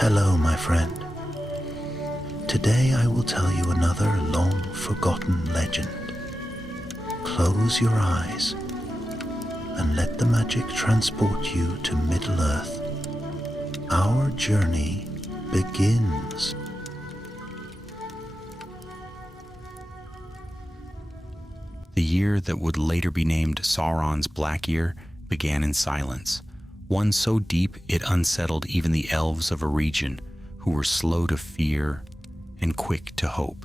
Hello, my friend. Today I will tell you another long-forgotten legend. Close your eyes and let the magic transport you to Middle-earth. Our journey begins. The year that would later be named Sauron's Black Year began in silence, one so deep it unsettled even the elves of Eregion, who were slow to fear and quick to hope.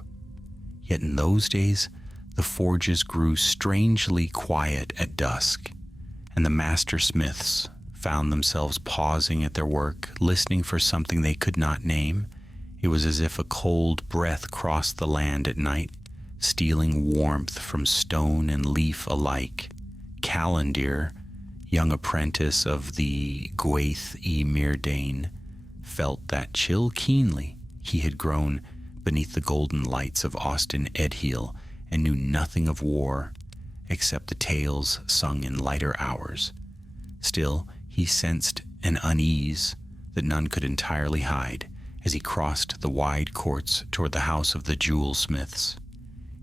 Yet in those days, the forges grew strangely quiet at dusk, and the master smiths found themselves pausing at their work, listening for something they could not name. It was as if a cold breath crossed the land at night, stealing warmth from stone and leaf alike. Calendir, young apprentice of the Gwaith y Myrdain, felt that chill keenly. He had grown beneath the golden lights of Austin Edhiel and knew nothing of war except the tales sung in lighter hours. Still, he sensed an unease that none could entirely hide as he crossed the wide courts toward the house of the jewel-smiths.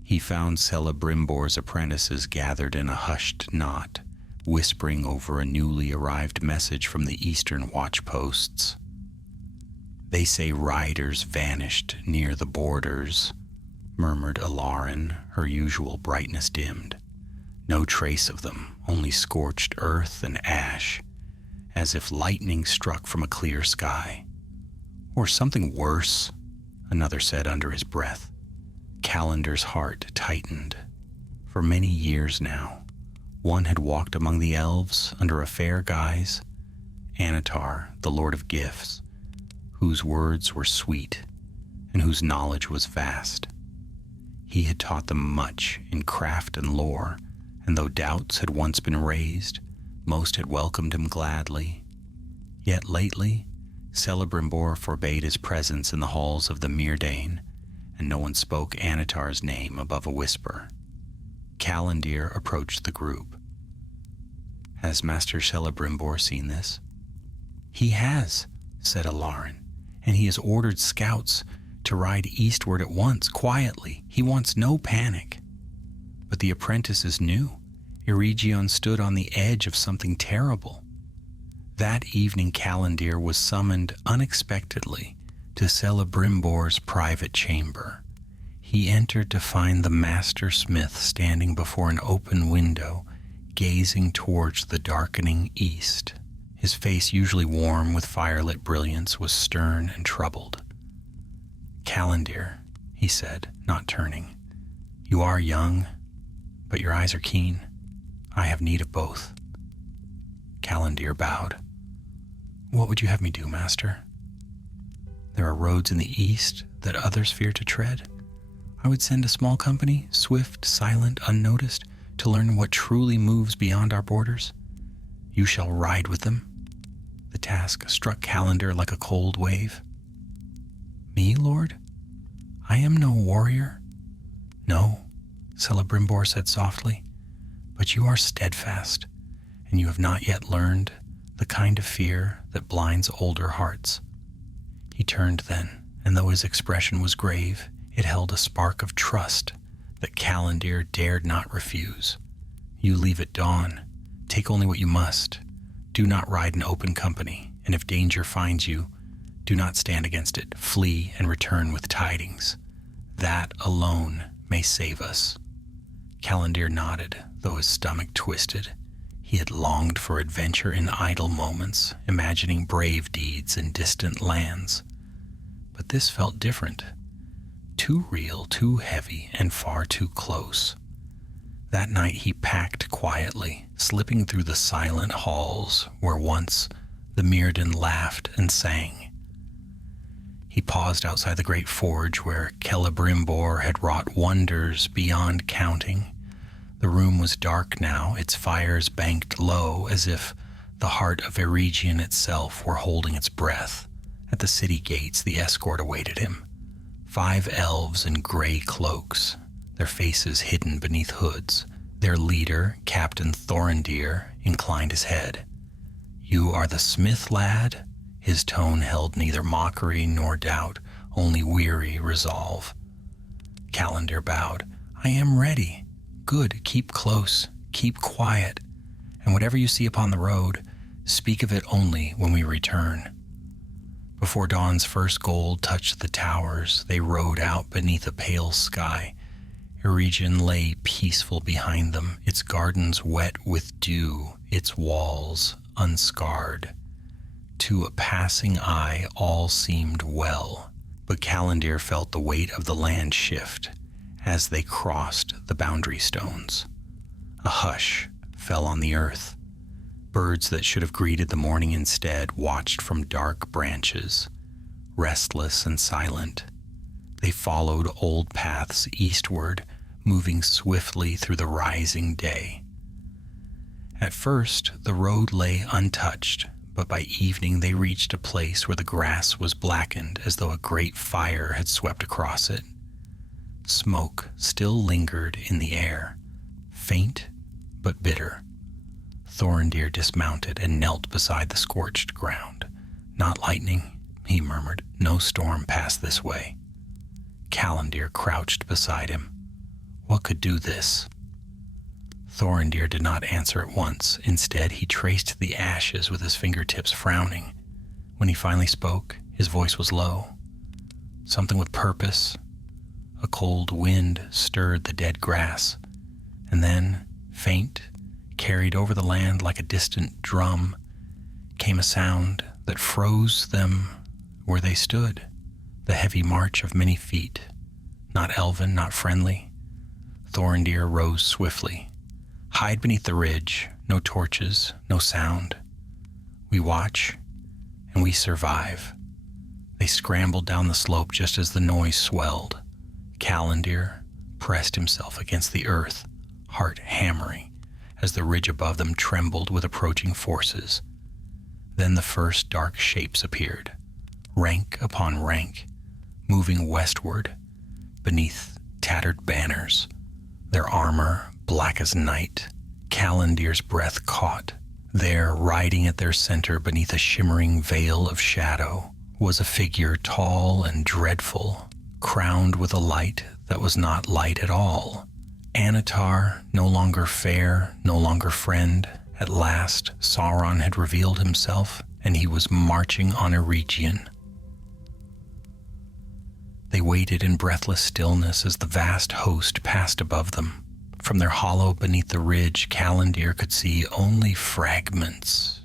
He found Celebrimbor's apprentices gathered in a hushed knot, whispering over a newly arrived message from the eastern watchposts. "They say riders vanished near the borders," murmured Alarin, her usual brightness dimmed. "No trace of them, only scorched earth and ash, as if lightning struck from a clear sky." "Or something worse," another said under his breath. Calendar's heart tightened. For many years now, one had walked among the elves under a fair guise, Anatar, the Lord of Gifts, whose words were sweet and whose knowledge was vast. He had taught them much in craft and lore, and though doubts had once been raised, most had welcomed him gladly. Yet lately, Celebrimbor forbade his presence in the halls of the Myrdain, and no one spoke Anatar's name above a whisper. Calendir approached the group. "Has Master Celebrimbor seen this?" "He has," said Alarin, "and he has ordered scouts to ride eastward at once, quietly. He wants no panic." But the apprentices knew. Eregion stood on the edge of something terrible. That evening Calendir was summoned unexpectedly to Celebrimbor's private chamber. He entered to find the master smith standing before an open window, gazing towards the darkening east. His face, usually warm with firelit brilliance, was stern and troubled. "Calendir," he said, not turning, "you are young, but your eyes are keen. I have need of both." Calendir bowed. "What would you have me do, master?" "There are roads in the east that others fear to tread. I would send a small company, swift, silent, unnoticed, to learn what truly moves beyond our borders. You shall ride with them." The task struck Calendir like a cold wave. "Me, Lord? I am no warrior." "No," Celebrimbor said softly, "but you are steadfast, and you have not yet learned the kind of fear that blinds older hearts." He turned then, and though his expression was grave, it held a spark of trust that Calendir dared not refuse. "You leave at dawn. Take only what you must. Do not ride in open company, and if danger finds you, do not stand against it. Flee and return with tidings. That alone may save us." Calendir nodded, though his stomach twisted. He had longed for adventure in idle moments, imagining brave deeds in distant lands. But this felt different. Too real, too heavy, and far too close. That night he packed quietly, slipping through the silent halls where once the Myrdain laughed and sang. He paused outside the great forge where Celebrimbor had wrought wonders beyond counting. The room was dark now, its fires banked low, as if the heart of Eregion itself were holding its breath. At the city gates, the escort awaited him. 5 elves in gray cloaks, their faces hidden beneath hoods. Their leader, Captain Thorindir, inclined his head. "You are the smith, lad?" His tone held neither mockery nor doubt, only weary resolve. Calendar bowed. I am ready. Good, keep close, keep quiet, and whatever you see upon the road, speak of it only when we return. Before dawn's first gold touched the towers, they rode out beneath a pale sky. Eregion lay peaceful behind them, its gardens wet with dew, its walls unscarred. To a passing eye all seemed well, but Calendar felt the weight of the land shift as they crossed the boundary stones. A hush fell on the earth. Birds that should have greeted the morning instead watched from dark branches, restless and silent. They followed old paths eastward, moving swiftly through the rising day. At first, the road lay untouched, but by evening they reached a place where the grass was blackened as though a great fire had swept across it. Smoke still lingered in the air, faint but bitter. Thorndeer dismounted and knelt beside the scorched ground. Not lightning, he murmured. No storm passed this way. Calendar crouched beside him. What could do this? Thorndeer did not answer at once. Instead, he traced the ashes with his fingertips, frowning. When he finally spoke, his voice was low. Something with purpose. A cold wind stirred the dead grass, and then, faint, carried over the land like a distant drum, came a sound that froze them where they stood, the heavy march of many feet, not elven, not friendly. Thorndeer rose swiftly. Hide beneath the ridge, no torches, no sound. We watch, and we survive. They scrambled down the slope just as the noise swelled. Calendar pressed himself against the earth, heart hammering, as the ridge above them trembled with approaching forces. Then the first dark shapes appeared, rank upon rank, moving westward, beneath tattered banners, their armor black as night. Calendar's breath caught. There, riding at their center beneath a shimmering veil of shadow, was a figure tall and dreadful, crowned with a light that was not light at all. Anatar, no longer fair, no longer friend. At last, Sauron had revealed himself, and he was marching on Eregion. They waited in breathless stillness as the vast host passed above them. From their hollow beneath the ridge, Calendar could see only fragments.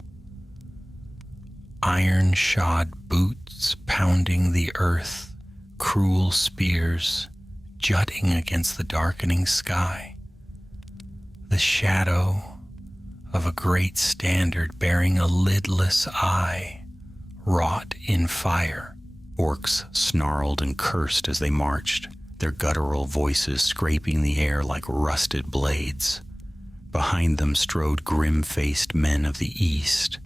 Iron-shod boots pounding the earth, cruel spears jutting against the darkening sky. The shadow of a great standard bearing a lidless eye, wrought in fire. Orcs snarled and cursed as they marched, their guttural voices scraping the air like rusted blades. Behind them strode grim-faced men of the East,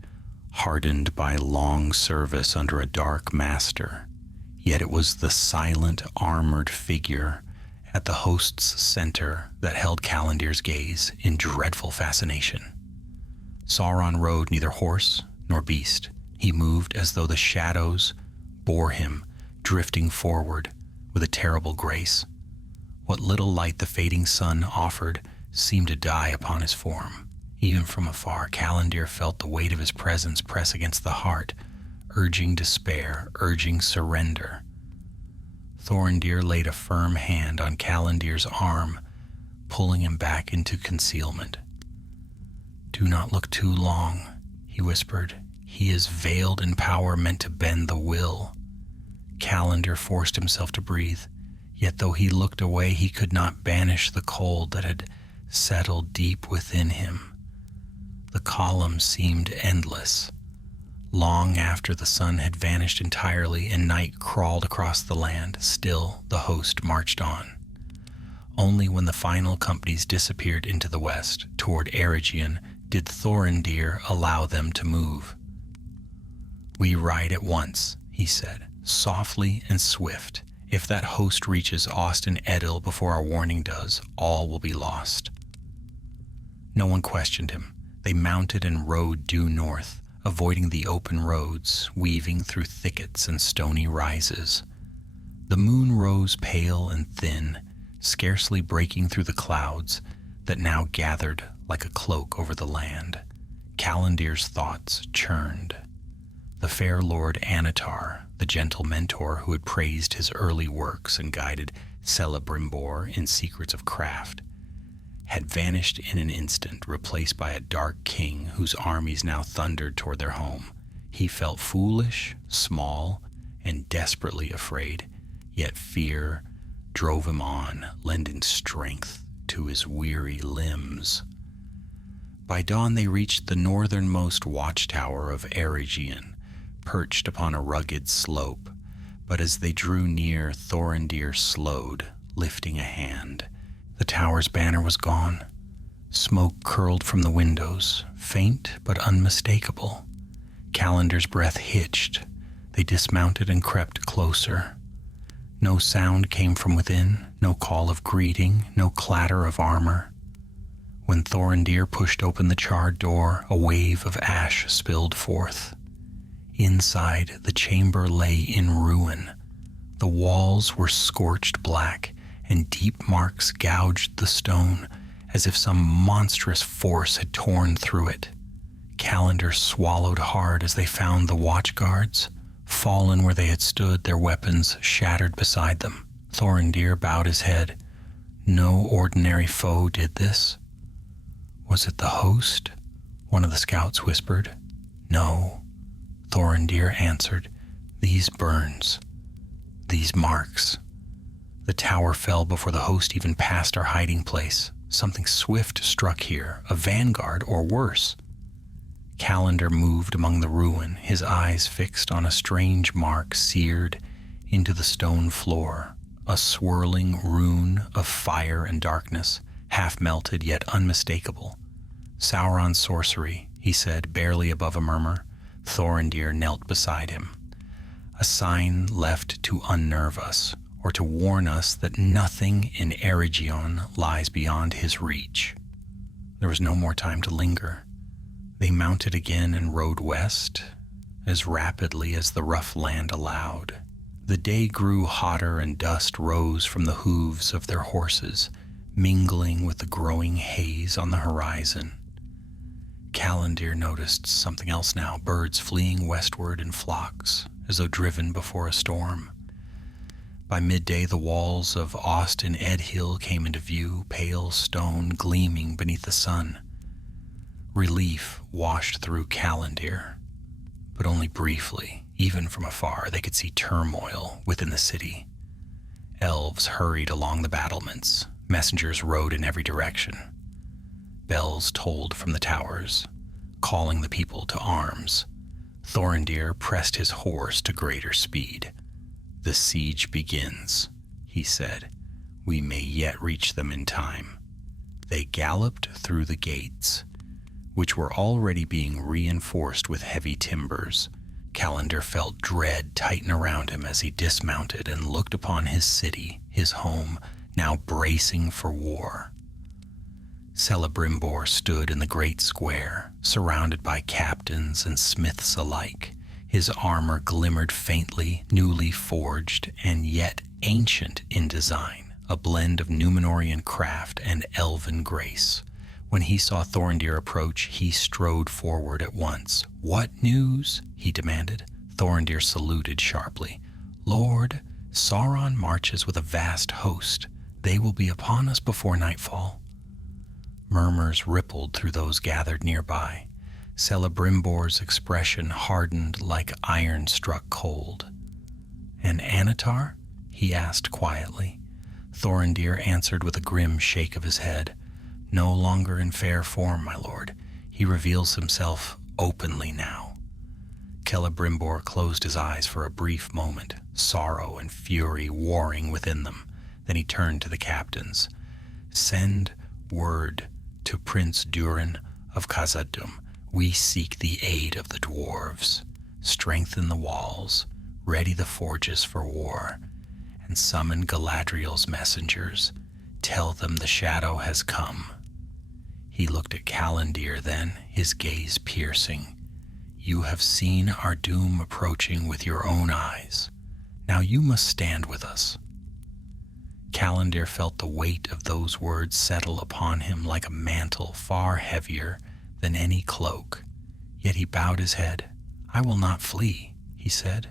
hardened by long service under a dark master. Yet it was the silent, armored figure at the host's center that held Calendar's gaze in dreadful fascination. Sauron rode neither horse nor beast. He moved as though the shadows bore him, drifting forward with a terrible grace. What little light the fading sun offered seemed to die upon his form. Even from afar, Calendar felt the weight of his presence press against the heart, urging despair, urging surrender. Thorndeer laid a firm hand on Calendar's arm, pulling him back into concealment. "Do not look too long," he whispered. "He is veiled in power meant to bend the will." Calendar forced himself to breathe, yet though he looked away, he could not banish the cold that had settled deep within him. The column seemed endless. Long after the sun had vanished entirely and night crawled across the land, still the host marched on. Only when the final companies disappeared into the west, toward Eregion, did Thorndeer allow them to move. "We ride at once," he said, softly and swift. "If that host reaches Austin Edil before our warning does, all will be lost." No one questioned him. They mounted and rode due north, avoiding the open roads, weaving through thickets and stony rises. The moon rose pale and thin, scarcely breaking through the clouds that now gathered like a cloak over the land. Calendir's thoughts churned. The fair Lord Anatar, the gentle mentor who had praised his early works and guided Celebrimbor in secrets of craft, had vanished in an instant, replaced by a dark king whose armies now thundered toward their home. He felt foolish, small, and desperately afraid, yet fear drove him on, lending strength to his weary limbs. By dawn they reached the northernmost watchtower of Eregion, perched upon a rugged slope, but as they drew near, Thorindir slowed, lifting a hand. The tower's banner was gone. Smoke curled from the windows, faint but unmistakable. Calendir's breath hitched. They dismounted and crept closer. No sound came from within, no call of greeting, no clatter of armor. When Thorindir pushed open the charred door, a wave of ash spilled forth. Inside, the chamber lay in ruin. The walls were scorched black, and deep marks gouged the stone as if some monstrous force had torn through it. Calendir swallowed hard as they found the watchguards, fallen where they had stood, their weapons shattered beside them. Thorindir bowed his head. No ordinary foe did this. Was it the host? One of the scouts whispered. No, Thorindir answered. These burns, these marks. The tower fell before the host even passed our hiding place. Something swift struck here, a vanguard or worse. Calendir moved among the ruin, his eyes fixed on a strange mark seared into the stone floor, a swirling rune of fire and darkness, half melted yet unmistakable. Sauron's sorcery, he said, barely above a murmur. Thorindir knelt beside him. A sign left to unnerve us, or to warn us that nothing in Eregion lies beyond his reach. There was no more time to linger. They mounted again and rode west, as rapidly as the rough land allowed. The day grew hotter and dust rose from the hooves of their horses, mingling with the growing haze on the horizon. Calendir noticed something else now, birds fleeing westward in flocks, as though driven before a storm. By midday, the walls of Austin Edhill came into view, pale stone gleaming beneath the sun. Relief washed through Calendir, but only briefly. Even from afar, they could see turmoil within the city. Elves hurried along the battlements. Messengers rode in every direction. Bells tolled from the towers, calling the people to arms. Thorindir pressed his horse to greater speed. The siege begins, he said. We may yet reach them in time. They galloped through the gates, which were already being reinforced with heavy timbers. Calendir felt dread tighten around him as he dismounted and looked upon his city, his home, now bracing for war. Celebrimbor stood in the great square, surrounded by captains and smiths alike. His armor glimmered faintly, newly forged, and yet ancient in design, a blend of Númenorian craft and elven grace. When he saw Thorindir approach, he strode forward at once. "What news?" he demanded. Thorindir saluted sharply. "Lord, Sauron marches with a vast host. They will be upon us before nightfall." Murmurs rippled through those gathered nearby. Celebrimbor's expression hardened like iron struck cold. "And Anatar?" he asked quietly. Thorindir answered with a grim shake of his head. "No longer in fair form, my lord. He reveals himself openly now." Celebrimbor closed his eyes for a brief moment, sorrow and fury warring within them. Then he turned to the captains. "Send word to Prince Durin of Khazad-dûm. We seek the aid of the dwarves. Strengthen the walls, ready the forges for war, and summon Galadriel's messengers. Tell them the shadow has come." He looked at Calendir then, his gaze piercing. You have seen our doom approaching with your own eyes. Now you must stand with us." Calendar felt the weight of those words settle upon him like a mantle far heavier than any cloak. Yet he bowed his head. "I will not flee," he said.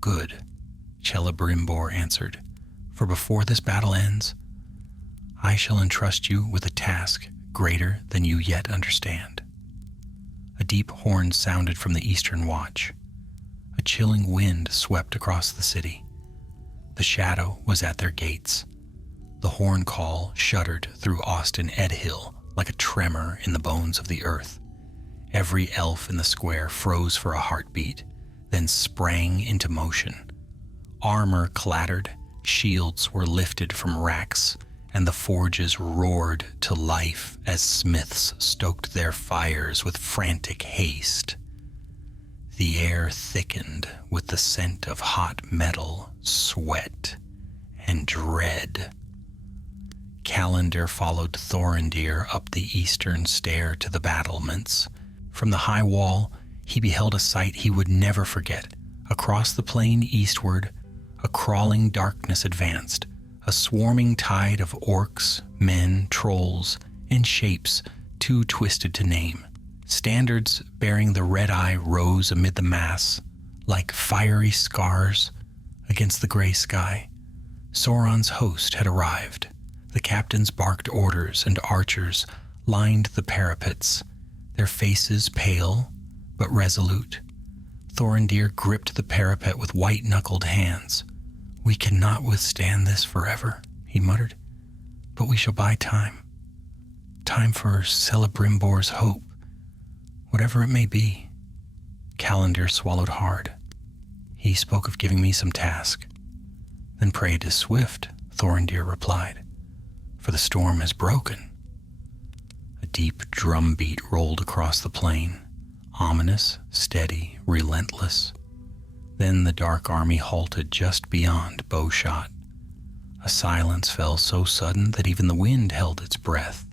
"Good," Celebrimbor answered, "for before this battle ends, I shall entrust you with a task greater than you yet understand." A deep horn sounded from the eastern watch. A chilling wind swept across the city. The shadow was at their gates. The horn call shuddered through Austin Edhill like a tremor in the bones of the earth. Every elf in the square froze for a heartbeat, then sprang into motion. Armor clattered, shields were lifted from racks, and the forges roared to life as smiths stoked their fires with frantic haste. The air thickened with the scent of hot metal, sweat, and dread. Calendar followed Thorindir up the eastern stair to the battlements. From the high wall, he beheld a sight he would never forget. Across the plain eastward, a crawling darkness advanced, a swarming tide of orcs, men, trolls, and shapes too twisted to name. Standards bearing the red eye rose amid the mass, like fiery scars against the gray sky. Sauron's host had arrived. The captains barked orders, and archers lined the parapets, their faces pale but resolute. Thorindir gripped the parapet with white-knuckled hands. "We cannot withstand this forever," he muttered, "but we shall buy time. Time for Celebrimbor's hope, whatever it may be." Calendar swallowed hard. "He spoke of giving me some task." "Then pray it is swift," Thorindir replied, "for the storm has broken." A deep drumbeat rolled across the plain, ominous, steady, relentless. Then the dark army halted just beyond bowshot. A silence fell so sudden that even the wind held its breath.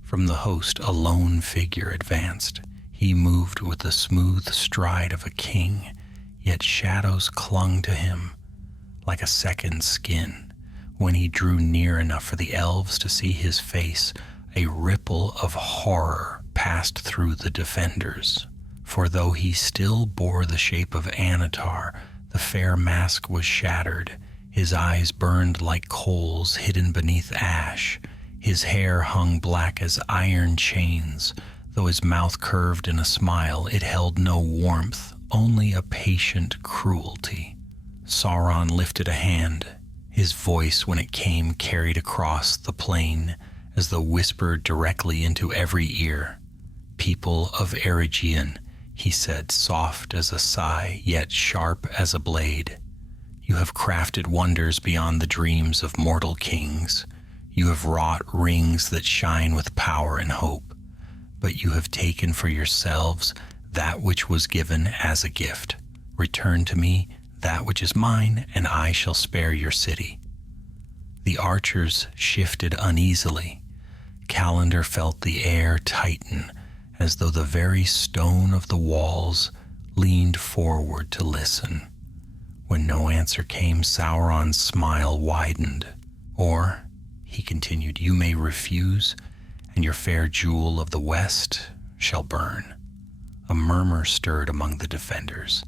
From the host a lone figure advanced. He moved with the smooth stride of a king, yet shadows clung to him like a second skin. When he drew near enough for the elves to see his face, a ripple of horror passed through the defenders. For though he still bore the shape of Anatar, the fair mask was shattered. His eyes burned like coals hidden beneath ash. His hair hung black as iron chains. Though his mouth curved in a smile, it held no warmth, only a patient cruelty. Sauron lifted a hand. His voice, when it came, carried across the plain, as though whispered directly into every ear. "People of Eregion," he said, soft as a sigh, yet sharp as a blade. "You have crafted wonders beyond the dreams of mortal kings. You have wrought rings that shine with power and hope. But you have taken for yourselves that which was given as a gift. Return to me that which is mine, and I shall spare your city." The archers shifted uneasily. Calendar felt the air tighten, as though the very stone of the walls leaned forward to listen. When no answer came, Sauron's smile widened. "Or," he continued, "you may refuse, and your fair jewel of the west shall burn." A murmur stirred among the defenders.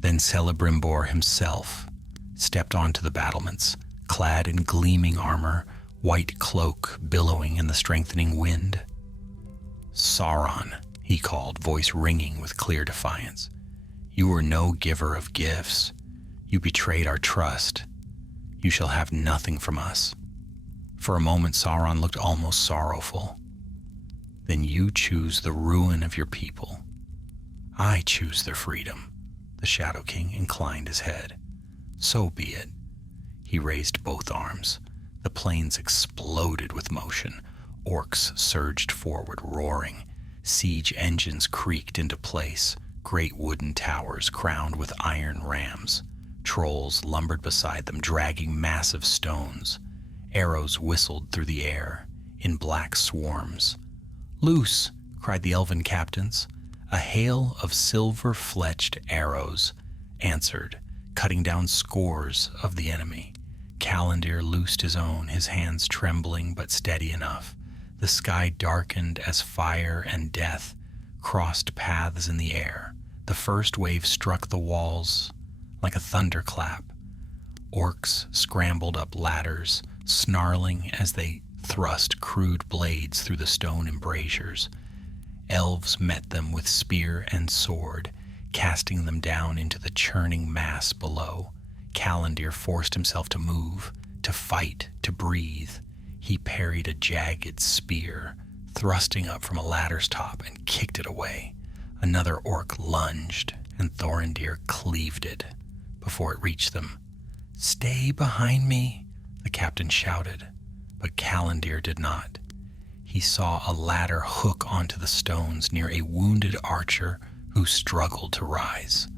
Then Celebrimbor himself stepped onto the battlements, clad in gleaming armor, white cloak billowing in the strengthening wind. "Sauron," he called, voice ringing with clear defiance, "you were no giver of gifts. You betrayed our trust. You shall have nothing from us." For a moment Sauron looked almost sorrowful. "Then you choose the ruin of your people. I choose their freedom." The Shadow King inclined his head. "So be it." He raised both arms. The plains exploded with motion. Orcs surged forward, roaring. Siege engines creaked into place, great wooden towers crowned with iron rams. Trolls lumbered beside them, dragging massive stones. Arrows whistled through the air in black swarms. "Loose!" cried the elven captains. A hail of silver-fletched arrows answered, cutting down scores of the enemy. Callandir loosed his own, his hands trembling but steady enough. The sky darkened as fire and death crossed paths in the air. The first wave struck the walls like a thunderclap. Orcs scrambled up ladders, snarling as they thrust crude blades through the stone embrasures. Elves met them with spear and sword, casting them down into the churning mass below. Callandir forced himself to move, to fight, to breathe. He parried a jagged spear, thrusting up from a ladder's top, and kicked it away. Another orc lunged, and Thorindir cleaved it before it reached them. "Stay behind me," the captain shouted, but Callandir did not. He saw a ladder hook onto the stones near a wounded archer who struggled to rise.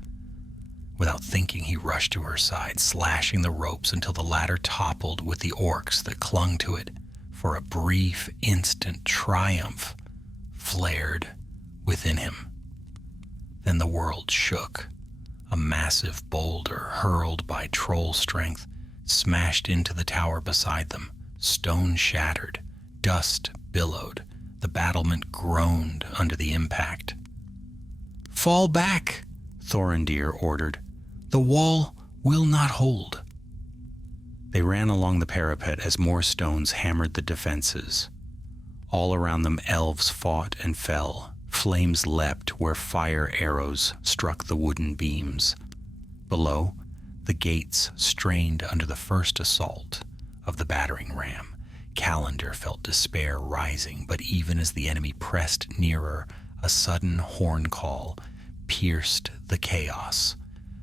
Without thinking, he rushed to her side, slashing the ropes until the ladder toppled with the orcs that clung to it. For a brief instant, triumph flared within him. Then the world shook. A massive boulder, hurled by troll strength, smashed into the tower beside them. Stone shattered, dust billowed. The battlement groaned under the impact. "Fall back," Thorindir ordered. "The wall will not hold." They ran along the parapet as more stones hammered the defenses. All around them elves fought and fell. Flames leapt where fire arrows struck the wooden beams. Below, the gates strained under the first assault of the battering ram. Callandir felt despair rising, but even as the enemy pressed nearer, a sudden horn call pierced the chaos.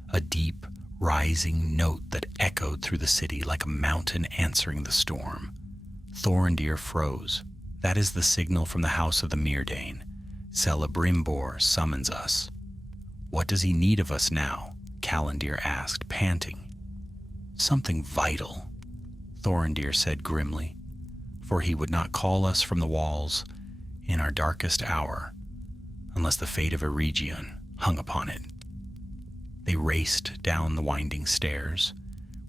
A deep, rising note that echoed through the city like a mountain answering the storm. Thorindir froze. "That is the signal from the house of the Myrdain. Celebrimbor summons us." "What does he need of us now?" Callandir asked, panting. "Something vital," Thorindir said grimly, "for he would not call us from the walls in our darkest hour unless the fate of Eregion hung upon it." They raced down the winding stairs,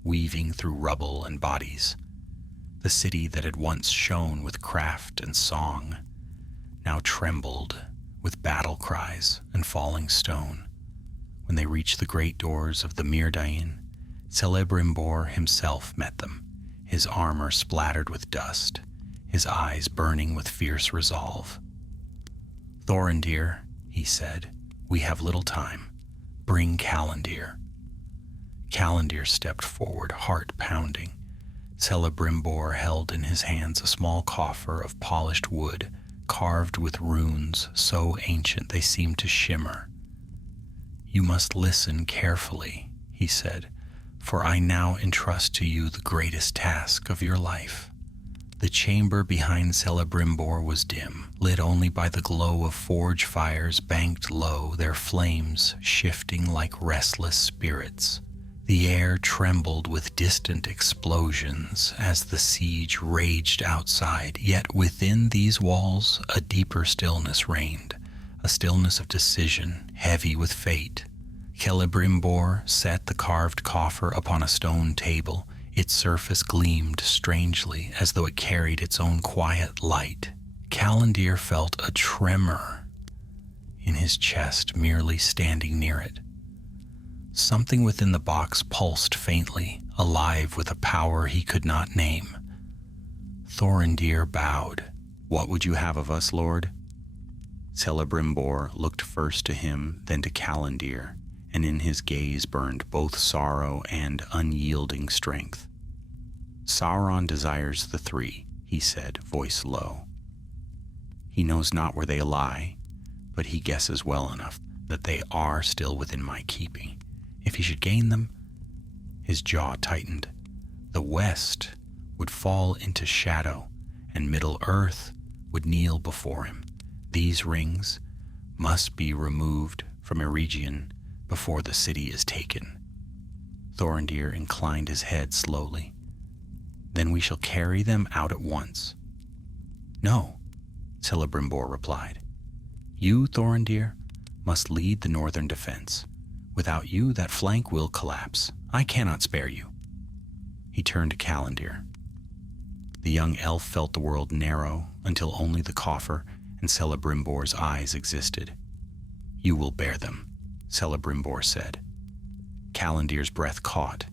weaving through rubble and bodies. The city that had once shone with craft and song now trembled with battle cries and falling stone. When they reached the great doors of the Myrdain, Celebrimbor himself met them, his armor splattered with dust, his eyes burning with fierce resolve. "Thorindir," he said, "we have little time. Bring Callandir." Callandir stepped forward, heart pounding. Celebrimbor held in his hands a small coffer of polished wood, carved with runes so ancient they seemed to shimmer. "You must listen carefully," he said, "for I now entrust to you the greatest task of your life." The chamber behind Celebrimbor was dim, lit only by the glow of forge fires banked low, their flames shifting like restless spirits. The air trembled with distant explosions as the siege raged outside, yet within these walls a deeper stillness reigned, a stillness of decision, heavy with fate. Celebrimbor set the carved coffer upon a stone table. Its surface gleamed strangely as though it carried its own quiet light. Callandir felt a tremor in his chest merely standing near it. Something within the box pulsed faintly, alive with a power he could not name. Thorindir bowed. "What would you have of us, Lord?" Celebrimbor looked first to him, then to Callandir, and in his gaze burned both sorrow and unyielding strength. "Sauron desires the three," he said, voice low. "He knows not where they lie, but he guesses well enough that they are still within my keeping. If he should gain them," his jaw tightened, "the west would fall into shadow, and Middle-earth would kneel before him. These rings must be removed from Eregion before the city is taken." Thorindir inclined his head slowly. "Then we shall carry them out at once." "No," Celebrimbor replied. "You, Thorindir, must lead the northern defense. Without you, that flank will collapse. I cannot spare you." He turned to Callandir. The young elf felt the world narrow until only the coffer and Celebrimbor's eyes existed. "You will bear them," Celebrimbor said. Callandir's breath caught.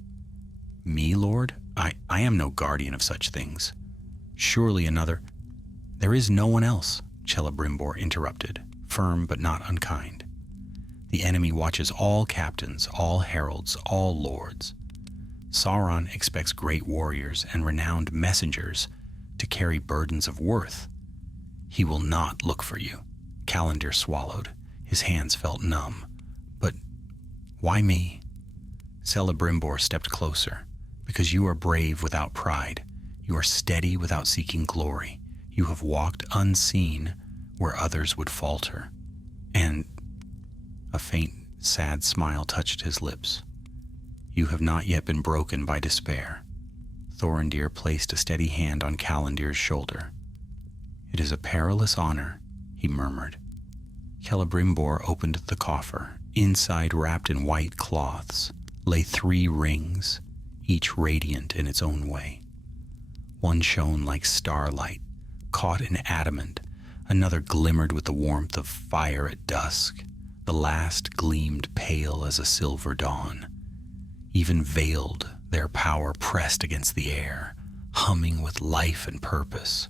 "Me, Lord? I am no guardian of such things. Surely another—" "There is no one else," Celebrimbor interrupted, firm but not unkind. "The enemy watches all captains, all heralds, all lords. Sauron expects great warriors and renowned messengers to carry burdens of worth. He will not look for you." Callandir swallowed. His hands felt numb. "But why me?" Celebrimbor stepped closer. "Because you are brave without pride. You are steady without seeking glory. You have walked unseen where others would falter. And—" a faint, sad smile touched his lips. "You have not yet been broken by despair." Thorindir placed a steady hand on Callandir's shoulder. "It is a perilous honor," he murmured. Celebrimbor opened the coffer. Inside, wrapped in white cloths, lay 3 rings, each radiant in its own way. One shone like starlight, caught in adamant. Another glimmered with the warmth of fire at dusk. The last gleamed pale as a silver dawn. Even veiled, their power pressed against the air, humming with life and purpose.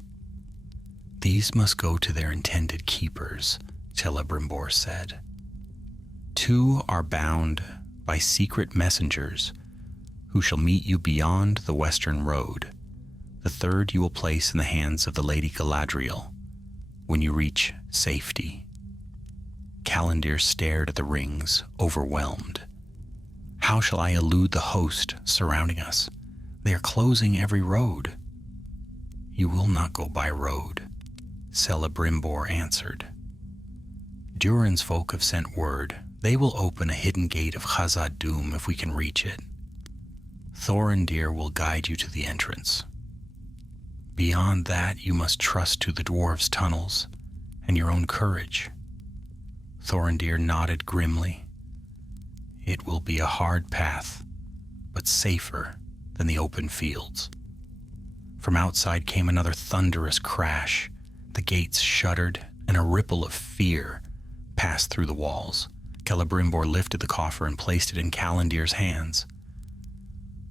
"These must go to their intended keepers," Celebrimbor said. 2 are bound by secret messengers who shall meet you beyond the western road. The 3rd you will place in the hands of the Lady Galadriel when you reach safety." Callandir stared at the rings, overwhelmed. "How shall I elude the host surrounding us? They are closing every road." "You will not go by road," Celebrimbor answered. "Durin's folk have sent word. They will open a hidden gate of Khazad-dûm if we can reach it. Thorindir will guide you to the entrance. Beyond that, you must trust to the dwarves' tunnels and your own courage." Thorindir nodded grimly. "It will be a hard path, but safer than the open fields." From outside came another thunderous crash. The gates shuddered, and a ripple of fear passed through the walls. Celebrimbor lifted the coffer and placed it in Callandir's hands.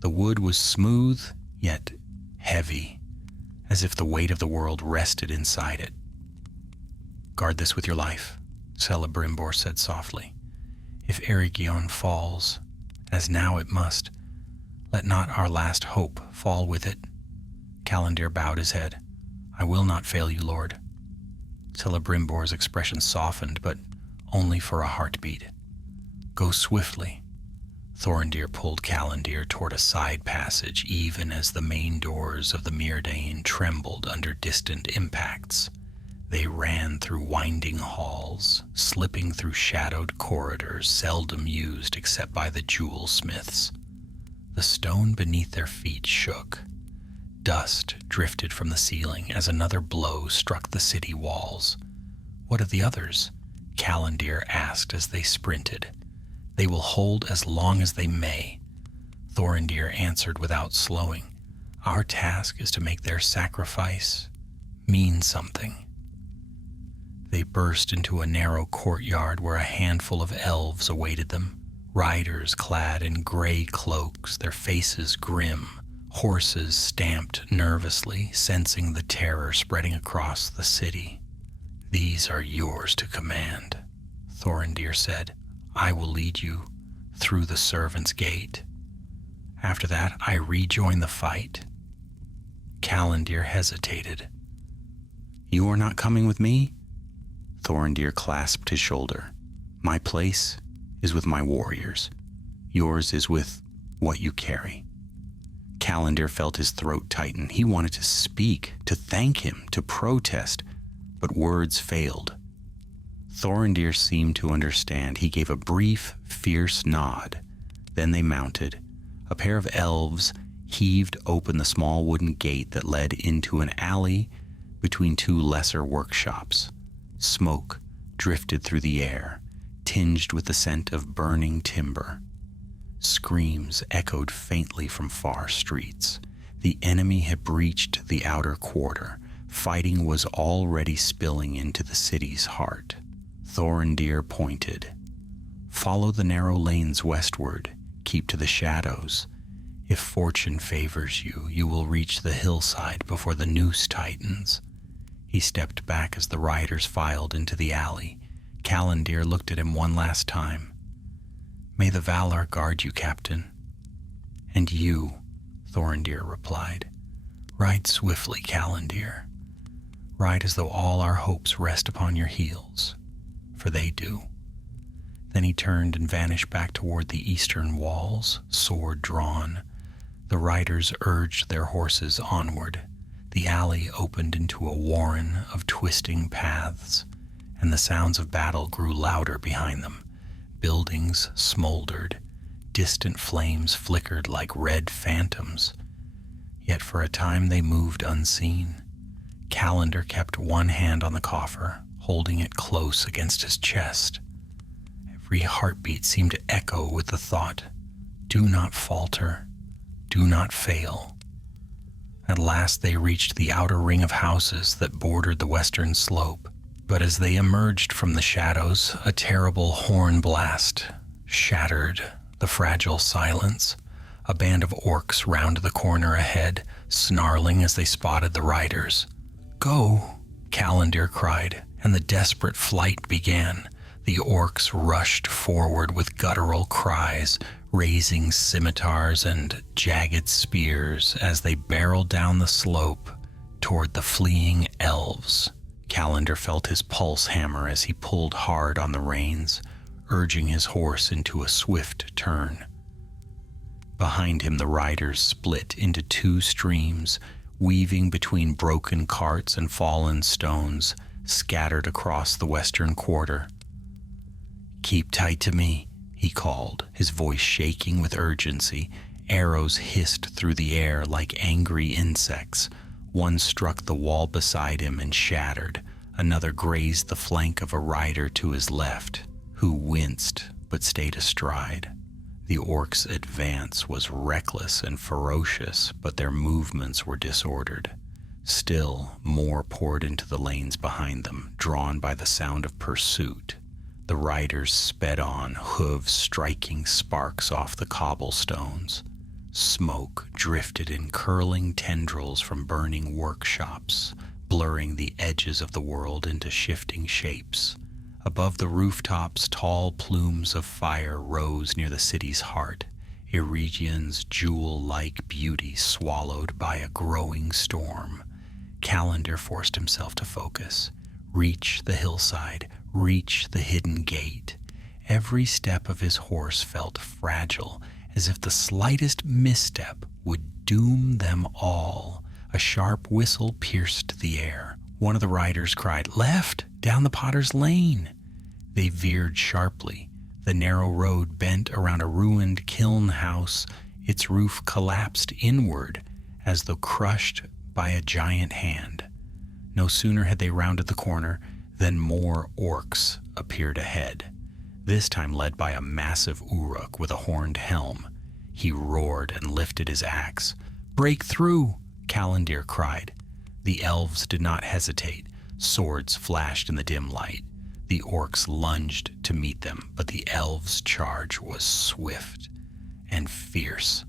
The wood was smooth, yet heavy, as if the weight of the world rested inside it. "Guard this with your life," Celebrimbor said softly. "If Eregion falls, as now it must, let not our last hope fall with it." Callandir bowed his head. "I will not fail you, Lord." Celebrimbor's expression softened, but only for a heartbeat. "Go swiftly." Thorindir pulled Callandir toward a side passage, even as the main doors of the Myrdain trembled under distant impacts. They ran through winding halls, slipping through shadowed corridors seldom used except by the jewel-smiths. The stone beneath their feet shook. Dust drifted from the ceiling as another blow struck the city walls. "What of the others?" Callandir asked as they sprinted. "They will hold as long as they may," Thorindir answered without slowing. "Our task is to make their sacrifice mean something." They burst into a narrow courtyard where a handful of elves awaited them, riders clad in gray cloaks, their faces grim. Horses stamped nervously, sensing the terror spreading across the city. "These are yours to command," Thorindir said. "I will lead you through the servants' gate. After that, I rejoin the fight." Callandir hesitated. "You are not coming with me?" Thorindir clasped his shoulder. "My place is with my warriors. Yours is with what you carry." Callandir felt his throat tighten. He wanted to speak, to thank him, to protest, but words failed. Thorindir seemed to understand. He gave a brief, fierce nod. Then they mounted. A pair of elves heaved open the small wooden gate that led into an alley between 2 lesser workshops. Smoke drifted through the air. tinged with the scent of burning timber. Screams echoed faintly from far streets. The enemy had breached the outer quarter. Fighting was already spilling into the city's heart. Thorindir pointed. "Follow the narrow lanes westward. Keep to the shadows. If fortune favors you, you will reach the hillside before the noose tightens." He stepped back as the riders filed into the alley. Callandir looked at him one last time. "May the Valar guard you, Captain." "And you," Thorindir replied. "Ride swiftly, Callandir. Ride as though all our hopes rest upon your heels, for they do." Then he turned and vanished back toward the eastern walls, sword drawn. The riders urged their horses onward. The alley opened into a warren of twisting paths, and the sounds of battle grew louder behind them. Buildings smoldered. Distant flames flickered like red phantoms. Yet for a time they moved unseen. Callandar kept one hand on the coffer, holding it close against his chest. Every heartbeat seemed to echo with the thought, "Do not falter, do not fail." At last they reached the outer ring of houses that bordered the western slope, but as they emerged from the shadows, a terrible horn blast shattered the fragile silence. A band of orcs rounded the corner ahead, snarling as they spotted the riders. "Go!" Callandir cried, and the desperate flight began. The orcs rushed forward with guttural cries, raising scimitars and jagged spears as they barreled down the slope toward the fleeing elves. Callandar felt his pulse hammer as he pulled hard on the reins, urging his horse into a swift turn. Behind him, the riders split into two streams, weaving between broken carts and fallen stones scattered across the western quarter. "Keep tight to me," he called, his voice shaking with urgency. Arrows hissed through the air like angry insects. One struck the wall beside him and shattered. Another grazed the flank of a rider to his left, who winced but stayed astride. The orcs' advance was reckless and ferocious, but their movements were disordered. Still, more poured into the lanes behind them, drawn by the sound of pursuit. The riders sped on, hooves striking sparks off the cobblestones. Smoke drifted in curling tendrils from burning workshops, blurring the edges of the world into shifting shapes. Above the rooftops, tall plumes of fire rose near the city's heart, Eregion's jewel-like beauty swallowed by a growing storm. Callandar forced himself to focus. Reach the hillside, reach the hidden gate. Every step of his horse felt fragile, as if the slightest misstep would doom them all. A sharp whistle pierced the air. One of the riders cried, "Left, down the Potter's Lane." They veered sharply. The narrow road bent around a ruined kiln house. Its roof collapsed inward, as though crushed by a giant hand. No sooner had they rounded the corner than more orcs appeared ahead, this time led by a massive Uruk with a horned helm. He roared and lifted his axe. "Break through!" Callandir cried. The elves did not hesitate. Swords flashed in the dim light. The orcs lunged to meet them, but the elves' charge was swift and fierce.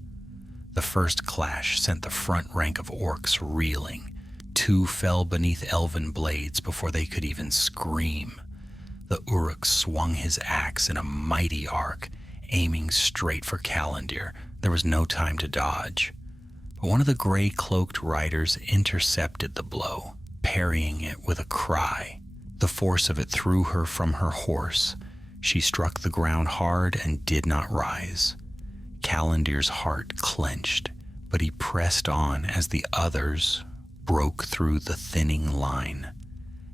The first clash sent the front rank of orcs reeling. Two fell beneath elven blades before they could even scream. The Uruk swung his axe in a mighty arc, aiming straight for Callandir. There was no time to dodge. But one of the gray-cloaked riders intercepted the blow, parrying it with a cry. The force of it threw her from her horse. She struck the ground hard and did not rise. Callandir's heart clenched, but he pressed on as the others broke through the thinning line.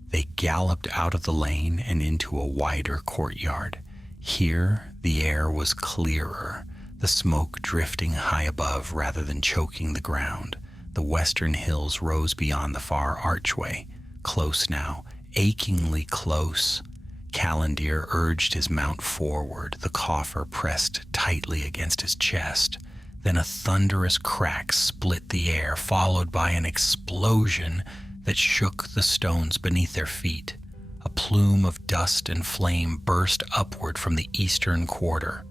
They galloped out of the lane and into a wider courtyard. Here, the air was clearer, the smoke drifting high above rather than choking the ground. The western hills rose beyond the far archway, close now, achingly close. Callandir urged his mount forward, the coffer pressed tightly against his chest. Then a thunderous crack split the air, followed by an explosion that shook the stones beneath their feet. A plume of dust and flame burst upward from the eastern quarter.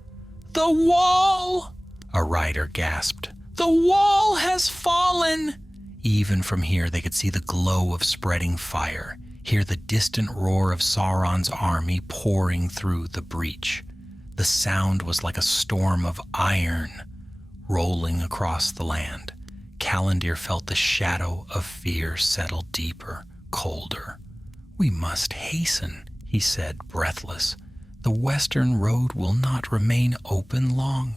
"The wall!" a rider gasped. "The wall has fallen!" Even from here they could see the glow of spreading fire, hear the distant roar of Sauron's army pouring through the breach. The sound was like a storm of iron rolling across the land. Callandir felt the shadow of fear settle deeper, colder. "We must hasten," he said, breathless. "The western road will not remain open long."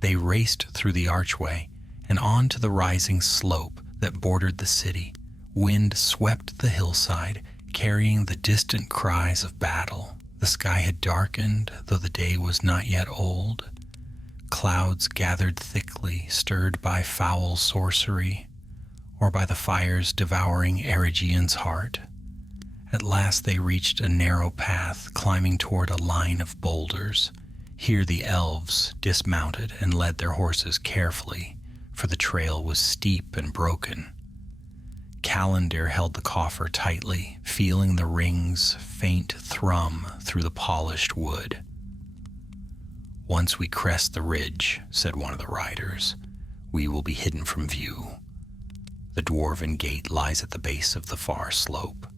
They raced through the archway and on to the rising slope that bordered the city. Wind swept the hillside, carrying the distant cries of battle. The sky had darkened, though the day was not yet old. Clouds gathered thickly, stirred by foul sorcery, or by the fires devouring Eregion's heart. At last they reached a narrow path, climbing toward a line of boulders. Here the elves dismounted and led their horses carefully, for the trail was steep and broken. Callandir held the coffer tightly, feeling the ring's faint thrum through the polished wood. "Once we crest the ridge," said one of the riders, "we will be hidden from view. The dwarven gate lies at the base of the far slope."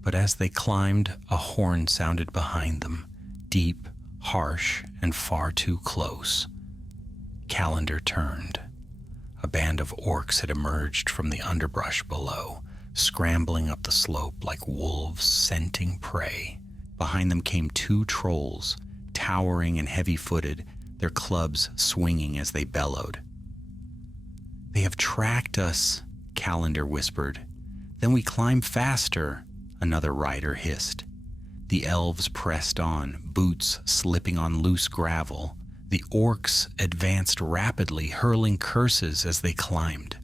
But as they climbed, a horn sounded behind them, deep, harsh, and far too close. Callandir turned. A band of orcs had emerged from the underbrush below, scrambling up the slope like wolves scenting prey. Behind them came two trolls, towering and heavy-footed, their clubs swinging as they bellowed. "They have tracked us," Callandir whispered. "Then we climb faster," another rider hissed. The elves pressed on, boots slipping on loose gravel. The orcs advanced rapidly, hurling curses as they climbed.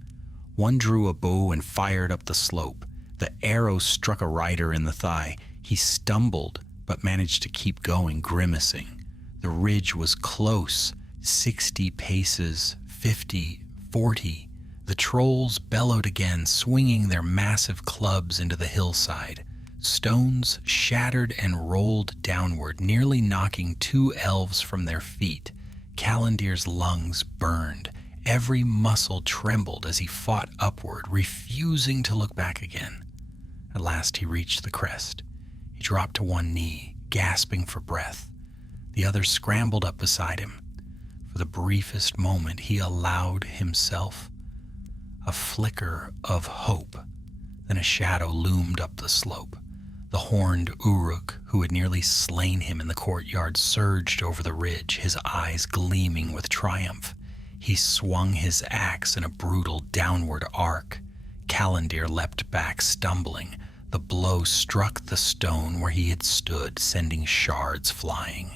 One drew a bow and fired up the slope. The arrow struck a rider in the thigh. He stumbled, but managed to keep going, grimacing. The ridge was close, 60 paces, 50, 40. The trolls bellowed again, swinging their massive clubs into the hillside. Stones shattered and rolled downward, nearly knocking two elves from their feet. Callandir's lungs burned. Every muscle trembled as he fought upward, refusing to look back again. At last he reached the crest. He dropped to one knee, gasping for breath. The others scrambled up beside him. For the briefest moment, he allowed himself a flicker of hope. Then a shadow loomed up the slope. The horned Uruk, who had nearly slain him in the courtyard, surged over the ridge, his eyes gleaming with triumph. He swung his axe in a brutal downward arc. Callandir leapt back, stumbling. The blow struck the stone where he had stood, sending shards flying.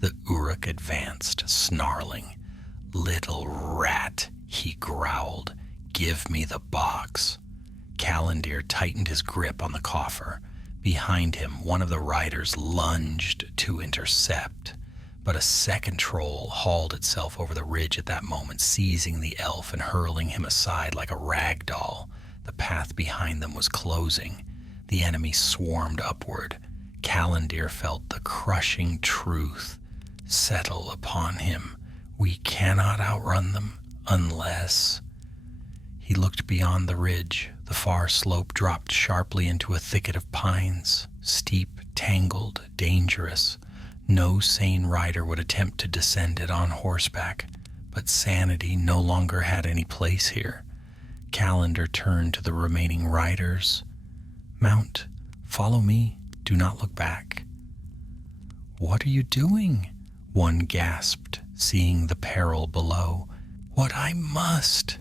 The Uruk advanced, snarling. "Little rat," he growled. "Give me the box." Callandir tightened his grip on the coffer. Behind him, one of the riders lunged to intercept, but a second troll hauled itself over the ridge at that moment, seizing the elf and hurling him aside like a rag doll. The path behind them was closing. The enemy swarmed upward. Callandir felt the crushing truth settle upon him. We cannot outrun them unless... He looked beyond the ridge. The far slope dropped sharply into a thicket of pines, steep, tangled, dangerous. No sane rider would attempt to descend it on horseback, but sanity no longer had any place here. Callandir turned to the remaining riders. "Mount, follow me, do not look back." "What are you doing?" one gasped, seeing the peril below. "What I must."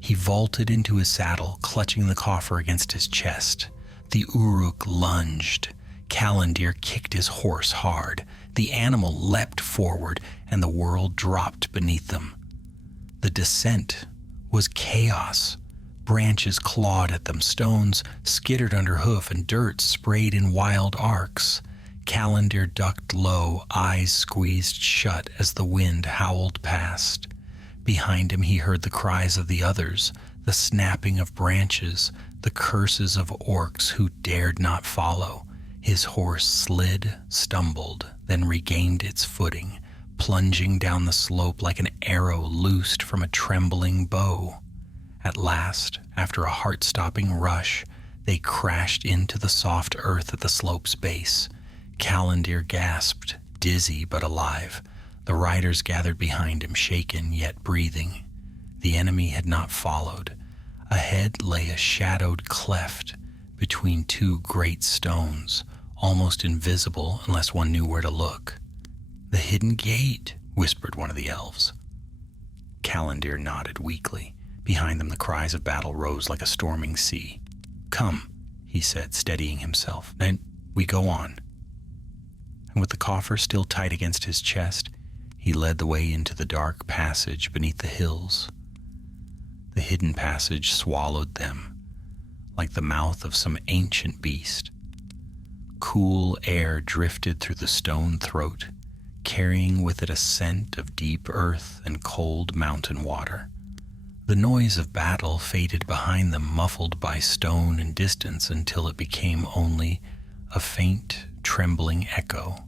He vaulted into his saddle, clutching the coffer against his chest. The Uruk lunged. Callandir kicked his horse hard. The animal leapt forward, and the world dropped beneath them. The descent was chaos. Branches clawed at them, stones skittered under hoof, and dirt sprayed in wild arcs. Calendar ducked low, eyes squeezed shut as the wind howled past. Behind him he heard the cries of the others, the snapping of branches, the curses of orcs who dared not follow. His horse slid, stumbled, then regained its footing, plunging down the slope like an arrow loosed from a trembling bow. At last, after a heart-stopping rush, they crashed into the soft earth at the slope's base. Calendar gasped, dizzy but alive. The riders gathered behind him, shaken yet breathing. The enemy had not followed. Ahead lay a shadowed cleft between two great stones, almost invisible unless one knew where to look. "The hidden gate," whispered one of the elves. Calendar nodded weakly. Behind them the cries of battle rose like a storming sea. "Come," he said, steadying himself. "Then we go on." And with the coffer still tight against his chest, he led the way into the dark passage beneath the hills. The hidden passage swallowed them, like the mouth of some ancient beast. Cool air drifted through the stone throat, carrying with it a scent of deep earth and cold mountain water. The noise of battle faded behind them, muffled by stone and distance, until it became only a faint, trembling echo.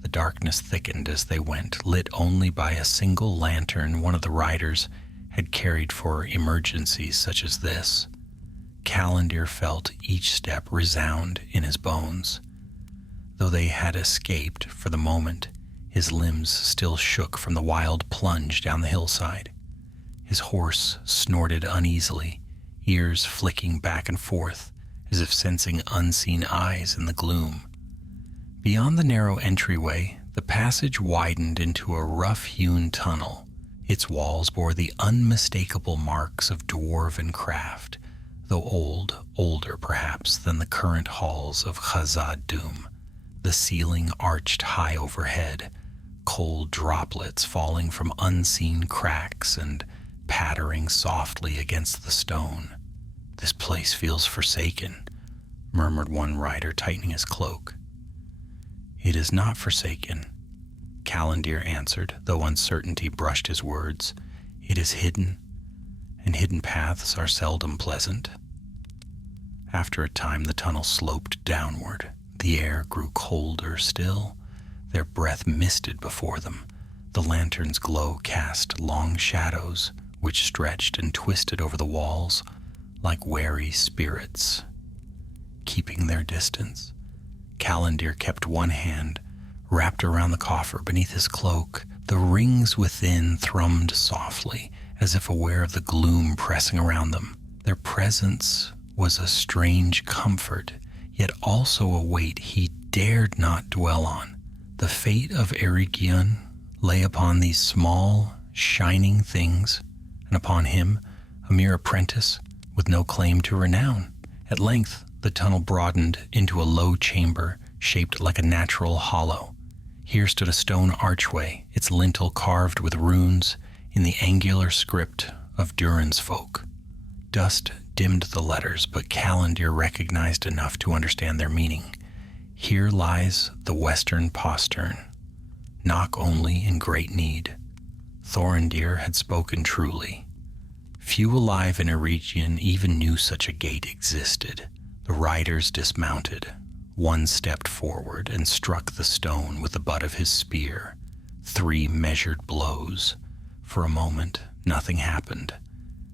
The darkness thickened as they went, lit only by a single lantern one of the riders had carried for emergencies such as this. Calendar felt each step resound in his bones. Though they had escaped for the moment, his limbs still shook from the wild plunge down the hillside. His horse snorted uneasily, ears flicking back and forth as if sensing unseen eyes in the gloom. Beyond the narrow entryway, the passage widened into a rough-hewn tunnel. Its walls bore the unmistakable marks of dwarven craft, though older perhaps than the current halls of Khazad-dûm. The ceiling arched high overhead, cold droplets falling from unseen cracks and pattering softly against the stone. "This place feels forsaken," murmured one rider, tightening his cloak. "It is not forsaken," Calendar answered, though uncertainty brushed his words. "It is hidden, and hidden paths are seldom pleasant." After a time, the tunnel sloped downward. The air grew colder still. Their breath misted before them. The lantern's glow cast long shadows, which stretched and twisted over the walls like wary spirits. Keeping their distance, Calendar kept one hand wrapped around the coffer beneath his cloak. The rings within thrummed softly, as if aware of the gloom pressing around them. Their presence was a strange comfort, yet also a weight he dared not dwell on. The fate of Eregion lay upon these small, shining things, and upon him, a mere apprentice with no claim to renown. At length, the tunnel broadened into a low chamber shaped like a natural hollow. Here stood a stone archway, its lintel carved with runes in the angular script of Durin's folk. Dust dimmed the letters, but Calendar recognized enough to understand their meaning. "Here lies the western postern. Knock only in great need." Thorindir had spoken truly. Few alive in Eregion even knew such a gate existed. The riders dismounted. One stepped forward and struck the stone with the butt of his spear. 3 measured blows. For a moment, nothing happened.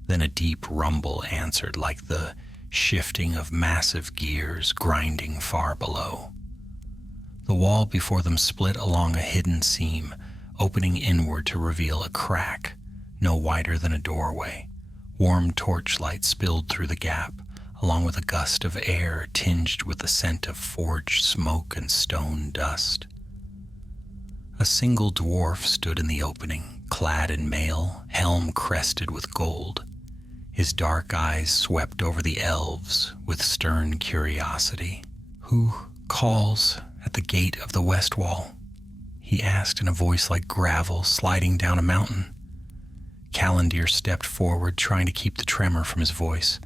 Then a deep rumble answered, like the shifting of massive gears grinding far below. The wall before them split along a hidden seam, opening inward to reveal a crack no wider than a doorway. Warm torchlight spilled through the gap, along with a gust of air tinged with the scent of forged smoke and stone dust. A single dwarf stood in the opening, clad in mail, helm crested with gold. His dark eyes swept over the elves with stern curiosity. "Who calls at the gate of the west wall?" he asked in a voice like gravel sliding down a mountain. Calendar stepped forward, trying to keep the tremor from his voice.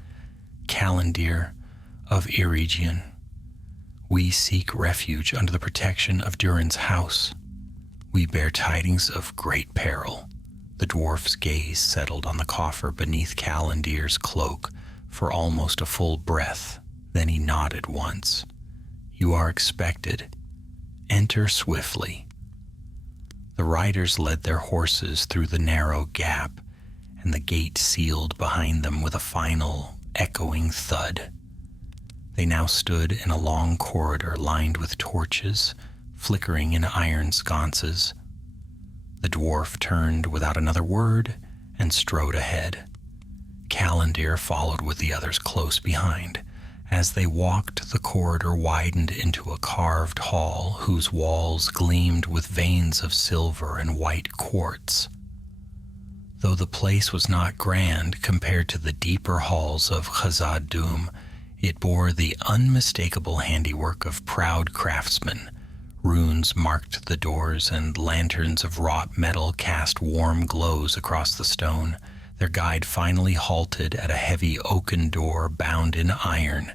"Calendar of Eregion. We seek refuge under the protection of Durin's house. We bear tidings of great peril. The dwarf's gaze settled on the coffer beneath Calendir's cloak for almost a full breath. Then he nodded once. You are expected. Enter swiftly. The riders led their horses through the narrow gap, and the gate sealed behind them with a final, echoing thud. They now stood in a long corridor lined with torches, flickering in iron sconces. The dwarf turned without another word and strode ahead. Calendir followed with the others close behind. As they walked, the corridor widened into a carved hall whose walls gleamed with veins of silver and white quartz. Though the place was not grand compared to the deeper halls of Khazad-dûm, it bore the unmistakable handiwork of proud craftsmen. Runes marked the doors, and lanterns of wrought metal cast warm glows across the stone. Their guide finally halted at a heavy oaken door bound in iron.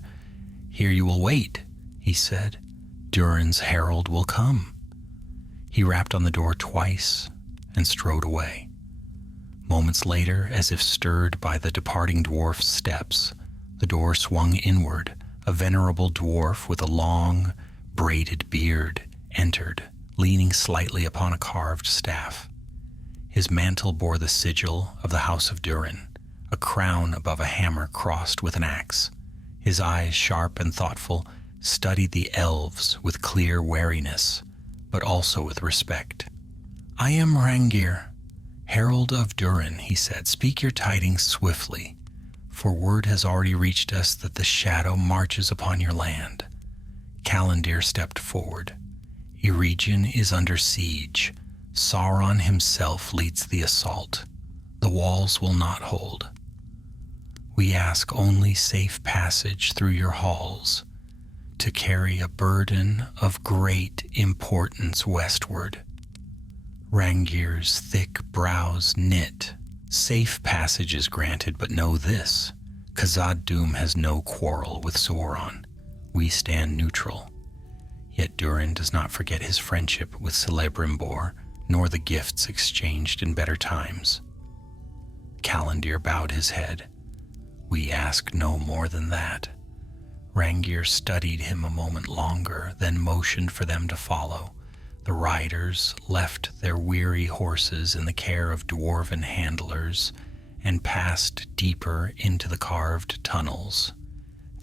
Here you will wait, he said. Durin's herald will come. He rapped on the door twice and strode away. Moments later, as if stirred by the departing dwarf's steps, the door swung inward. A venerable dwarf with a long, braided beard entered, leaning slightly upon a carved staff. His mantle bore the sigil of the House of Durin, a crown above a hammer crossed with an axe. His eyes, sharp and thoughtful, studied the elves with clear wariness, but also with respect. I am Rangir, herald of Durin, he said. Speak your tidings swiftly, for word has already reached us that the shadow marches upon your land. Calendir stepped forward. Eregion is under siege. Sauron himself leads the assault. The walls will not hold. We ask only safe passage through your halls to carry a burden of great importance westward. Rangir's thick brows knit. Safe passage is granted, but know this. Khazad-dûm has no quarrel with Sauron. We stand neutral. Yet Durin does not forget his friendship with Celebrimbor, nor the gifts exchanged in better times. Calendir bowed his head. We ask no more than that. Rangir studied him a moment longer, then motioned for them to follow. The riders left their weary horses in the care of dwarven handlers and passed deeper into the carved tunnels.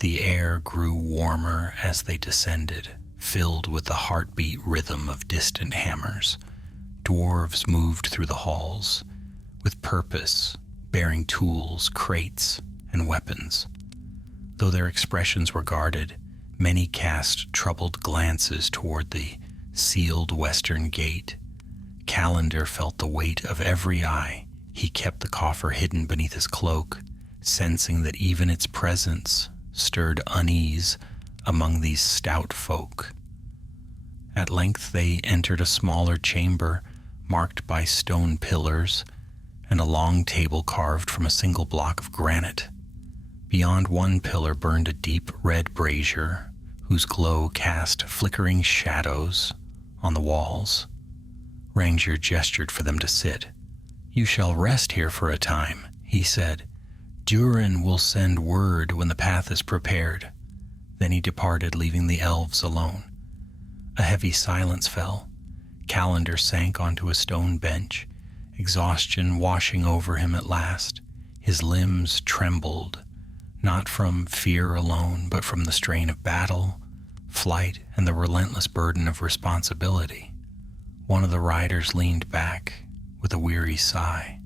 The air grew warmer as they descended, filled with the heartbeat rhythm of distant hammers. Dwarves moved through the halls with purpose, bearing tools, crates, and weapons. Though their expressions were guarded, many cast troubled glances toward the sealed western gate. Calendir felt the weight of every eye. He kept the coffer hidden beneath his cloak, sensing that even its presence stirred unease among these stout folk. At length they entered a smaller chamber marked by stone pillars and a long table carved from a single block of granite. Beyond one pillar burned a deep red brazier whose glow cast flickering shadows on the walls. Rangir gestured for them to sit. You shall rest here for a time, he said. Durin will send word when the path is prepared. Then he departed, leaving the elves alone. A heavy silence fell. Calendir sank onto a stone bench, exhaustion washing over him at last. His limbs trembled, not from fear alone, but from the strain of battle, flight, and the relentless burden of responsibility. One of the riders leaned back with a weary sigh.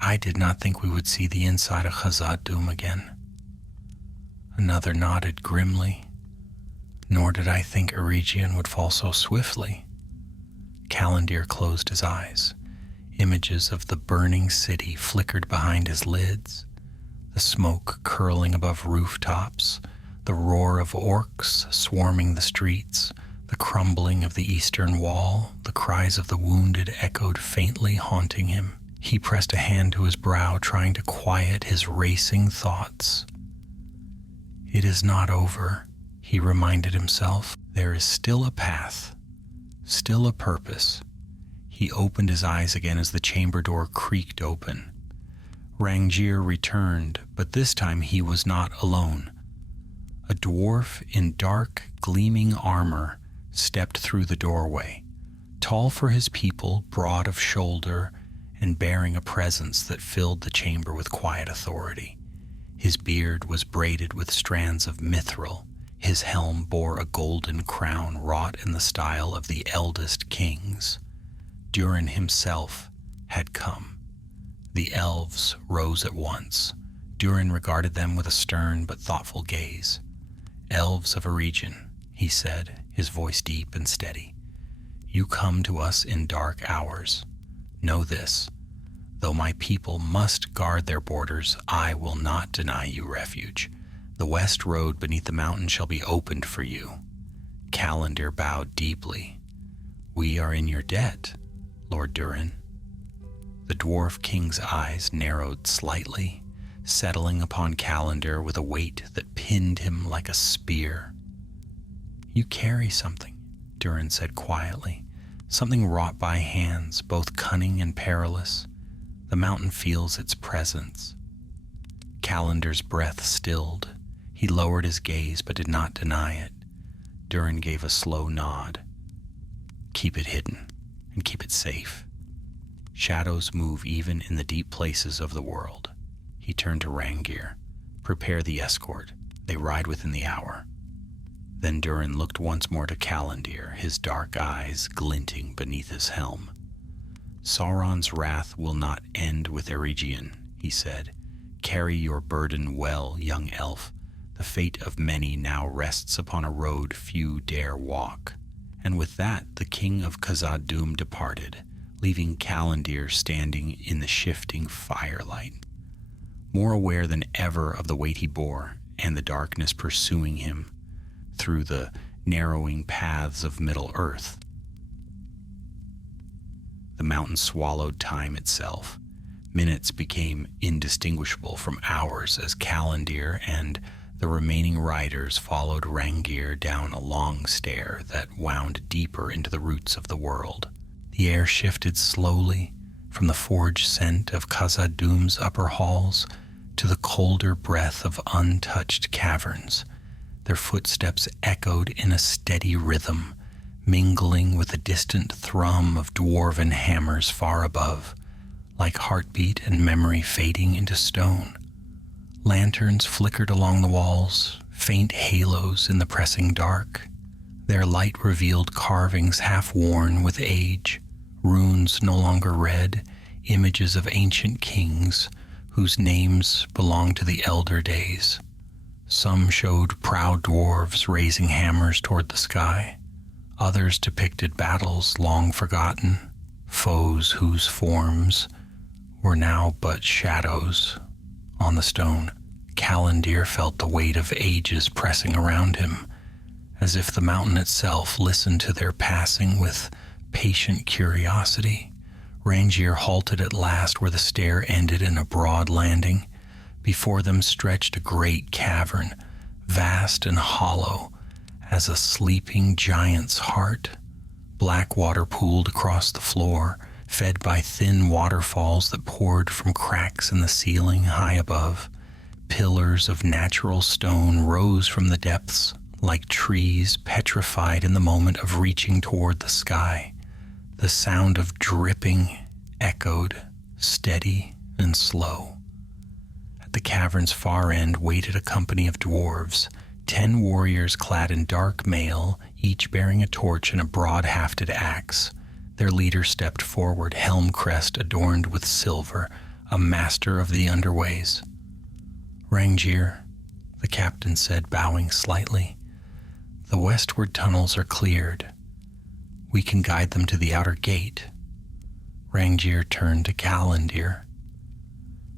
I did not think we would see the inside of Khazad-dûm again. Another nodded grimly. Nor did I think Eregion would fall so swiftly. Calendir closed his eyes. Images of the burning city flickered behind his lids, the smoke curling above rooftops, the roar of orcs swarming the streets, the crumbling of the eastern wall, the cries of the wounded echoed faintly, haunting him. He pressed a hand to his brow, trying to quiet his racing thoughts. It is not over, He reminded himself, there is still a path, still a purpose. He opened his eyes again as the chamber door creaked open. Rangier returned, but this time he was not alone. A dwarf in dark, gleaming armor stepped through the doorway, tall for his people, broad of shoulder, and bearing a presence that filled the chamber with quiet authority. His beard was braided with strands of mithril. His helm bore a golden crown wrought in the style of the eldest kings. Durin himself had come. The elves rose at once. Durin regarded them with a stern but thoughtful gaze. "Elves of Eregion," he said, his voice deep and steady, "you come to us in dark hours. Know this, though my people must guard their borders, I will not deny you refuge. The west road beneath the mountain shall be opened for you." Calendar bowed deeply. "We are in your debt, Lord Durin." The dwarf king's eyes narrowed slightly, settling upon Calendar with a weight that pinned him like a spear. "You carry something," Durin said quietly, "something wrought by hands, both cunning and perilous. The mountain feels its presence." Calendar's breath stilled. He lowered his gaze but did not deny it. Durin gave a slow nod. "Keep it hidden and keep it safe. Shadows move even in the deep places of the world." He turned to Rangier. "Prepare the escort. They ride within the hour." Then Durin looked once more to Calendar, his dark eyes glinting beneath his helm. "Sauron's wrath will not end with Eregion," he said. "Carry your burden well, young elf. The fate of many now rests upon a road few dare walk." And with that, the king of Khazad-dûm departed, leaving Calendar standing in the shifting firelight, more aware than ever of the weight he bore and the darkness pursuing him through the narrowing paths of Middle-earth. The mountain swallowed time itself. Minutes became indistinguishable from hours as Calendar and the remaining riders followed Rangier down a long stair that wound deeper into the roots of the world. The air shifted slowly from the forge scent of Khazad-dûm's upper halls to the colder breath of untouched caverns. Their footsteps echoed in a steady rhythm, mingling with the distant thrum of dwarven hammers far above, like heartbeat and memory fading into stone. Lanterns flickered along the walls, faint halos in the pressing dark. Their light revealed carvings half worn with age, runes no longer read, images of ancient kings whose names belonged to the elder days. Some showed proud dwarves raising hammers toward the sky. Others depicted battles long forgotten, foes whose forms were now but shadows on the stone. Calendar felt the weight of ages pressing around him, as if the mountain itself listened to their passing with patient curiosity. Rangier halted at last where the stair ended in a broad landing. Before them stretched a great cavern, vast and hollow as a sleeping giant's heart. Black water pooled across the floor, fed by thin waterfalls that poured from cracks in the ceiling high above. Pillars of natural stone rose from the depths, like trees petrified in the moment of reaching toward the sky. The sound of dripping echoed, steady and slow. At the cavern's far end waited a company of dwarves, 10 warriors clad in dark mail, each bearing a torch and a broad-hafted axe. Their leader stepped forward, helm crest adorned with silver, a master of the underways. "Rangier," the captain said, bowing slightly, "the westward tunnels are cleared. We can guide them to the outer gate." Rangier turned to Calendar.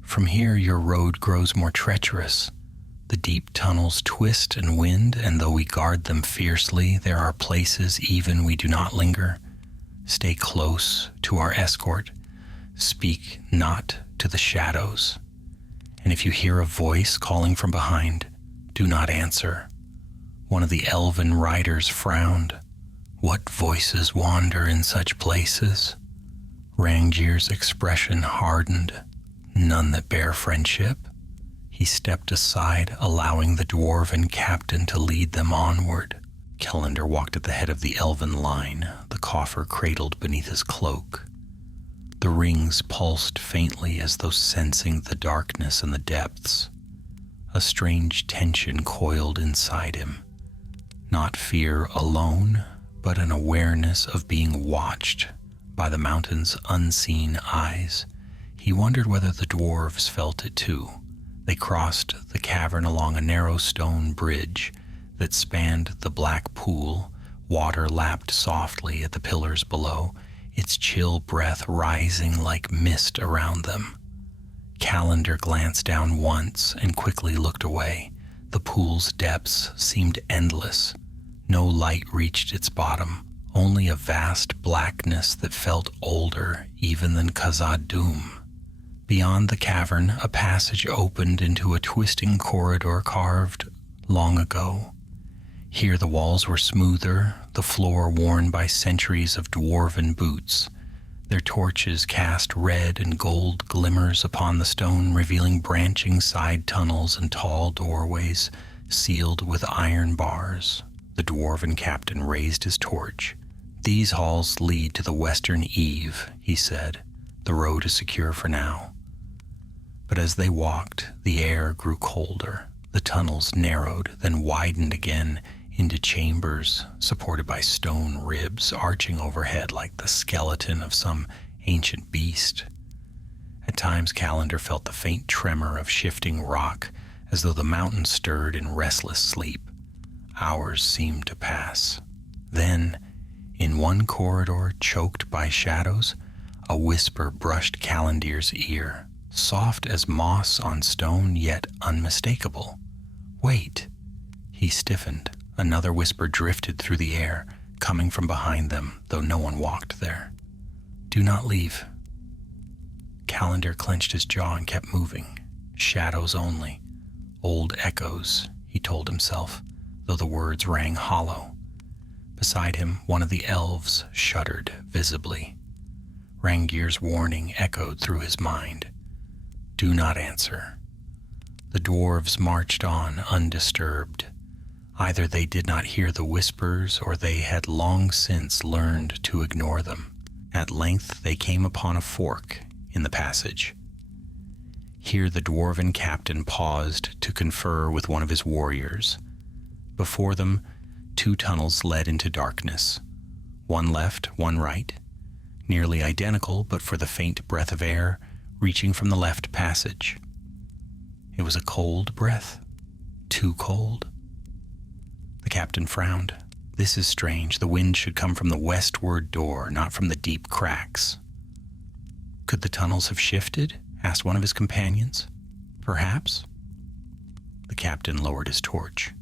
"From here your road grows more treacherous. The deep tunnels twist and wind, and though we guard them fiercely, there are places even we do not linger. Stay close to our escort. Speak not to the shadows. And if you hear a voice calling from behind, do not answer. One of the elven riders frowned. What voices wander in such places? Rangir's expression hardened. None that bear friendship. He stepped aside, allowing the dwarven captain to lead them onward. Kelander walked at the head of the elven line, the coffer cradled beneath his cloak. The rings pulsed faintly as though sensing the darkness and the depths. A strange tension coiled inside him. Not fear alone, but an awareness of being watched by the mountain's unseen eyes. He wondered whether the dwarves felt it too. They crossed the cavern along a narrow stone bridge that spanned the black pool. Water lapped softly at the pillars below, its chill breath rising like mist around them. Kelander glanced down once and quickly looked away. The pool's depths seemed endless. No light reached its bottom, only a vast blackness that felt older even than Khazad-dûm. Beyond the cavern, a passage opened into a twisting corridor carved long ago. Here the walls were smoother, the floor worn by centuries of dwarven boots. Their torches cast red and gold glimmers upon the stone, revealing branching side tunnels and tall doorways sealed with iron bars. The dwarven captain raised his torch. "These halls lead to the western eave," he said. "The road is secure for now." But as they walked, the air grew colder. The tunnels narrowed, then widened again into chambers supported by stone ribs arching overhead like the skeleton of some ancient beast. At times, Kelander felt the faint tremor of shifting rock, as though the mountain stirred in restless sleep. Hours seemed to pass. Then, in one corridor choked by shadows, a whisper brushed Kalandir's ear. Soft as moss on stone, yet unmistakable. "Wait." He stiffened. Another whisper drifted through the air, coming from behind them, though no one walked there. "Do not leave." Kelander clenched his jaw and kept moving. Shadows only. Old echoes, he told himself, though the words rang hollow. Beside him, one of the elves shuddered visibly. Rangir's warning echoed through his mind. "Do not answer." The dwarves marched on undisturbed. Either they did not hear the whispers, or they had long since learned to ignore them. At length they came upon a fork in the passage. Here the dwarven captain paused to confer with one of his warriors. Before them, 2 tunnels led into darkness. One left, one right, nearly identical but for the faint breath of air reaching from the left passage. It was a cold breath, too cold. The captain frowned. "This is strange. The wind should come from the westward door, not from the deep cracks." "Could the tunnels have shifted?" asked one of his companions. "Perhaps." The captain lowered his torch.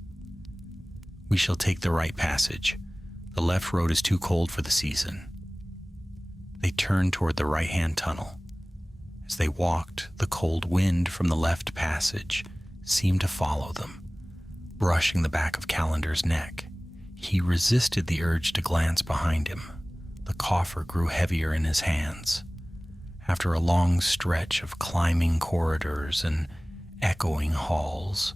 "We shall take the right passage. The left road is too cold for the season." They turned toward the right-hand tunnel. As they walked, the cold wind from the left passage seemed to follow them, brushing the back of Kalander's neck. He resisted the urge to glance behind him. The coffer grew heavier in his hands. After a long stretch of climbing corridors and echoing halls,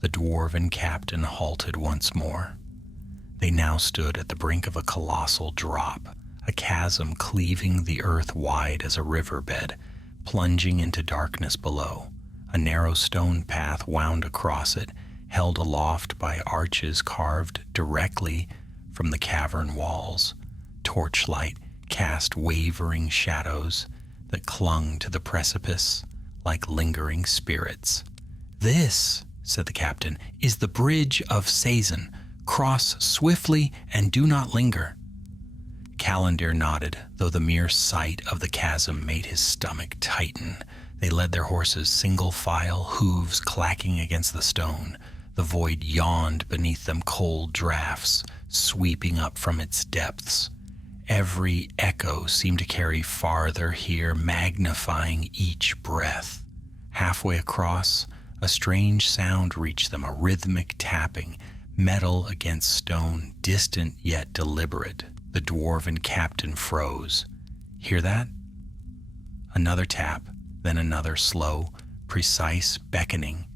the dwarven captain halted once more. They now stood at the brink of a colossal drop, a chasm cleaving the earth wide as a riverbed, plunging into darkness below. A narrow stone path wound across it, held aloft by arches carved directly from the cavern walls. Torchlight cast wavering shadows that clung to the precipice like lingering spirits. "This," said the captain, "is the bridge of Sazin. Cross swiftly and do not linger." Kelander nodded, though the mere sight of the chasm made his stomach tighten. They led their horses single file, hooves clacking against the stone. The void yawned beneath them, cold drafts sweeping up from its depths. Every echo seemed to carry farther here, magnifying each breath. Halfway across, a strange sound reached them, a rhythmic tapping, Metal against stone, distant yet deliberate. The dwarven captain froze. Hear that? Another tap, then another slow, precise beckoning.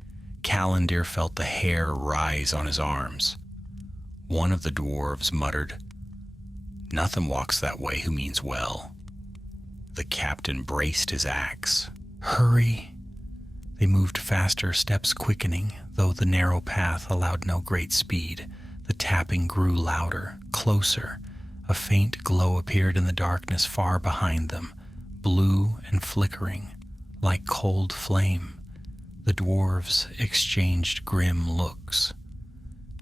Callandir felt the hair rise on his arms. One of the dwarves muttered, "Nothing walks that way who means well." The captain braced his axe. "Hurry!" They moved faster, steps quickening, though the narrow path allowed no great speed. The tapping grew louder, closer. A faint glow appeared in the darkness far behind them, blue and flickering, like cold flame. The dwarves exchanged grim looks.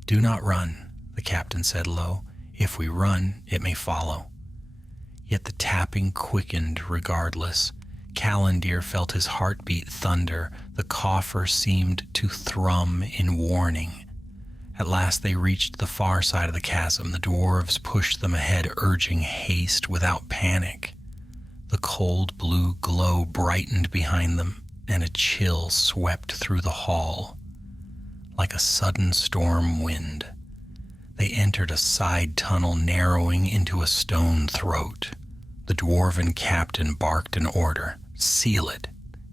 "Do not run," the captain said low. "If we run, it may follow." Yet the tapping quickened regardless. Callandir felt his heartbeat thunder. The coffer seemed to thrum in warning. At last they reached the far side of the chasm. The dwarves pushed them ahead, urging haste without panic. The cold blue glow brightened behind them, and a chill swept through the hall. Like a sudden storm wind, they entered a side tunnel narrowing into a stone throat. The dwarven captain barked an order. "Seal it."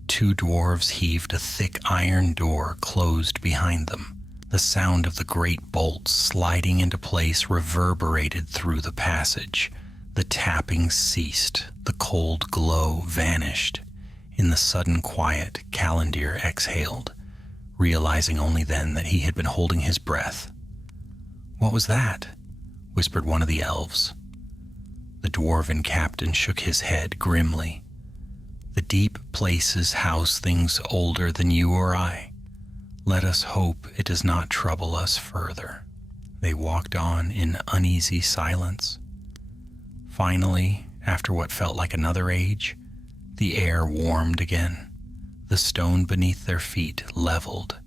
Two dwarves heaved a thick iron door closed behind them. The sound of the great bolts sliding into place reverberated through the passage. The tapping ceased. The cold glow vanished. In the sudden quiet, Callandir exhaled, realizing only then that he had been holding his breath. "What was that?" whispered one of the elves. The dwarven captain shook his head grimly. "The deep places house things older than you or I. Let us hope it does not trouble us further." They walked on in uneasy silence. Finally, after what felt like another age, the air warmed again. The stone beneath their feet leveled,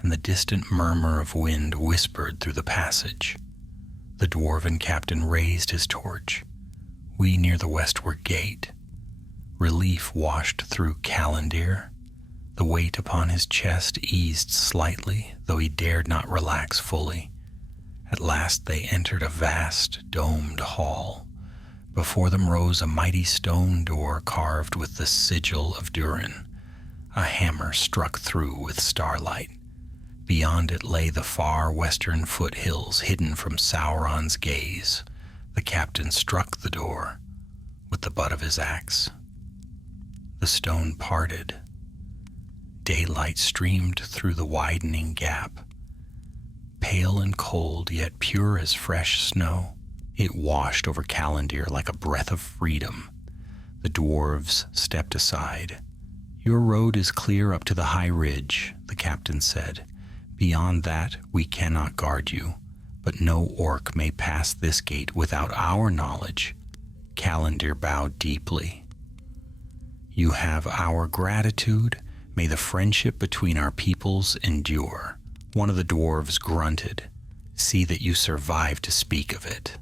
and the distant murmur of wind whispered through the passage. The dwarven captain raised his torch. "We near the westward gate." Relief washed through Callandir. The weight upon his chest eased slightly, though he dared not relax fully. At last they entered a vast, domed hall. Before them rose a mighty stone door carved with the sigil of Durin. A hammer struck through with starlight. Beyond it lay the far western foothills hidden from Sauron's gaze. The captain struck the door with the butt of his axe. The stone parted. Daylight streamed through the widening gap. Pale and cold, yet pure as fresh snow, it washed over Callandir like a breath of freedom. The dwarves stepped aside. "Your road is clear up to the high ridge," the captain said. "Beyond that, we cannot guard you, but no orc may pass this gate without our knowledge." Callandir bowed deeply. "You have our gratitude. May the friendship between our peoples endure." One of the dwarves grunted. "See that you survive to speak of it."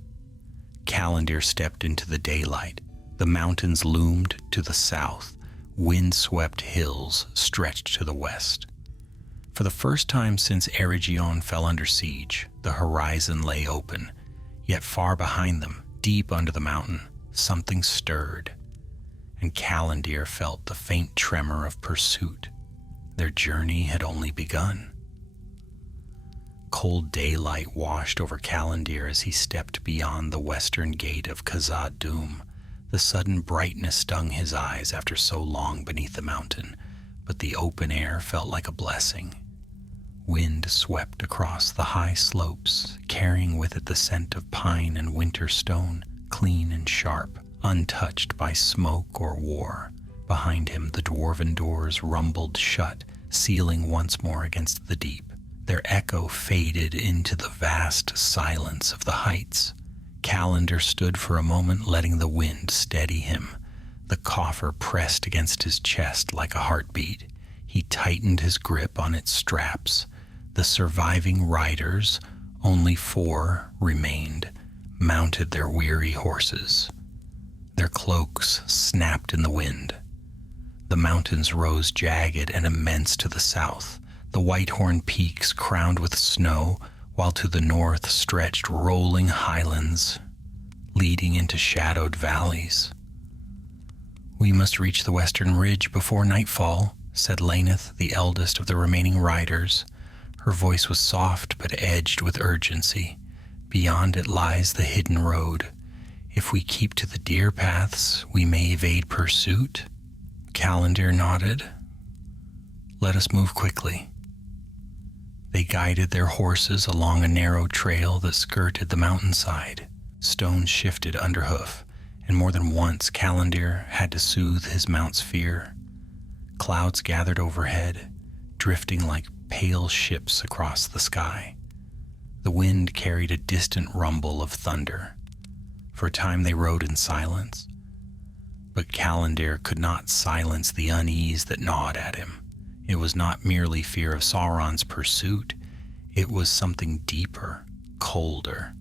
Callandir stepped into the daylight. The mountains loomed to the south. Wind-swept hills stretched to the west. For the first time since Eregion fell under siege, the horizon lay open. Yet far behind them, deep under the mountain, something stirred, and Callandir felt the faint tremor of pursuit. Their journey had only begun. Cold daylight washed over Callandir as he stepped beyond the western gate of Khazad-dûm. The sudden brightness stung his eyes after so long beneath the mountain, but the open air felt like a blessing. Wind swept across the high slopes, carrying with it the scent of pine and winter stone, clean and sharp, untouched by smoke or war. Behind him, the dwarven doors rumbled shut, sealing once more against the deep. Their echo faded into the vast silence of the heights. Callandir stood for a moment, letting the wind steady him. The coffer pressed against his chest like a heartbeat. He tightened his grip on its straps. The surviving riders, only 4 remained, mounted their weary horses. Their cloaks snapped in the wind. The mountains rose jagged and immense to the south, the Whitehorn peaks crowned with snow, while to the north stretched rolling highlands leading into shadowed valleys. "We must reach the western ridge before nightfall," said Laneth, the eldest of the remaining riders. Her voice was soft but edged with urgency. "Beyond it lies the hidden road. If we keep to the deer paths, we may evade pursuit." Callandir nodded. "Let us move quickly." They guided their horses along a narrow trail that skirted the mountainside. Stones shifted underhoof, and more than once Callandir had to soothe his mount's fear. Clouds gathered overhead, drifting like pale ships across the sky. The wind carried a distant rumble of thunder. For a time they rode in silence, but Callandir could not silence the unease that gnawed at him. It was not merely fear of Sauron's pursuit, it was something deeper, colder.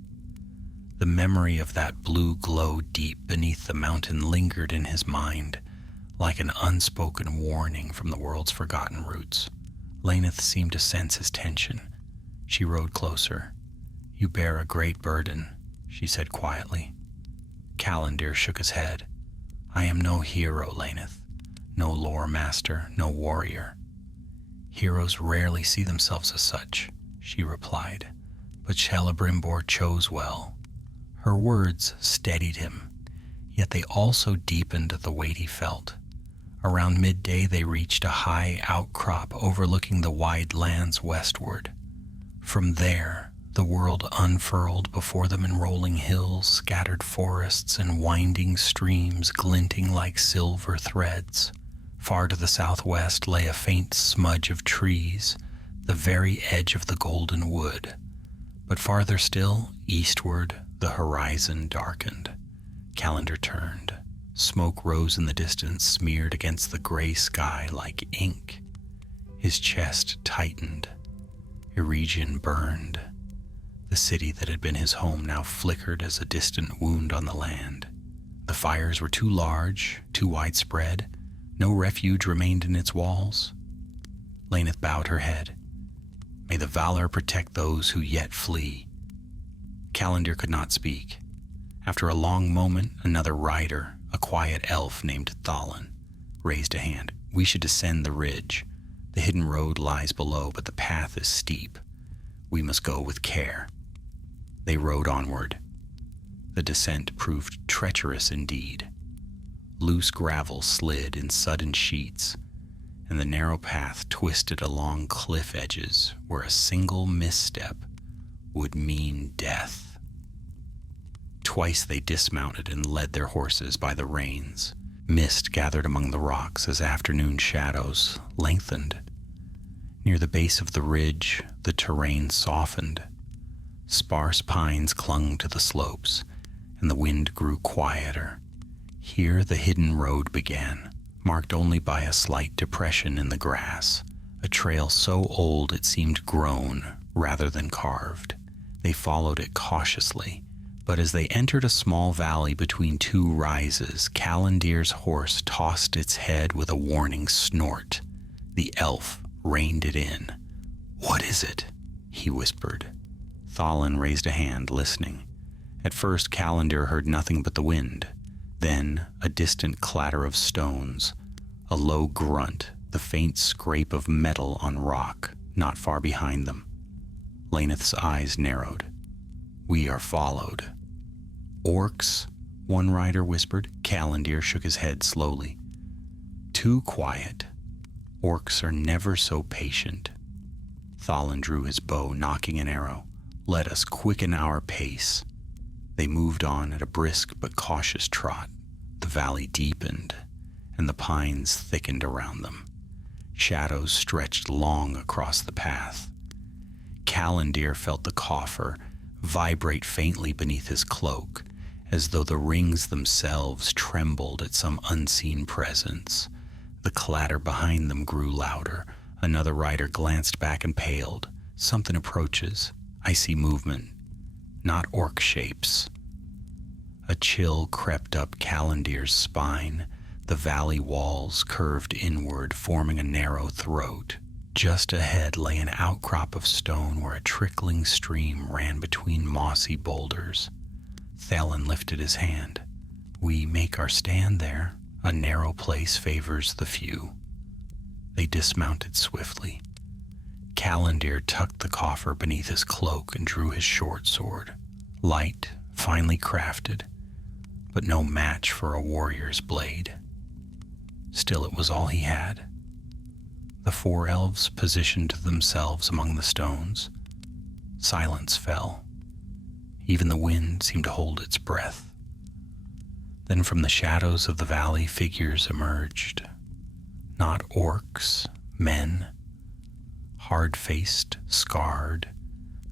The memory of that blue glow deep beneath the mountain lingered in his mind, like an unspoken warning from the world's forgotten roots. Laneth seemed to sense his tension. She rode closer. "You bear a great burden," she said quietly. Callandir shook his head. "I am no hero, Laneth. No lore master, no warrior." "Heroes rarely see themselves as such," she replied. "But Celebrimbor chose well." Her words steadied him, yet they also deepened the weight he felt. Around midday they reached a high outcrop overlooking the wide lands westward. From there, the world unfurled before them in rolling hills, scattered forests, and winding streams glinting like silver threads. Far to the southwest lay a faint smudge of trees, the very edge of the golden wood. But farther still, eastward, the horizon darkened. Callandir turned. Smoke rose in the distance, smeared against the gray sky like ink. His chest tightened. Eregion burned. The city that had been his home now flickered as a distant wound on the land. The fires were too large, too widespread. No refuge remained in its walls. Laneth bowed her head. "May the valor protect those who yet flee." Callandir could not speak. After a long moment, another rider, a quiet elf named Thalin, raised a hand. "We should descend the ridge. The hidden road lies below, but the path is steep. We must go with care." They rode onward. The descent proved treacherous indeed. Loose gravel slid in sudden sheets, and the narrow path twisted along cliff edges where a single misstep would mean death. Twice they dismounted and led their horses by the reins. Mist gathered among the rocks as afternoon shadows lengthened. Near the base of the ridge, the terrain softened. Sparse pines clung to the slopes, and the wind grew quieter. Here the hidden road began, marked only by a slight depression in the grass, a trail so old it seemed grown rather than carved. They followed it cautiously, but as they entered a small valley between two rises, Callandir's horse tossed its head with a warning snort. The elf reined it in. "What is it?" he whispered. Thalin raised a hand, listening. At first, Callandir heard nothing but the wind. Then, a distant clatter of stones, a low grunt, the faint scrape of metal on rock, not far behind them. Laneth's eyes narrowed. "We are followed." "Orcs?" one rider whispered. Callandir shook his head slowly. "Too quiet. Orcs are never so patient." Thalin drew his bow, nocking an arrow. "Let us quicken our pace." They moved on at a brisk but cautious trot. The valley deepened, and the pines thickened around them. Shadows stretched long across the path. Callandir felt the coffer vibrate faintly beneath his cloak, as though the rings themselves trembled at some unseen presence. The clatter behind them grew louder. Another rider glanced back and paled. Something approaches. I see movement. Not orc shapes. A chill crept up Callandir's spine. The valley walls curved inward, forming a narrow throat. Just ahead lay an outcrop of stone where a trickling stream ran between mossy boulders. Thalin lifted his hand. We make our stand there. A narrow place favors the few. They dismounted swiftly. Callandir tucked the coffer beneath his cloak and drew his short sword, light, finely crafted, but no match for a warrior's blade. Still, it was all he had. The 4 elves positioned themselves among the stones. Silence fell. Even the wind seemed to hold its breath. Then from the shadows of the valley, figures emerged. Not orcs, men, hard-faced, scarred,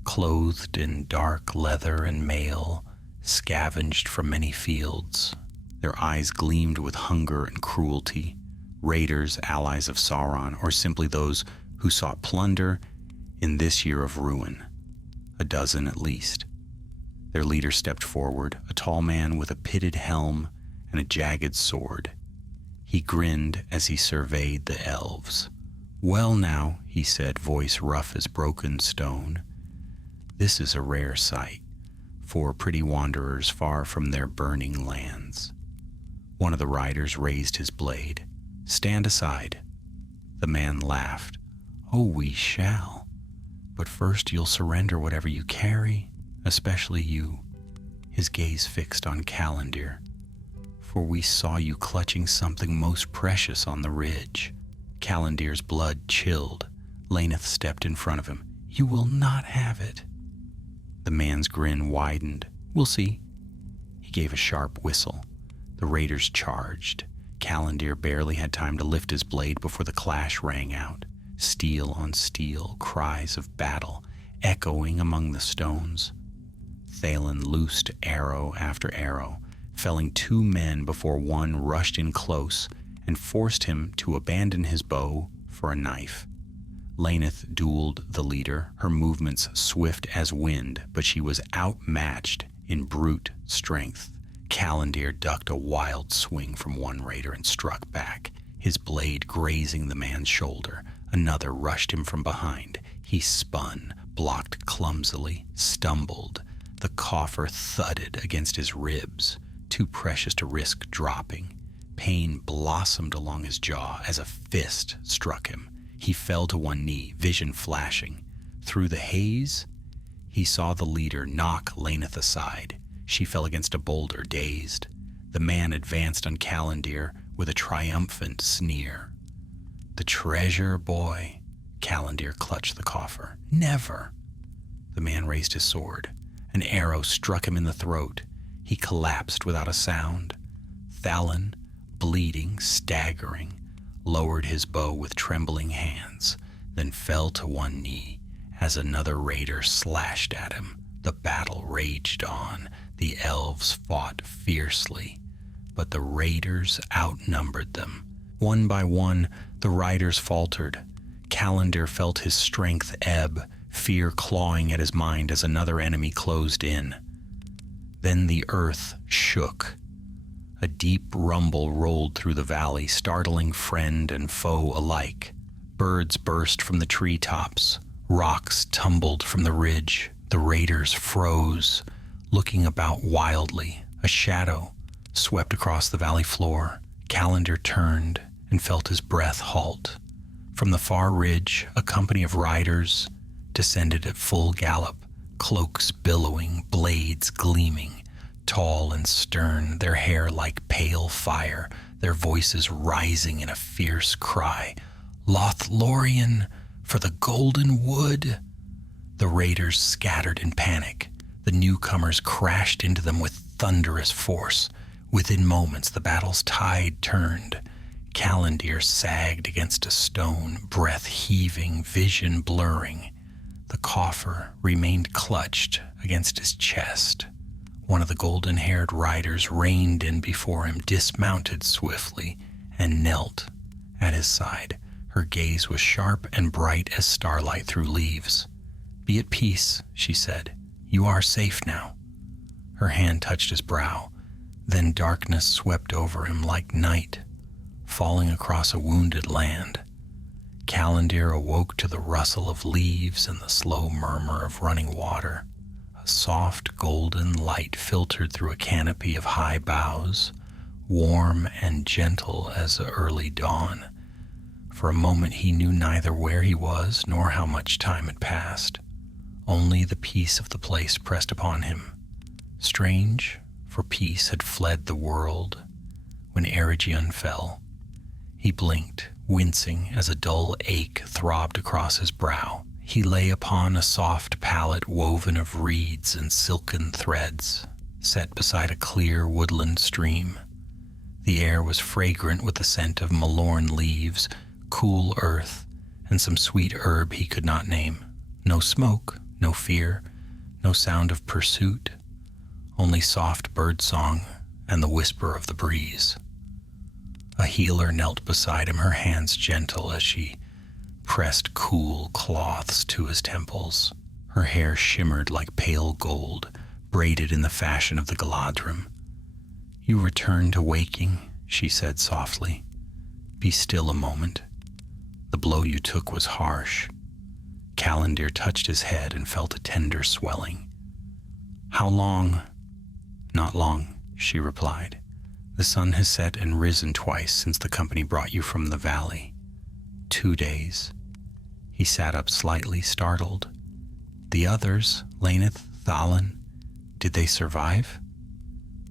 clothed in dark leather and mail, scavenged from many fields. Their eyes gleamed with hunger and cruelty. Raiders, allies of Sauron, or simply those who sought plunder in this year of ruin. A dozen at least. Their leader stepped forward, a tall man with a pitted helm and a jagged sword. He grinned as he surveyed the elves. "Well now," he said, voice rough as broken stone, "this is a rare sight for pretty wanderers far from their burning lands." One of the riders raised his blade. "Stand aside." The man laughed. "Oh, we shall. But first you'll surrender whatever you carry, especially you." His gaze fixed on Callandir. "For we saw you clutching something most precious on the ridge." Callandir's blood chilled. Laneth stepped in front of him. "You will not have it." The man's grin widened. "We'll see." He gave a sharp whistle. The raiders charged. Callandir barely had time to lift his blade before the clash rang out. Steel on steel, cries of battle echoing among the stones. Thalin loosed arrow after arrow, felling 2 men before one rushed in close and forced him to abandon his bow for a knife. Laneth dueled the leader, her movements swift as wind, but she was outmatched in brute strength. Callandir ducked a wild swing from one raider and struck back, his blade grazing the man's shoulder. Another rushed him from behind. He spun, blocked clumsily, stumbled. The coffer thudded against his ribs, too precious to risk dropping. Pain blossomed along his jaw as a fist struck him. He fell to one knee, vision flashing. Through the haze, he saw the leader knock Laneth aside. She fell against a boulder, dazed. The man advanced on Callandir with a triumphant sneer. "The treasure, boy." Callandir clutched the coffer. "Never." The man raised his sword. An arrow struck him in the throat. He collapsed without a sound. Thalin, bleeding, staggering, lowered his bow with trembling hands, then fell to one knee as another raider slashed at him. The battle raged on. The elves fought fiercely, but the raiders outnumbered them. One by one, the riders faltered. Callandir felt his strength ebb, fear clawing at his mind as another enemy closed in. Then the earth shook. A deep rumble rolled through the valley, startling friend and foe alike. Birds burst from the treetops. Rocks tumbled from the ridge. The raiders froze, looking about wildly. A shadow swept across the valley floor. Callandir turned and felt his breath halt. From the far ridge, a company of riders descended at full gallop, cloaks billowing, blades gleaming, tall and stern, their hair like pale fire, their voices rising in a fierce cry. "Lothlorien, for the golden wood!" The raiders scattered in panic. The newcomers crashed into them with thunderous force. Within moments, the battle's tide turned. Callandir sagged against a stone, breath heaving, vision blurring. The coffer remained clutched against his chest. One of the golden-haired riders reined in before him, dismounted swiftly, and knelt at his side. Her gaze was sharp and bright as starlight through leaves. "Be at peace," she said. "You are safe now." Her hand touched his brow. Then darkness swept over him like night, falling across a wounded land. Calendar awoke to the rustle of leaves and the slow murmur of running water. A soft golden light filtered through a canopy of high boughs, warm and gentle as the early dawn. For a moment he knew neither where he was nor how much time had passed. Only the peace of the place pressed upon him. Strange, for peace had fled the world when Eregion fell. He blinked, wincing as a dull ache throbbed across his brow. He lay upon a soft pallet woven of reeds and silken threads, set beside a clear woodland stream. The air was fragrant with the scent of malorn leaves, cool earth, and some sweet herb he could not name. No smoke, no fear, no sound of pursuit, only soft bird song and the whisper of the breeze. A healer knelt beside him, her hands gentle as she pressed cool cloths to his temples. Her hair shimmered like pale gold, braided in the fashion of the Galadrim. "You return to waking," she said softly. "Be still a moment. The blow you took was harsh." Calendar touched his head and felt a tender swelling. "How long?" "Not long," she replied. "The sun has set and risen twice since the company brought you from the valley. 2 days." He sat up slightly, startled. "The others, Laneth, Thalin, did they survive?"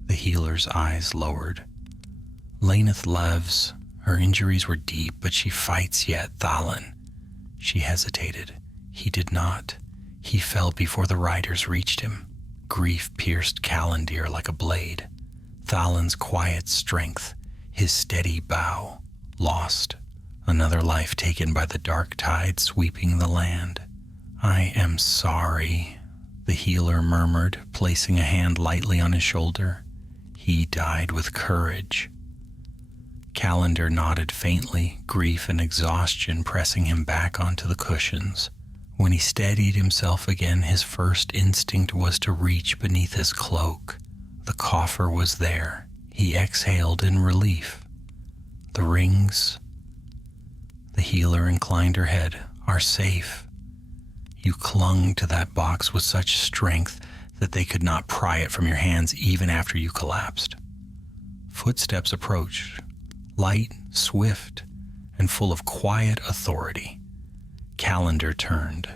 The healer's eyes lowered. "Laneth lives. Her injuries were deep, but she fights yet. Thalin." She hesitated. "He did not. He fell before the riders reached him." Grief pierced Calendar like a blade. Thalin's quiet strength, his steady bow, lost. Another life taken by the dark tide sweeping the land. "I am sorry," the healer murmured, placing a hand lightly on his shoulder. "He died with courage." Calendar nodded faintly, grief and exhaustion pressing him back onto the cushions. When he steadied himself again, his first instinct was to reach beneath his cloak. The coffer was there. He exhaled in relief. "The rings," the healer inclined her head, "are safe. You clung to that box with such strength that they could not pry it from your hands even after you collapsed." Footsteps approached, light, swift, and full of quiet authority. Calendar turned.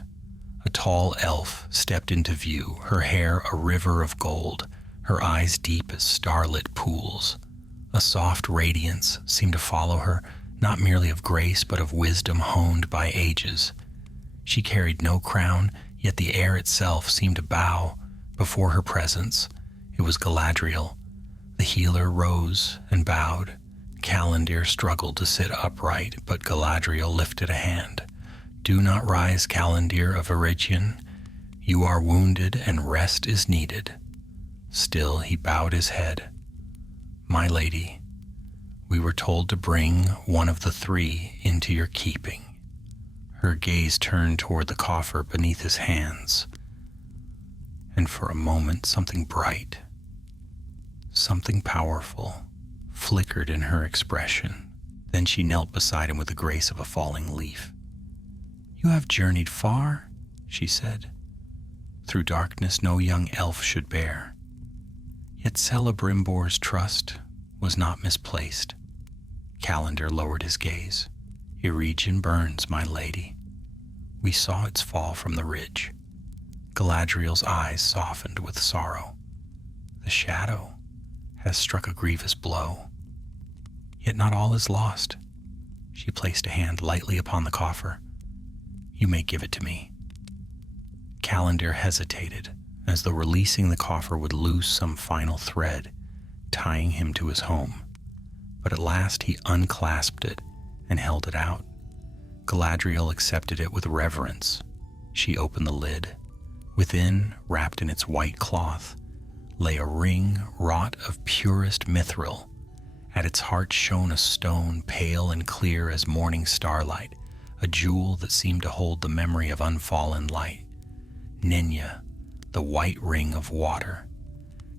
A tall elf stepped into view, her hair a river of gold, her eyes deep as starlit pools. A soft radiance seemed to follow her, not merely of grace but of wisdom honed by ages. She carried no crown, yet the air itself seemed to bow before her presence. It was Galadriel. The healer rose and bowed. Calendar struggled to sit upright, but Galadriel lifted a hand. "Do not rise, Calendar of Eregion. You are wounded and rest is needed." Still he bowed his head. "My lady, we were told to bring one of the 3 into your keeping." Her gaze turned toward the coffer beneath his hands, and for a moment something bright, something powerful, flickered in her expression. Then she knelt beside him with the grace of a falling leaf. "You have journeyed far," she said. "Through darkness no young elf should bear." Yet Celebrimbor's trust was not misplaced. Calendar lowered his gaze. "Eregion burns, my lady. We saw its fall from the ridge." Galadriel's eyes softened with sorrow. "The shadow has struck a grievous blow. Yet not all is lost." She placed a hand lightly upon the coffer. "You may give it to me." Calendar hesitated, as though releasing the coffer would loose some final thread, tying him to his home. But at last he unclasped it and held it out. Galadriel accepted it with reverence. She opened the lid. Within, wrapped in its white cloth, lay a ring wrought of purest mithril. At its heart shone a stone pale and clear as morning starlight, a jewel that seemed to hold the memory of unfallen light. Nenya, the white ring of water.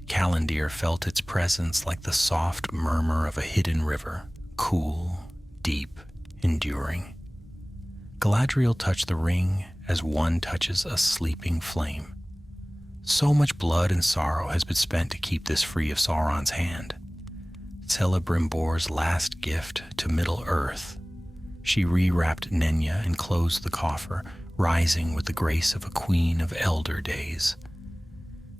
Calendar felt its presence like the soft murmur of a hidden river, cool, deep, enduring. Galadriel touched the ring as one touches a sleeping flame. So much blood and sorrow has been spent to keep this free of Sauron's hand. Celebrimbor's last gift to Middle-earth. She rewrapped Nenya and closed the coffer, rising with the grace of a queen of elder days.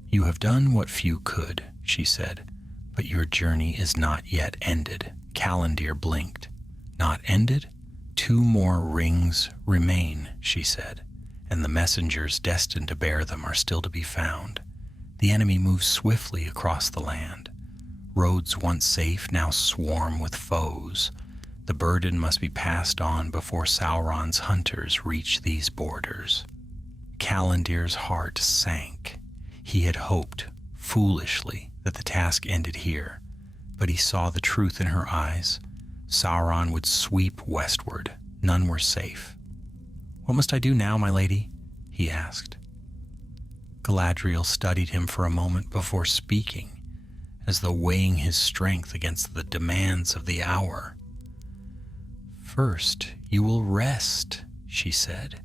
"You have done what few could," she said, "but your journey is not yet ended." Calendir blinked. "Not ended? 2 more rings remain," she said, "and the messengers destined to bear them are still to be found. The enemy moves swiftly across the land. Roads once safe now swarm with foes. The burden must be passed on before Sauron's hunters reach these borders." Calendir's heart sank. He had hoped, foolishly, that the task ended here, but he saw the truth in her eyes. Sauron would sweep westward. None were safe. "What must I do now, my lady?" he asked. Galadriel studied him for a moment before speaking, as though weighing his strength against the demands of the hour. "First, you will rest," she said.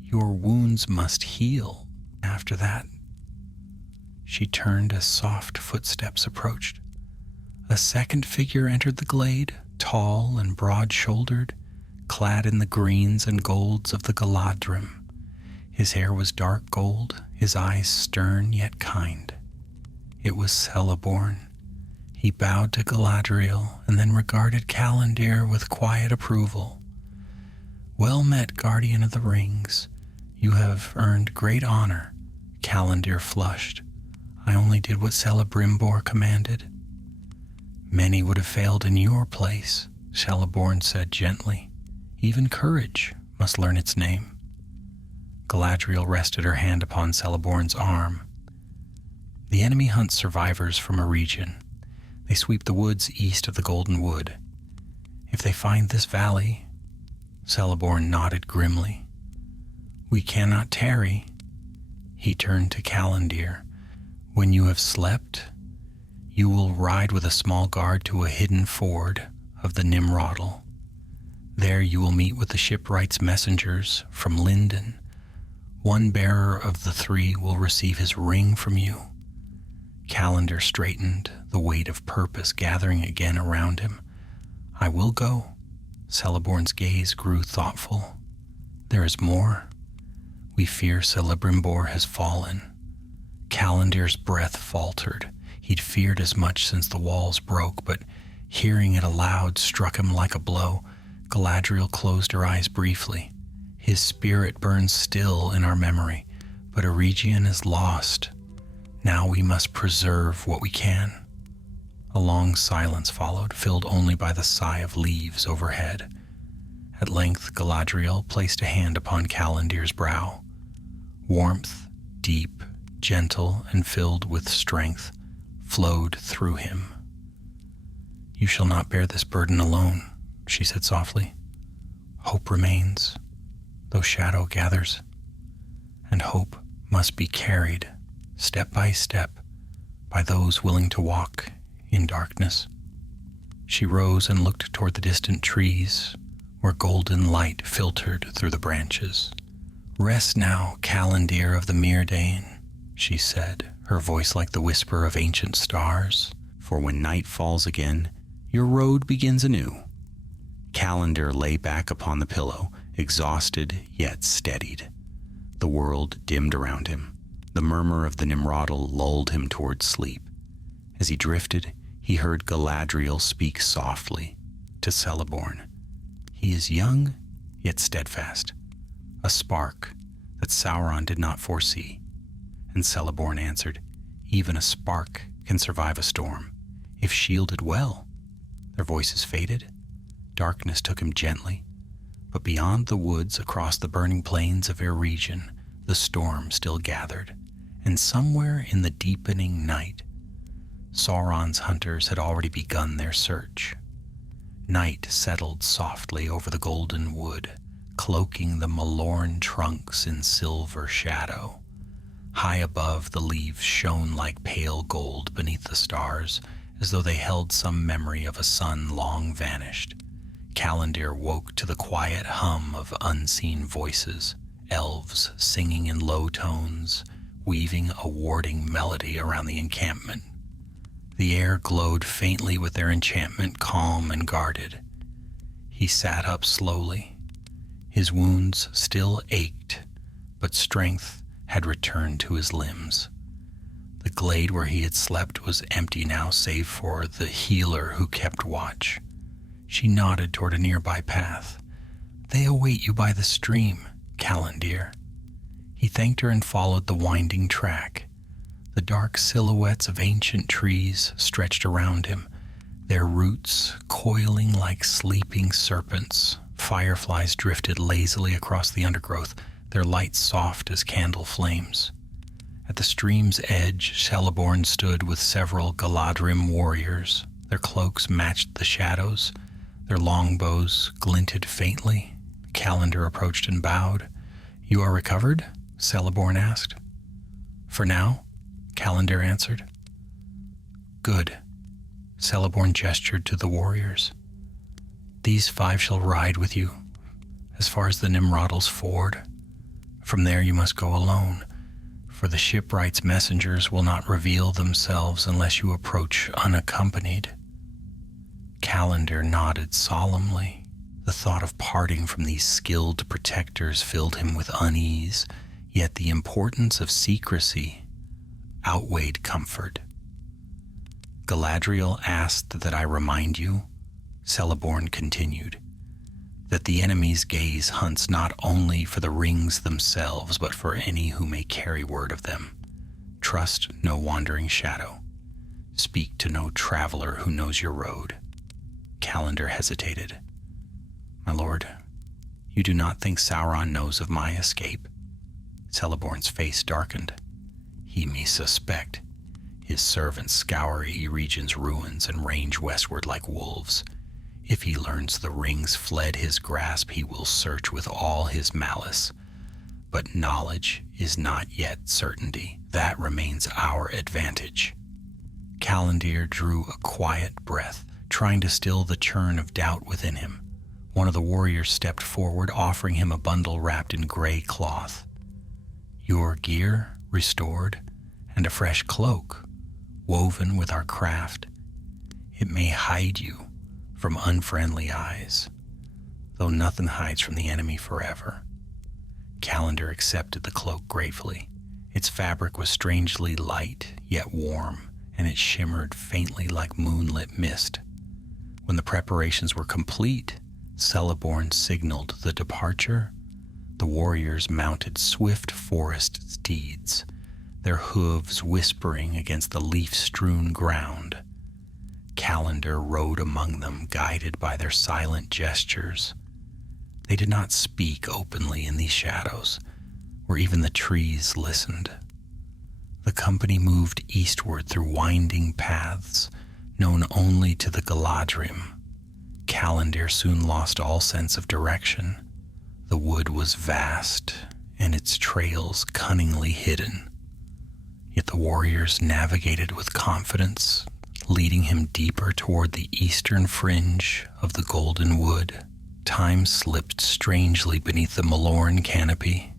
"Your wounds must heal. After that..." She turned as soft footsteps approached. A second figure entered the glade, tall and broad-shouldered, clad in the greens and golds of the Galadrim. His hair was dark gold, his eyes stern yet kind. It was Celeborn. He bowed to Galadriel and then regarded Calendir with quiet approval. "Well met, Guardian of the Rings. You have earned great honor." Calendir flushed. "I only did what Celebrimbor commanded." "Many would have failed in your place," Celeborn said gently. "Even courage must learn its name." Galadriel rested her hand upon Celeborn's arm. "The enemy hunts survivors from Eregion. They sweep the woods east of the Golden Wood. If they find this valley..." Celeborn nodded grimly. "We cannot tarry." He turned to Calendir. "When you have slept, you will ride with a small guard to a hidden ford of the Nimrodal. There you will meet with the shipwright's messengers from Lindon. One bearer of the 3 will receive his ring from you." Calendir straightened, the weight of purpose gathering again around him. "I will go." Celeborn's gaze grew thoughtful. "There is more. We fear Celebrimbor has fallen." Calendir's breath faltered. He'd feared as much since the walls broke, but hearing it aloud struck him like a blow. Galadriel closed her eyes briefly. "His spirit burns still in our memory, but Eregion is lost. Now we must preserve what we can." A long silence followed, filled only by the sigh of leaves overhead. At length Galadriel placed a hand upon Calendir's brow. Warmth, deep, gentle, and filled with strength, flowed through him. "You shall not bear this burden alone," she said softly. "Hope remains, though shadow gathers, and hope must be carried step by step by those willing to walk in darkness." She rose and looked toward the distant trees, where golden light filtered through the branches. "Rest now, Calendir of the Myrdain," she said, her voice like the whisper of ancient stars. "For when night falls again, your road begins anew." Calendir lay back upon the pillow, exhausted yet steadied. The world dimmed around him. The murmur of the Nimrodal lulled him toward sleep. As he drifted, he heard Galadriel speak softly to Celeborn. He is young, yet steadfast, a spark that Sauron did not foresee. And Celeborn answered, "Even a spark can survive a storm, if shielded well." Their voices faded. Darkness took him gently, but beyond the woods, across the burning plains of Eregion, the storm still gathered, and somewhere in the deepening night, Sauron's hunters had already begun their search. Night settled softly over the Golden Wood, cloaking the malorn trunks in silver shadow. High above, the leaves shone like pale gold beneath the stars, as though they held some memory of a sun long vanished. Calendar woke to the quiet hum of unseen voices, elves singing in low tones, weaving a warding melody around the encampment. The air glowed faintly with their enchantment, calm and guarded. He sat up slowly. His wounds still ached, but strength had returned to his limbs. The glade where he had slept was empty now, save for the healer who kept watch. She nodded toward a nearby path. "They await you by the stream, Calendar." He thanked her and followed the winding track. The dark silhouettes of ancient trees stretched around him, their roots coiling like sleeping serpents. Fireflies drifted lazily across the undergrowth, their light soft as candle flames. At the stream's edge, Celeborn stood with several Galadrim warriors. Their cloaks matched the shadows. Their longbows glinted faintly. Calendar approached and bowed. "You are recovered?" Celeborn asked. "For now," Calendar answered. "Good." Celeborn gestured to the warriors. "These 5 shall ride with you as far as the Nimrod's ford. From there you must go alone, for the shipwright's messengers will not reveal themselves unless you approach unaccompanied." Calendar nodded solemnly. The thought of parting from these skilled protectors filled him with unease, yet the importance of secrecy outweighed comfort. "Galadriel asked that I remind you," Celeborn continued, "that the enemy's gaze hunts not only for the rings themselves, but for any who may carry word of them. Trust no wandering shadow. Speak to no traveler who knows your road." Calendar hesitated. "My lord, you do not think Sauron knows of my escape?" Celeborn's face darkened. "He may suspect. His servants scour Eregion's ruins and range westward like wolves. If he learns the rings fled his grasp, he will search with all his malice. But knowledge is not yet certainty. That remains our advantage." Calendar drew a quiet breath, trying to still the churn of doubt within him. One of the warriors stepped forward, offering him a bundle wrapped in gray cloth. "Your gear restored, and a fresh cloak, woven with our craft. It may hide you from unfriendly eyes, though nothing hides from the enemy forever." Calendar accepted the cloak gratefully. Its fabric was strangely light, yet warm, and it shimmered faintly like moonlit mist. When the preparations were complete, Celeborn signaled the departure. The warriors mounted swift forest steeds, their hooves whispering against the leaf-strewn ground. Calendar rode among them, guided by their silent gestures. They did not speak openly in these shadows, where even the trees listened. The company moved eastward through winding paths, known only to the Galadrim. Calendar soon lost all sense of direction. The wood was vast, and its trails cunningly hidden. Yet the warriors navigated with confidence, leading him deeper toward the eastern fringe of the golden wood. Time slipped strangely beneath the Malorn canopy.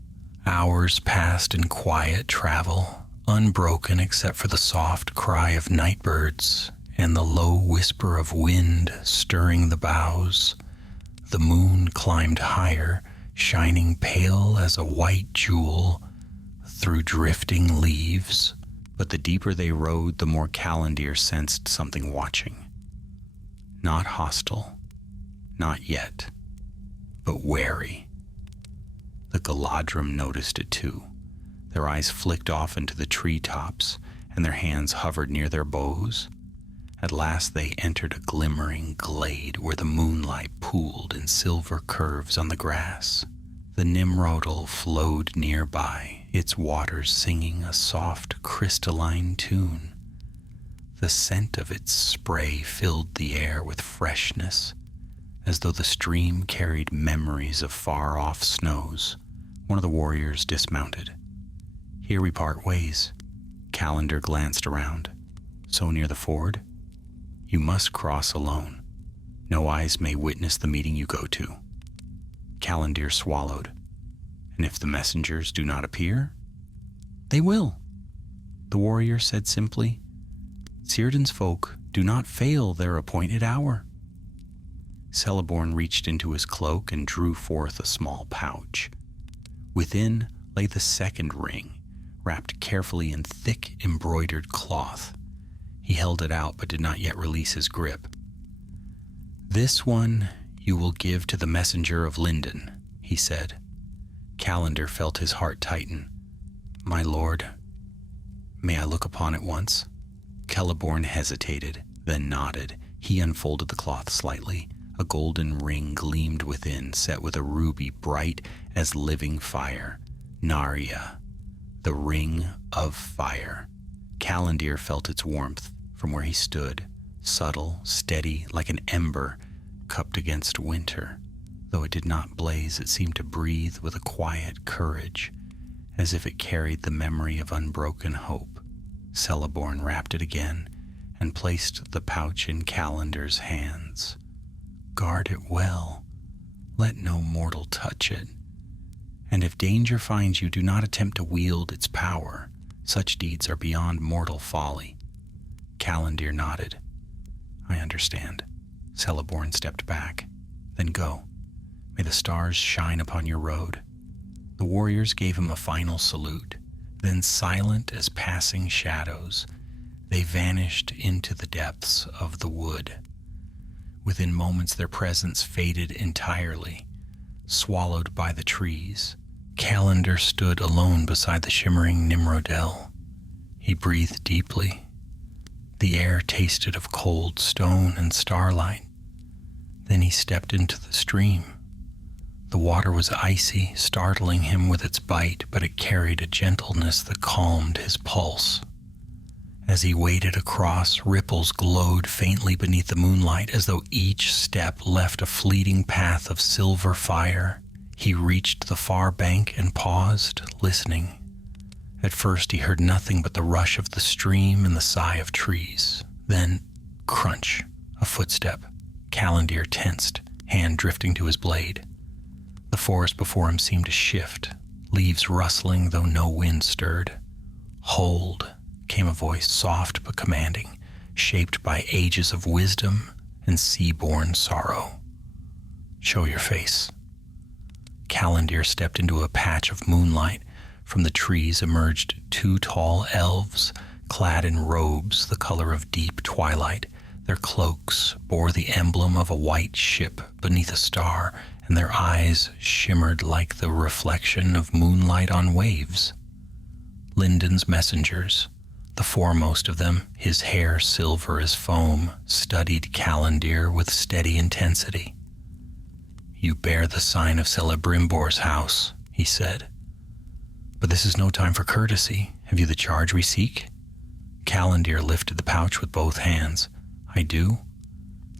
Hours passed in quiet travel, unbroken except for the soft cry of nightbirds and the low whisper of wind stirring the boughs. The moon climbed higher, shining pale as a white jewel through drifting leaves. But the deeper they rode, the more Calendar sensed something watching. Not hostile, not yet, but wary. The Galadrim noticed it too. Their eyes flicked off into the treetops, and their hands hovered near their bows. At last they entered a glimmering glade where the moonlight pooled in silver curves on the grass. The Nimrodal flowed nearby, its waters singing a soft, crystalline tune. The scent of its spray filled the air with freshness, as though the stream carried memories of far-off snows. One of the warriors dismounted. "Here we part ways." Calendar glanced around. "So near the ford? You must cross alone." No eyes may witness the meeting you go to. Callandir swallowed. And if the messengers do not appear, they will. The warrior said simply, Círdan's folk do not fail their appointed hour. Celeborn reached into his cloak and drew forth a small pouch. Within lay the second ring, wrapped carefully in thick embroidered cloth. He held it out but did not yet release his grip. This one you will give to the messenger of Lindon, he said. Callandir felt his heart tighten. My lord, may I look upon it once? Celeborn hesitated, then nodded. He unfolded the cloth slightly. A golden ring gleamed within, set with a ruby bright as living fire. Narya, the ring of fire. Callandir felt its warmth from where he stood, subtle, steady, like an ember cupped against winter. Though it did not blaze, it seemed to breathe with a quiet courage, as if it carried the memory of unbroken hope. Celeborn wrapped it again and placed the pouch in Callandir's hands. Guard it well. Let no mortal touch it. And if danger finds you, do not attempt to wield its power. Such deeds are beyond mortal folly. Callandir nodded. I understand. Celeborn stepped back. Then go. May the stars shine upon your road. The warriors gave him a final salute. Then, silent as passing shadows, they vanished into the depths of the wood. Within moments their presence faded entirely, swallowed by the trees. Callandir stood alone beside the shimmering Nimrodel. He breathed deeply. The air tasted of cold stone and starlight. Then he stepped into the stream. The water was icy, startling him with its bite, but it carried a gentleness that calmed his pulse. As he waded across, ripples glowed faintly beneath the moonlight, as though each step left a fleeting path of silver fire. He reached the far bank and paused, listening. At first he heard nothing but the rush of the stream and the sigh of trees. Then, crunch, a footstep. Callandir tensed, hand drifting to his blade. The forest before him seemed to shift, leaves rustling though no wind stirred. Hold, came a voice, soft but commanding, shaped by ages of wisdom and sea-born sorrow. Show your face. Callandir stepped into a patch of moonlight. From the trees emerged two tall elves, clad in robes the color of deep twilight. Their cloaks bore the emblem of a white ship beneath a star, and their eyes shimmered like the reflection of moonlight on waves. Lindon's messengers, the foremost of them, his hair silver as foam, studied Callandir with steady intensity. You bear the sign of Celebrimbor's house, he said. But this is no time for courtesy. Have you the charge we seek? Callandir lifted the pouch with both hands. I do.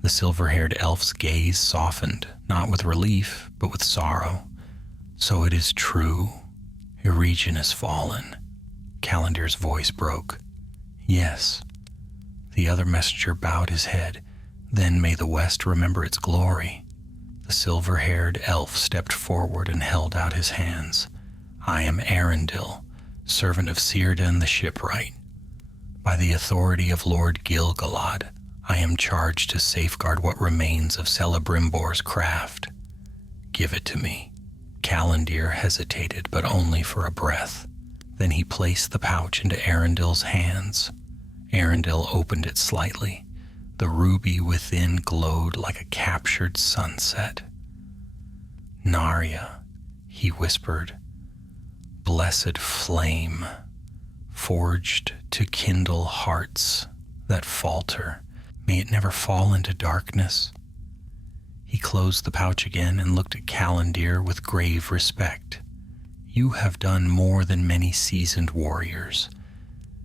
The silver-haired elf's gaze softened, not with relief, but with sorrow. So it is true. Eregion has fallen. Callandir's voice broke. Yes. The other messenger bowed his head. Then may the West remember its glory. The silver-haired elf stepped forward and held out his hands. I am Arundel, servant of Círdan the shipwright. By the authority of Lord Gil-galad, I am charged to safeguard what remains of Celebrimbor's craft. Give it to me. Callandir hesitated, but only for a breath. Then he placed the pouch into Arendel's hands. Arundel opened it slightly. The ruby within glowed like a captured sunset. Narya, he whispered, blessed flame, forged to kindle hearts that falter. May it never fall into darkness. He closed the pouch again and looked at Callandir with grave respect. You have done more than many seasoned warriors.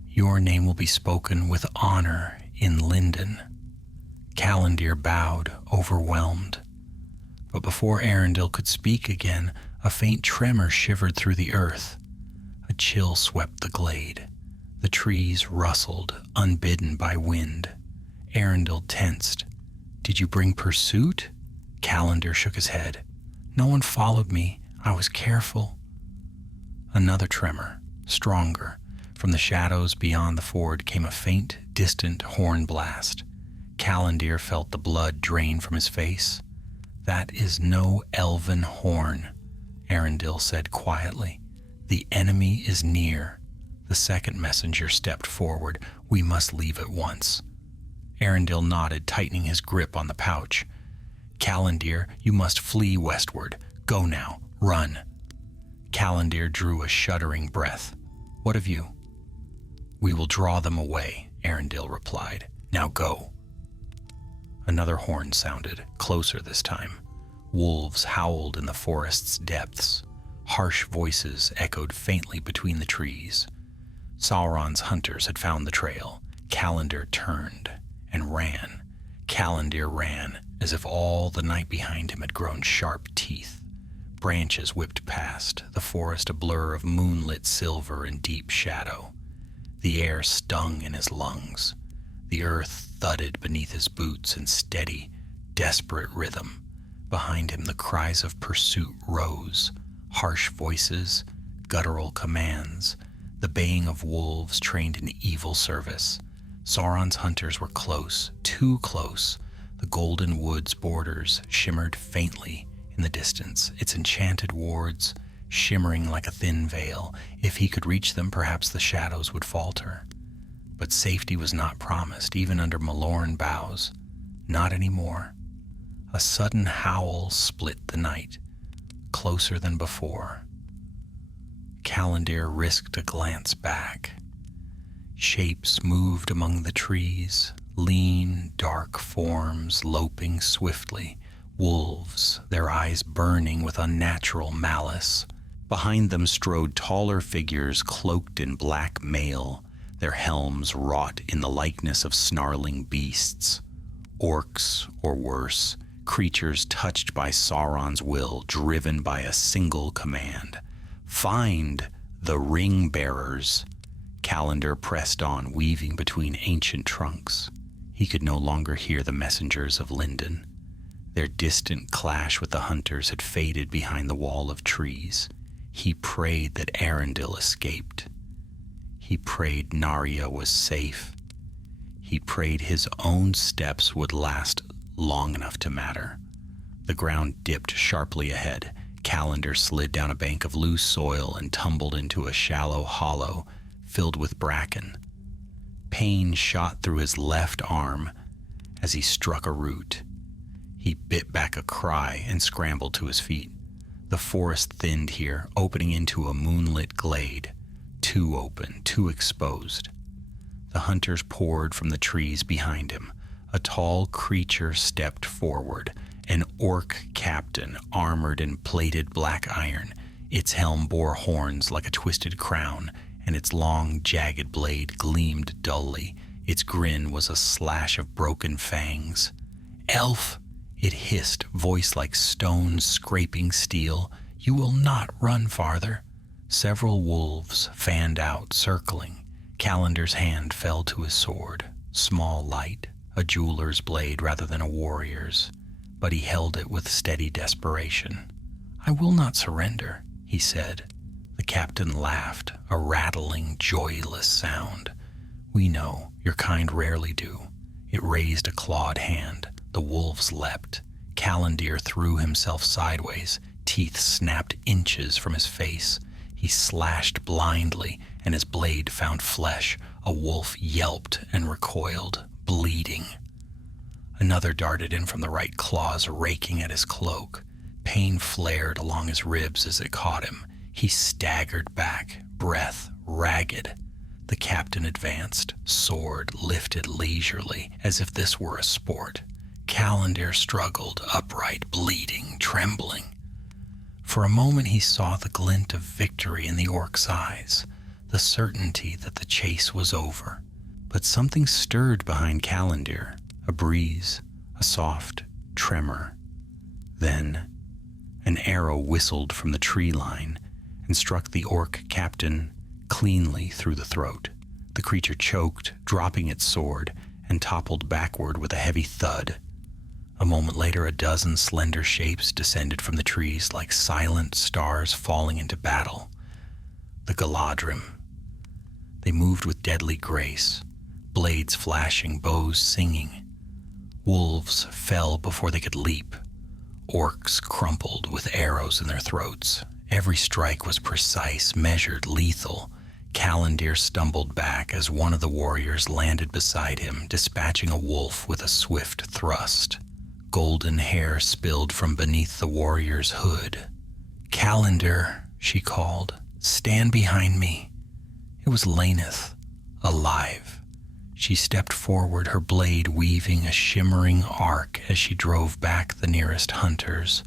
Your name will be spoken with honor in Lindon. Callandir bowed, overwhelmed. But before Arundel could speak again, a faint tremor shivered through the earth. A chill swept the glade. The trees rustled, unbidden by wind. Arundel tensed. Did you bring pursuit? Calendar shook his head. No one followed me. I was careful. Another tremor, stronger. From the shadows beyond the ford came a faint, distant horn blast. Calendar felt the blood drain from his face. That is no elven horn, Arundel said quietly. The enemy is near. The second messenger stepped forward. We must leave at once. Arundel nodded, tightening his grip on the pouch. Calendar, you must flee westward. Go now. Run. Calendar drew a shuddering breath. What of you? We will draw them away, Arundel replied. Now go. Another horn sounded, closer this time. Wolves howled in the forest's depths. Harsh voices echoed faintly between the trees. Sauron's hunters had found the trail. Calendar turned and ran. Calendar ran as if all the night behind him had grown sharp teeth. Branches whipped past, the forest a blur of moonlit silver and deep shadow. The air stung in his lungs. The earth thudded beneath his boots in steady, desperate rhythm. Behind him the cries of pursuit rose, harsh voices, guttural commands, the baying of wolves trained in evil service. Sauron's hunters were close, too close. The golden wood's borders shimmered faintly in the distance, its enchanted wards shimmering like a thin veil. If he could reach them, perhaps the shadows would falter. But safety was not promised, even under Malorn boughs. Not anymore. A sudden howl split the night, closer than before. Calendar risked a glance back. Shapes moved among the trees, lean, dark forms loping swiftly, wolves, their eyes burning with unnatural malice. Behind them strode taller figures cloaked in black mail, their helms wrought in the likeness of snarling beasts. Orcs, or worse, creatures touched by Sauron's will, driven by a single command. Find the ring-bearers. Calendar pressed on, weaving between ancient trunks. He could no longer hear the messengers of Lindon. Their distant clash with the hunters had faded behind the wall of trees. He prayed that Arundel escaped. He prayed Narya was safe. He prayed his own steps would last long enough to matter. The ground dipped sharply ahead. Calendar slid down a bank of loose soil and tumbled into a shallow hollow filled with bracken. Pain shot through his left arm as he struck a root. He bit back a cry and scrambled to his feet. The forest thinned here, opening into a moonlit glade. Too open, too exposed. The hunters poured from the trees behind him. A tall creature stepped forward, an orc captain armored in plated black iron. Its helm bore horns like a twisted crown, and its long, jagged blade gleamed dully. Its grin was a slash of broken fangs. "Elf!" it hissed, voice like stones scraping steel. "You will not run farther." Several wolves fanned out, circling. Calendar's hand fell to his sword, small, light, a jeweler's blade rather than a warrior's, but he held it with steady desperation. "I will not surrender," he said. The captain laughed, a rattling, joyless sound. "We know, your kind rarely do." It raised a clawed hand. The wolves leapt. Calendar threw himself sideways. Teeth snapped inches from his face. He slashed blindly, and his blade found flesh. A wolf yelped and recoiled, bleeding. Another darted in from the right, claws raking at his cloak. Pain flared along his ribs as it caught him. He staggered back, breath ragged. The captain advanced, sword lifted leisurely, as if this were a sport. Calendar struggled, upright, bleeding, trembling. For a moment he saw the glint of victory in the orc's eyes, the certainty that the chase was over. But something stirred behind Calendar, a breeze, a soft tremor. Then an arrow whistled from the tree line and struck the orc captain cleanly through the throat. The creature choked, dropping its sword, and toppled backward with a heavy thud. A moment later, a dozen slender shapes descended from the trees like silent stars falling into battle. The Galadrim. They moved with deadly grace, blades flashing, bows singing. Wolves fell before they could leap. Orcs crumpled with arrows in their throats. Every strike was precise, measured, lethal. Callandir stumbled back as one of the warriors landed beside him, dispatching a wolf with a swift thrust. Golden hair spilled from beneath the warrior's hood. "Callandir," she called, "stand behind me." It was Laneth, alive. She stepped forward, her blade weaving a shimmering arc as she drove back the nearest hunters.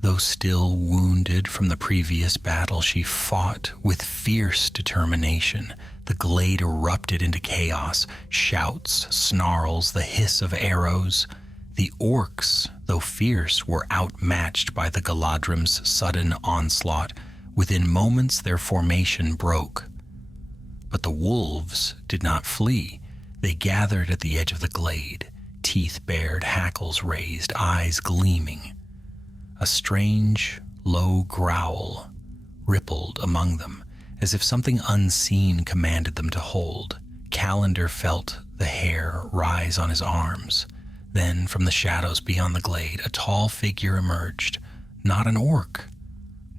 Though still wounded from the previous battle, she fought with fierce determination. The glade erupted into chaos, shouts, snarls, the hiss of arrows. The orcs, though fierce, were outmatched by the Galadrim's sudden onslaught. Within moments, their formation broke. But the wolves did not flee. They gathered at the edge of the glade, teeth bared, hackles raised, eyes gleaming. A strange, low growl rippled among them, as if something unseen commanded them to hold. Callandir felt the hair rise on his arms. Then, from the shadows beyond the glade, a tall figure emerged. Not an orc,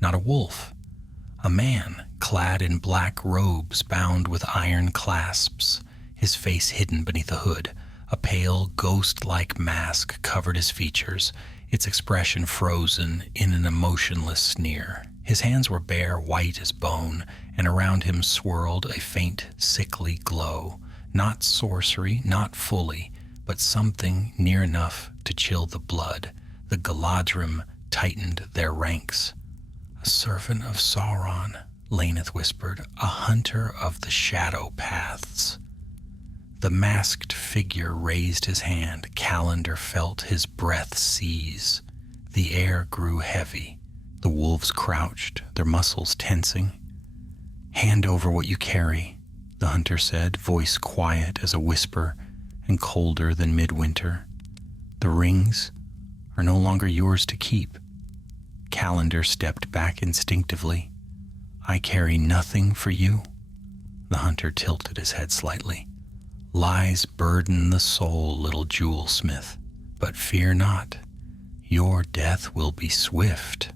not a wolf. A man, clad in black robes bound with iron clasps, his face hidden beneath a hood. A pale, ghost-like mask covered his features, its expression frozen in an emotionless sneer. His hands were bare, white as bone, and around him swirled a faint, sickly glow. Not sorcery, not fully, but something near enough to chill the blood. The Galadrim tightened their ranks. "A servant of Sauron," Laneth whispered, "a hunter of the shadow paths." The masked figure raised his hand. Callandir felt his breath seize. The air grew heavy. The wolves crouched, their muscles tensing. "Hand over what you carry," the hunter said, voice quiet as a whisper and colder than midwinter. "The rings are no longer yours to keep." Callandir stepped back instinctively. "I carry nothing for you." The hunter tilted his head slightly. "Lies burden the soul, little jewelsmith, but fear not. Your death will be swift."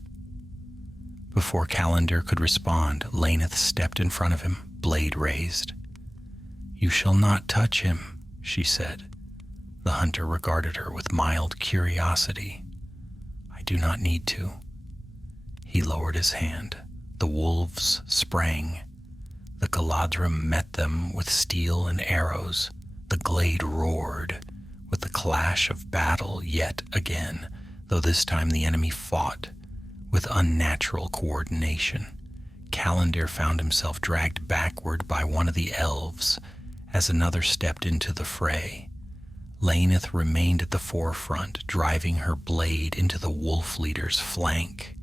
Before Callandir could respond, Laneth stepped in front of him, blade raised. "You shall not touch him," she said. The hunter regarded her with mild curiosity. "I do not need to." He lowered his hand. The wolves sprang. The Galadrim met them with steel and arrows. The glade roared with the clash of battle yet again, though this time the enemy fought with unnatural coordination. Callandir found himself dragged backward by one of the elves as another stepped into the fray. Laneth remained at the forefront, driving her blade into the wolf leader's flank.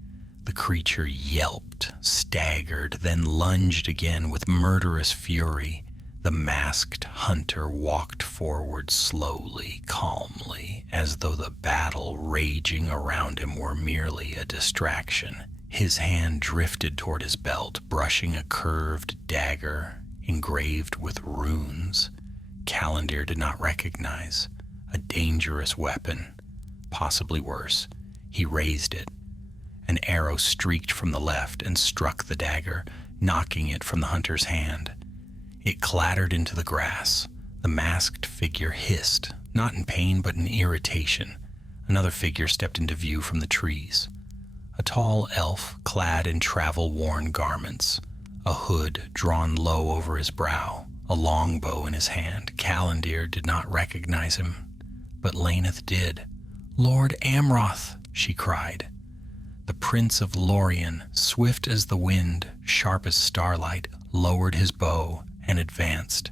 The creature yelped, staggered, then lunged again with murderous fury. The masked hunter walked forward slowly, calmly, as though the battle raging around him were merely a distraction. His hand drifted toward his belt, brushing a curved dagger engraved with runes Callandir did not recognize. A dangerous weapon, possibly worse. He raised it. An arrow streaked from the left and struck the dagger, knocking it from the hunter's hand. It clattered into the grass. The masked figure hissed, not in pain but in irritation. Another figure stepped into view from the trees. A tall elf clad in travel-worn garments, a hood drawn low over his brow, a longbow in his hand. Callandir did not recognize him, but Laneth did. "Lord Amroth," she cried. The Prince of Lorien, swift as the wind, sharp as starlight, lowered his bow and advanced.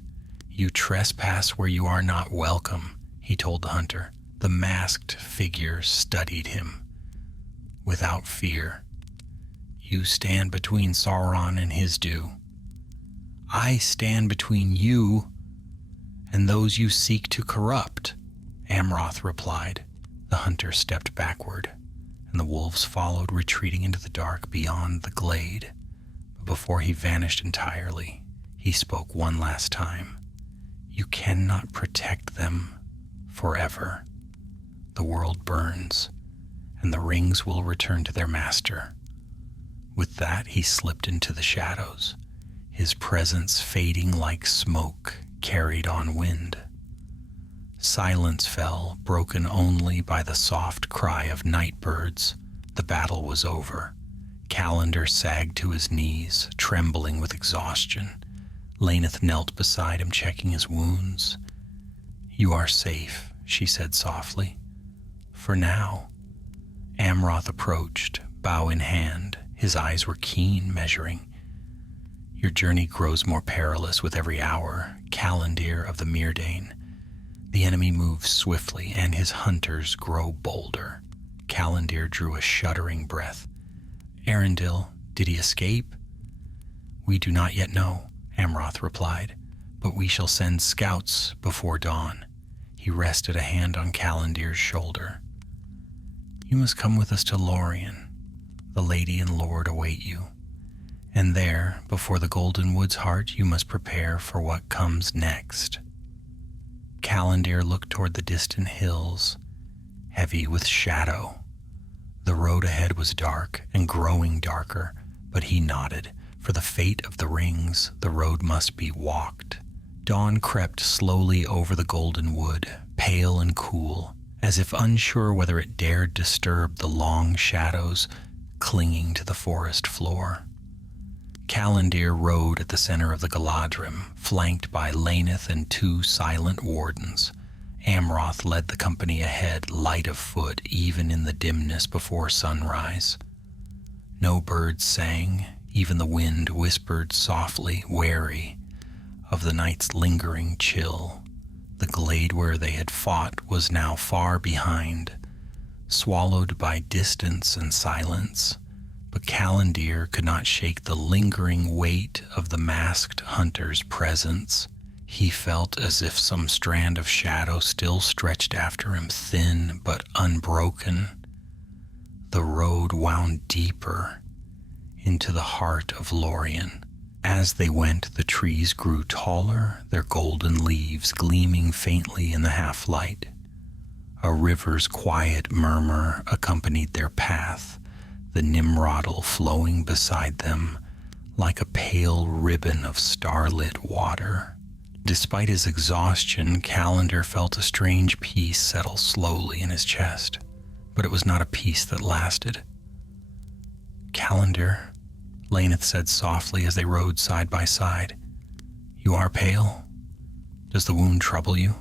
"You trespass where you are not welcome," he told the hunter. The masked figure studied him without fear. "You stand between Sauron and his due. I stand between you and those you seek to corrupt," Amroth replied. The hunter stepped backward, and the wolves followed, retreating into the dark beyond the glade. But before he vanished entirely, he spoke one last time. You cannot protect them forever. The world burns, and the rings will return to their master. With that, he slipped into the shadows, his presence fading like smoke carried on wind. Silence fell, broken only by the soft cry of night birds. The battle was over. Calendar sagged to his knees, trembling with exhaustion. Laneth knelt beside him, checking his wounds. You are safe, she said softly. For now. Amroth approached, bow in hand. His eyes were keen, measuring. Your journey grows more perilous with every hour, Calendir of the Myrdain. The enemy moves swiftly, and his hunters grow bolder. Calendir drew a shuddering breath. Arundel, did he escape? We do not yet know, Amroth replied, but we shall send scouts before dawn. He rested a hand on Calendir's shoulder. You must come with us to Lorien. The lady and lord await you. And there, before the Golden Wood's heart, you must prepare for what comes next. Calendir looked toward the distant hills, heavy with shadow. The road ahead was dark and growing darker, but he nodded. For the fate of the rings, the road must be walked. Dawn crept slowly over the Golden Wood, pale and cool, as if unsure whether it dared disturb the long shadows clinging to the forest floor. Calendir rode at the center of the Galadrim, flanked by Laneth and 2 silent wardens. Amroth led the company ahead, light of foot, even in the dimness before sunrise. No birds sang, even the wind whispered softly, wary of the night's lingering chill. The glade where they had fought was now far behind, swallowed by distance and silence. But Calendir could not shake the lingering weight of the masked hunter's presence. He felt as if some strand of shadow still stretched after him, thin but unbroken. The road wound deeper into the heart of Lorien. As they went, the trees grew taller, their golden leaves gleaming faintly in the half-light. A river's quiet murmur accompanied their path, the Nimrodal flowing beside them like a pale ribbon of starlit water. Despite his exhaustion, Calendir felt a strange peace settle slowly in his chest, but it was not a peace that lasted. Calendir, Laneth said softly as they rode side by side. You are pale. Does the wound trouble you?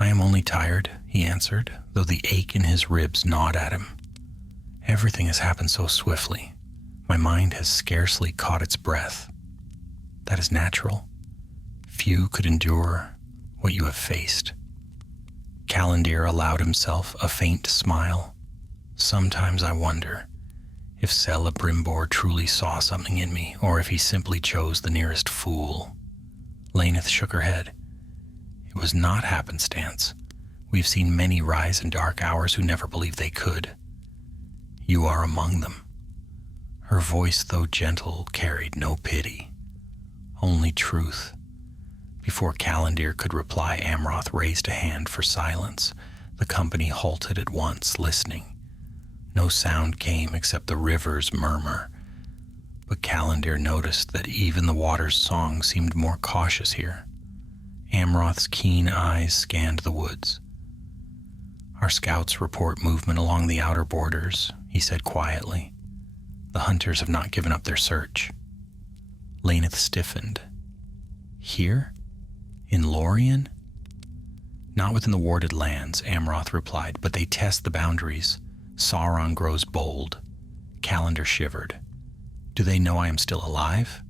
I am only tired, he answered, though the ache in his ribs gnawed at him. Everything has happened so swiftly. My mind has scarcely caught its breath. That is natural. Few could endure what you have faced. Calendir allowed himself a faint smile. Sometimes I wonder if Celebrimbor truly saw something in me, or if he simply chose the nearest fool. Laneth shook her head. It was not happenstance. We've seen many rise in dark hours who never believed they could. You are among them. Her voice, though gentle, carried no pity, only truth. Before Calendir could reply, Amroth raised a hand for silence. The company halted at once, listening. No sound came except the river's murmur, but Calendir noticed that even the water's song seemed more cautious here. Amroth's keen eyes scanned the woods. Our scouts report movement along the outer borders, he said quietly. The hunters have not given up their search. Laneth stiffened. Here? In Lorien? Not within the warded lands, Amroth replied, but they test the boundaries. Sauron grows bold. Calendir shivered. Do they know I am still alive?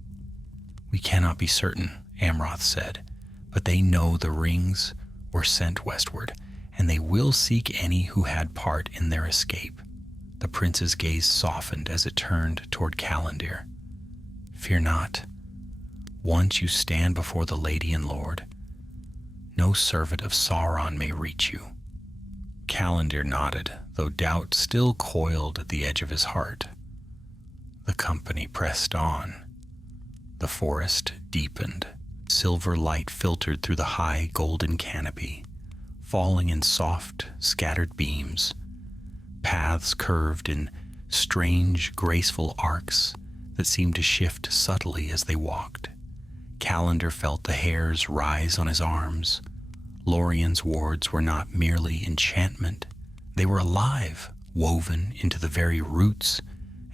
We cannot be certain, Amroth said, but they know the rings were sent westward, and they will seek any who had part in their escape. The prince's gaze softened as it turned toward Calendir. Fear not. Once you stand before the lady and lord, no servant of Sauron may reach you. Calendar nodded, though doubt still coiled at the edge of his heart. The company pressed on. The forest deepened. Silver light filtered through the high golden canopy, falling in soft, scattered beams. Paths curved in strange, graceful arcs that seemed to shift subtly as they walked. Calendar felt the hairs rise on his arms. Lorien's wards were not merely enchantment. They were alive, woven into the very roots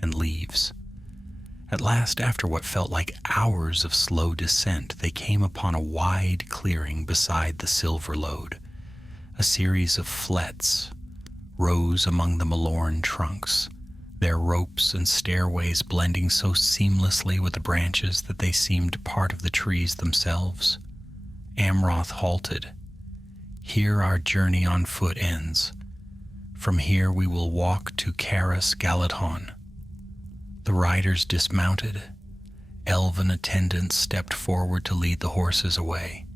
and leaves. At last, after what felt like hours of slow descent, they came upon a wide clearing beside the silver lode. A series of flets rose among the Malorn trunks, their ropes and stairways blending so seamlessly with the branches that they seemed part of the trees themselves. Amroth halted. "Here our journey on foot ends. From here we will walk to Caras Galadhon." The riders dismounted. Elven attendants stepped forward to lead the horses away.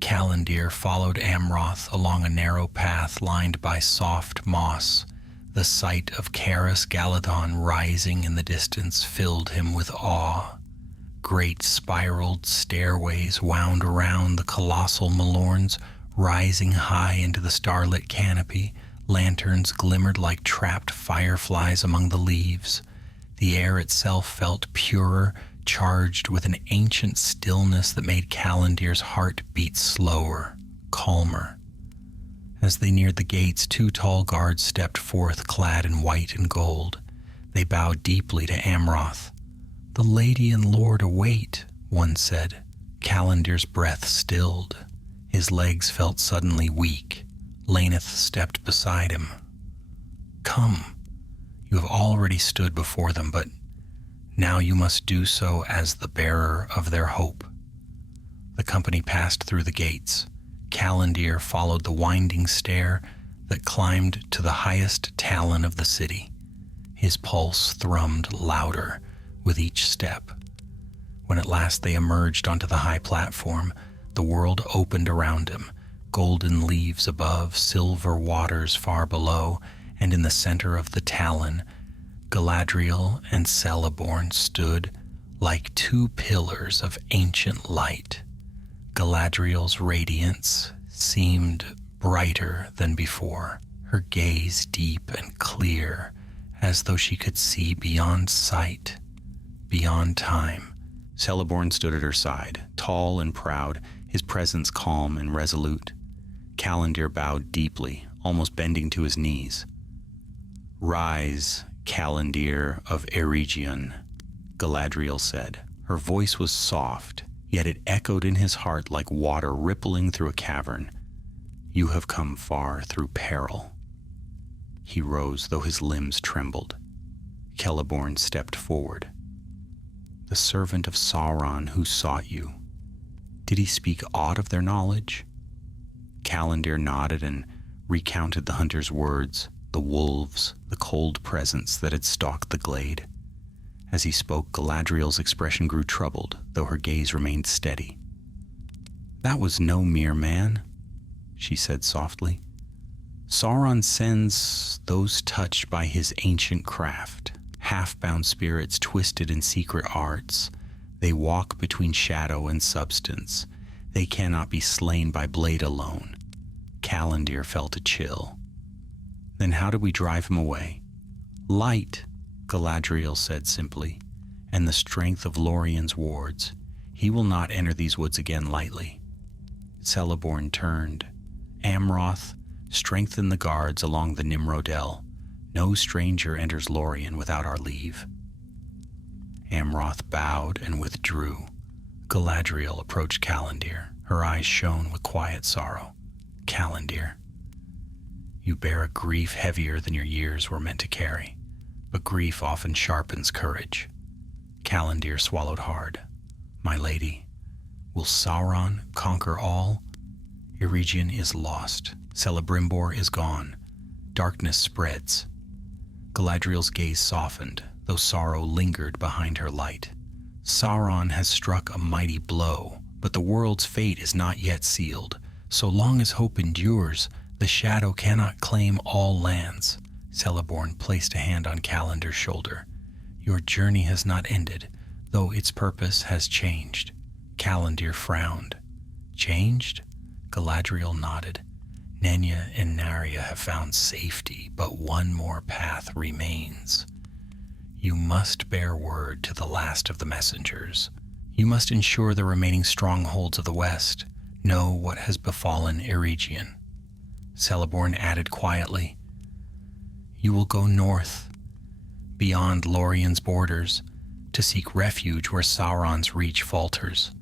Calendar followed Amroth along a narrow path lined by soft moss. The sight of Caras Galadhon rising in the distance filled him with awe. Great spiraled stairways wound around the colossal Malorns, rising high into the starlit canopy. Lanterns glimmered like trapped fireflies among the leaves. The air itself felt purer, charged with an ancient stillness that made Calendar's heart beat slower, calmer. As they neared the gates, 2 tall guards stepped forth clad in white and gold. They bowed deeply to Amroth. "The lady and lord await," one said. Calendar's breath stilled. His legs felt suddenly weak. Laneth stepped beside him. "Come. You have already stood before them, but now you must do so as the bearer of their hope." The company passed through the gates. Calendar followed the winding stair that climbed to the highest talon of the city. His pulse thrummed louder with each step. When at last they emerged onto the high platform, the world opened around him. Golden leaves above, silver waters far below, and in the center of the talon, Galadriel and Celeborn stood like 2 pillars of ancient light. Galadriel's radiance seemed brighter than before, her gaze deep and clear, as though she could see beyond sight, beyond time. Celeborn stood at her side, tall and proud, his presence calm and resolute. Calendar bowed deeply, almost bending to his knees. "Rise, Calendar of Eregion," Galadriel said. Her voice was soft, yet it echoed in his heart like water rippling through a cavern. "You have come far through peril." He rose, though his limbs trembled. Celeborn stepped forward. "The servant of Sauron who sought you. Did he speak aught of their knowledge?" Calendar nodded and recounted the hunter's words, the wolves, the cold presence that had stalked the glade. As he spoke, Galadriel's expression grew troubled, though her gaze remained steady. "That was no mere man," she said softly. "Sauron sends those touched by his ancient craft, half-bound spirits twisted in secret arts. They walk between shadow and substance. They cannot be slain by blade alone." Calendar felt a chill. "Then how do we drive him away?" "Light," Galadriel said simply, "and the strength of Lorien's wards. He will not enter these woods again lightly." Celeborn turned. "Amroth, strengthen the guards along the Nimrodel. No stranger enters Lorien without our leave." Amroth bowed and withdrew. Galadriel approached Calendar. Her eyes shone with quiet sorrow. "Calendar, you bear a grief heavier than your years were meant to carry, but grief often sharpens courage." Calendar swallowed hard. "My lady, will Sauron conquer all? Eregion is lost. Celebrimbor is gone. Darkness spreads." Galadriel's gaze softened, though sorrow lingered behind her light. "Sauron has struck a mighty blow, but the world's fate is not yet sealed. So long as hope endures, The shadow cannot claim all lands. Celeborn placed a hand on Calendar's shoulder. Your journey has not ended, though its purpose has changed. Calendar frowned. Changed? Galadriel nodded. Nenya and Narya have found safety, but one more path remains. You must bear word to the last of the messengers. You must ensure the remaining strongholds of the West know what has befallen Eregion. Celeborn added quietly, You will go north, beyond Lorien's borders, to seek refuge where Sauron's reach falters.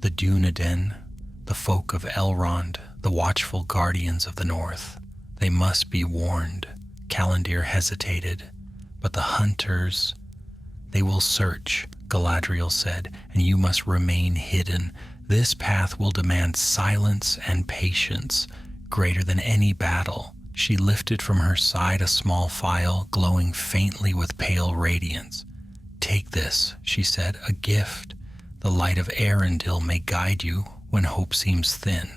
The Dunedain, the folk of Elrond, the watchful guardians of the north, they must be warned. Calendir hesitated, but the hunters, they will search, Galadriel said, and you must remain hidden. This path will demand silence and patience, greater than any battle. She lifted from her side a small phial glowing faintly with pale radiance. Take this, she said, a gift. The light of Arendil may guide you when hope seems thin.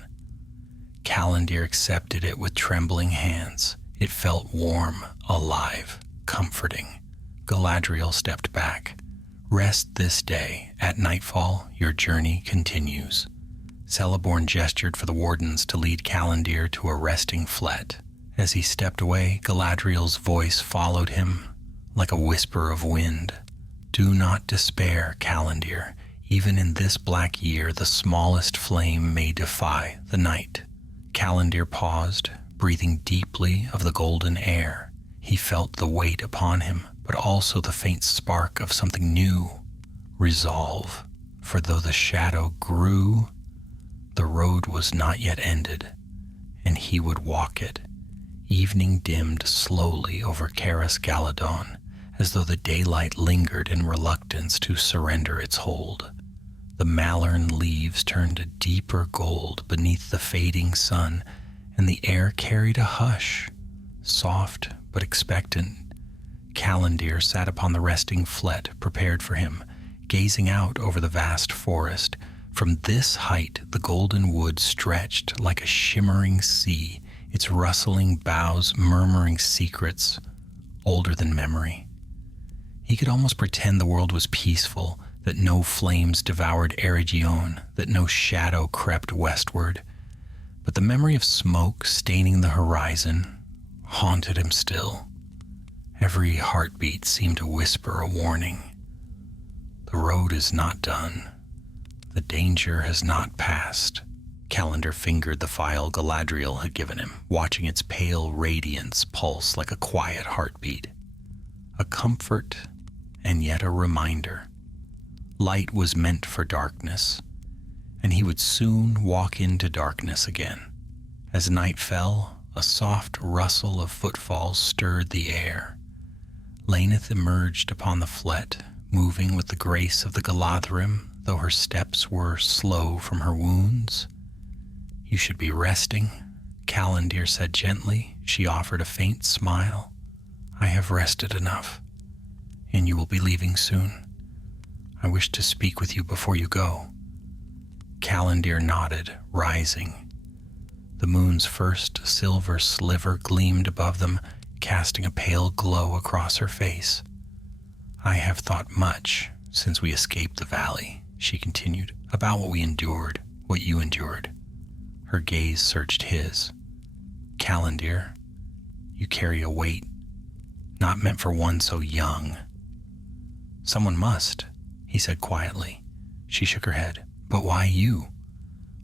Calendir accepted it with trembling hands. It felt warm, alive, comforting. Galadriel stepped back. Rest this day. At nightfall, your journey continues. Celeborn gestured for the wardens to lead Calendir to a resting flet. As he stepped away, Galadriel's voice followed him like a whisper of wind. Do not despair, Calendir. Even in this black year, the smallest flame may defy the night. Calendir paused, breathing deeply of the golden air. He felt the weight upon him, but also the faint spark of something new. Resolve. For though the shadow grew, the road was not yet ended, and he would walk it. Evening dimmed slowly over Caras Galadon, as though the daylight lingered in reluctance to surrender its hold. The malern leaves turned a deeper gold beneath the fading sun, and the air carried a hush, soft but expectant. Calendir sat upon the resting flet prepared for him, gazing out over the vast forest. From this height the golden wood stretched like a shimmering sea, its rustling boughs murmuring secrets older than memory. He could almost pretend the world was peaceful, that no flames devoured Eregion, that no shadow crept westward. But the memory of smoke staining the horizon haunted him still. Every heartbeat seemed to whisper a warning. The road is not done. The danger has not passed. Calendir fingered the phial Galadriel had given him, watching its pale radiance pulse like a quiet heartbeat. A comfort and yet a reminder. Light was meant for darkness, and he would soon walk into darkness again. As night fell, a soft rustle of footfalls stirred the air. Laneth emerged upon the flet, moving with the grace of the Galadrim, though her steps were slow from her wounds. You should be resting, Calendir said gently. She offered a faint smile. I have rested enough, and you will be leaving soon. I wish to speak with you before you go. Calendir nodded, rising. The moon's first silver sliver gleamed above them, casting a pale glow across her face. I have thought much since we escaped the valley, she continued, about what we endured, what you endured. Her gaze searched his. Calendir, you carry a weight, not meant for one so young. Someone must, he said quietly. She shook her head. But why you?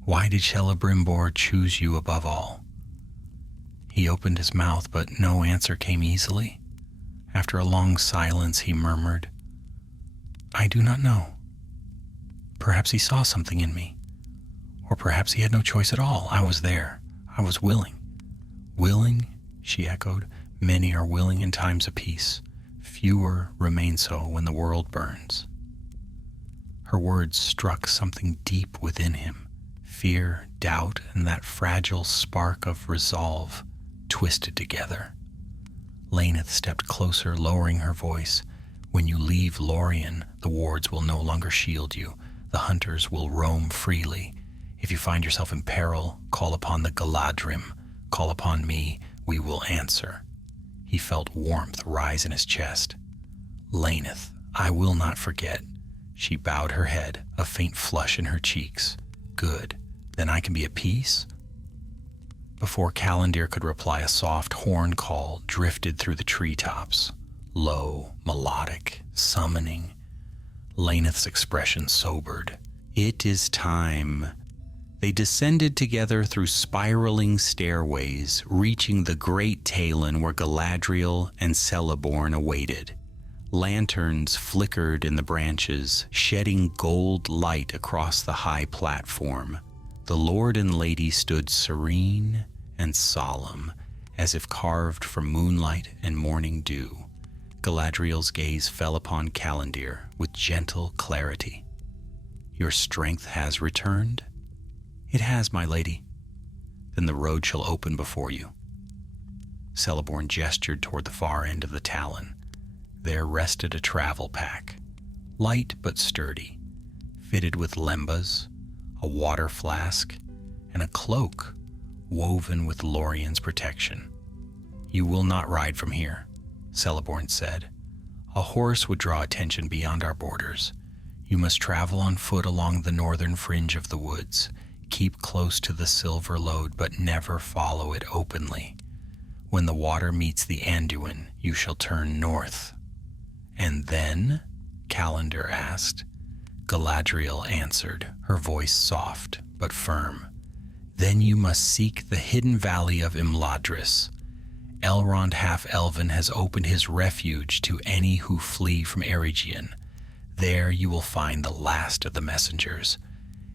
Why did Celebrimbor choose you above all? He opened his mouth, but no answer came easily. After a long silence, he murmured, I do not know. Perhaps he saw something in me. Or perhaps he had no choice at all. I was there. I was willing. Willing, she echoed. Many are willing in times of peace. Fewer remain so when the world burns. Her words struck something deep within him. Fear, doubt, and that fragile spark of resolve twisted together. Laneth stepped closer, lowering her voice. When you leave Lorien, the wards will no longer shield you. The hunters will roam freely. If you find yourself in peril, call upon the Galadrim. Call upon me, we will answer. He felt warmth rise in his chest. Laneth, I will not forget. She bowed her head, a faint flush in her cheeks. Good, then I can be at peace? Before Callandir could reply, a soft horn call drifted through the treetops. Low, melodic, summoning. Laneth's expression sobered. It is time. They descended together through spiraling stairways, reaching the great Talon where Galadriel and Celeborn awaited. Lanterns flickered in the branches, shedding gold light across the high platform. The Lord and Lady stood serene and solemn, as if carved from moonlight and morning dew. Galadriel's gaze fell upon Callandir with gentle clarity. Your strength has returned? It has, my lady. Then the road shall open before you. Celeborn gestured toward the far end of the Talon. There rested a travel pack, light but sturdy, fitted with lembas, a water flask, and a cloak woven with Lorien's protection. You will not ride from here, Celeborn said. A horse would draw attention beyond our borders. You must travel on foot along the northern fringe of the woods. Keep close to the silver lode, but never follow it openly. When the water meets the Anduin, you shall turn north. And then? Callandir asked. Galadriel answered, her voice soft but firm. Then you must seek the hidden valley of Imladris. Elrond Half-Elven has opened his refuge to any who flee from Eregion. There you will find the last of the messengers.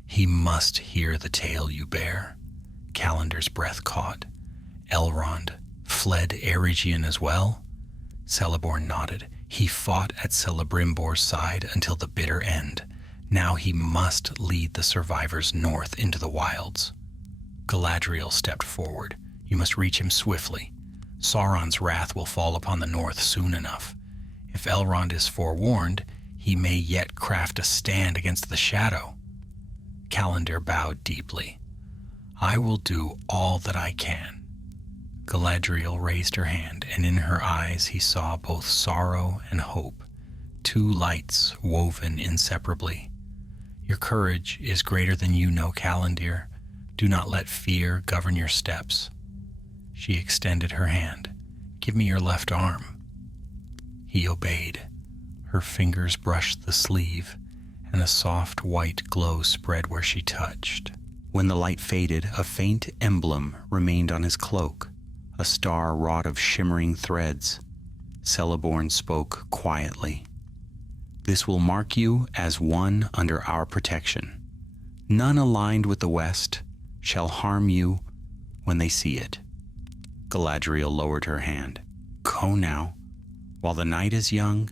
He must hear the tale you bear. Callandir's breath caught. Elrond fled Eregion as well? Celeborn nodded. He fought at Celebrimbor's side until the bitter end. Now he must lead the survivors north into the wilds. Galadriel stepped forward. You must reach him swiftly. Sauron's wrath will fall upon the north soon enough. If Elrond is forewarned, he may yet craft a stand against the shadow. Callandir bowed deeply. I will do all that I can. Galadriel raised her hand, and in her eyes he saw both sorrow and hope, two lights woven inseparably. Your courage is greater than you know, Callandir. Do not let fear govern your steps. She extended her hand. Give me your left arm. He obeyed. Her fingers brushed the sleeve, and a soft white glow spread where she touched. When the light faded, a faint emblem remained on his cloak, a star wrought of shimmering threads. Celeborn spoke quietly. This will mark you as one under our protection. None aligned with the West shall harm you when they see it. Galadriel lowered her hand. Go now, while the night is young.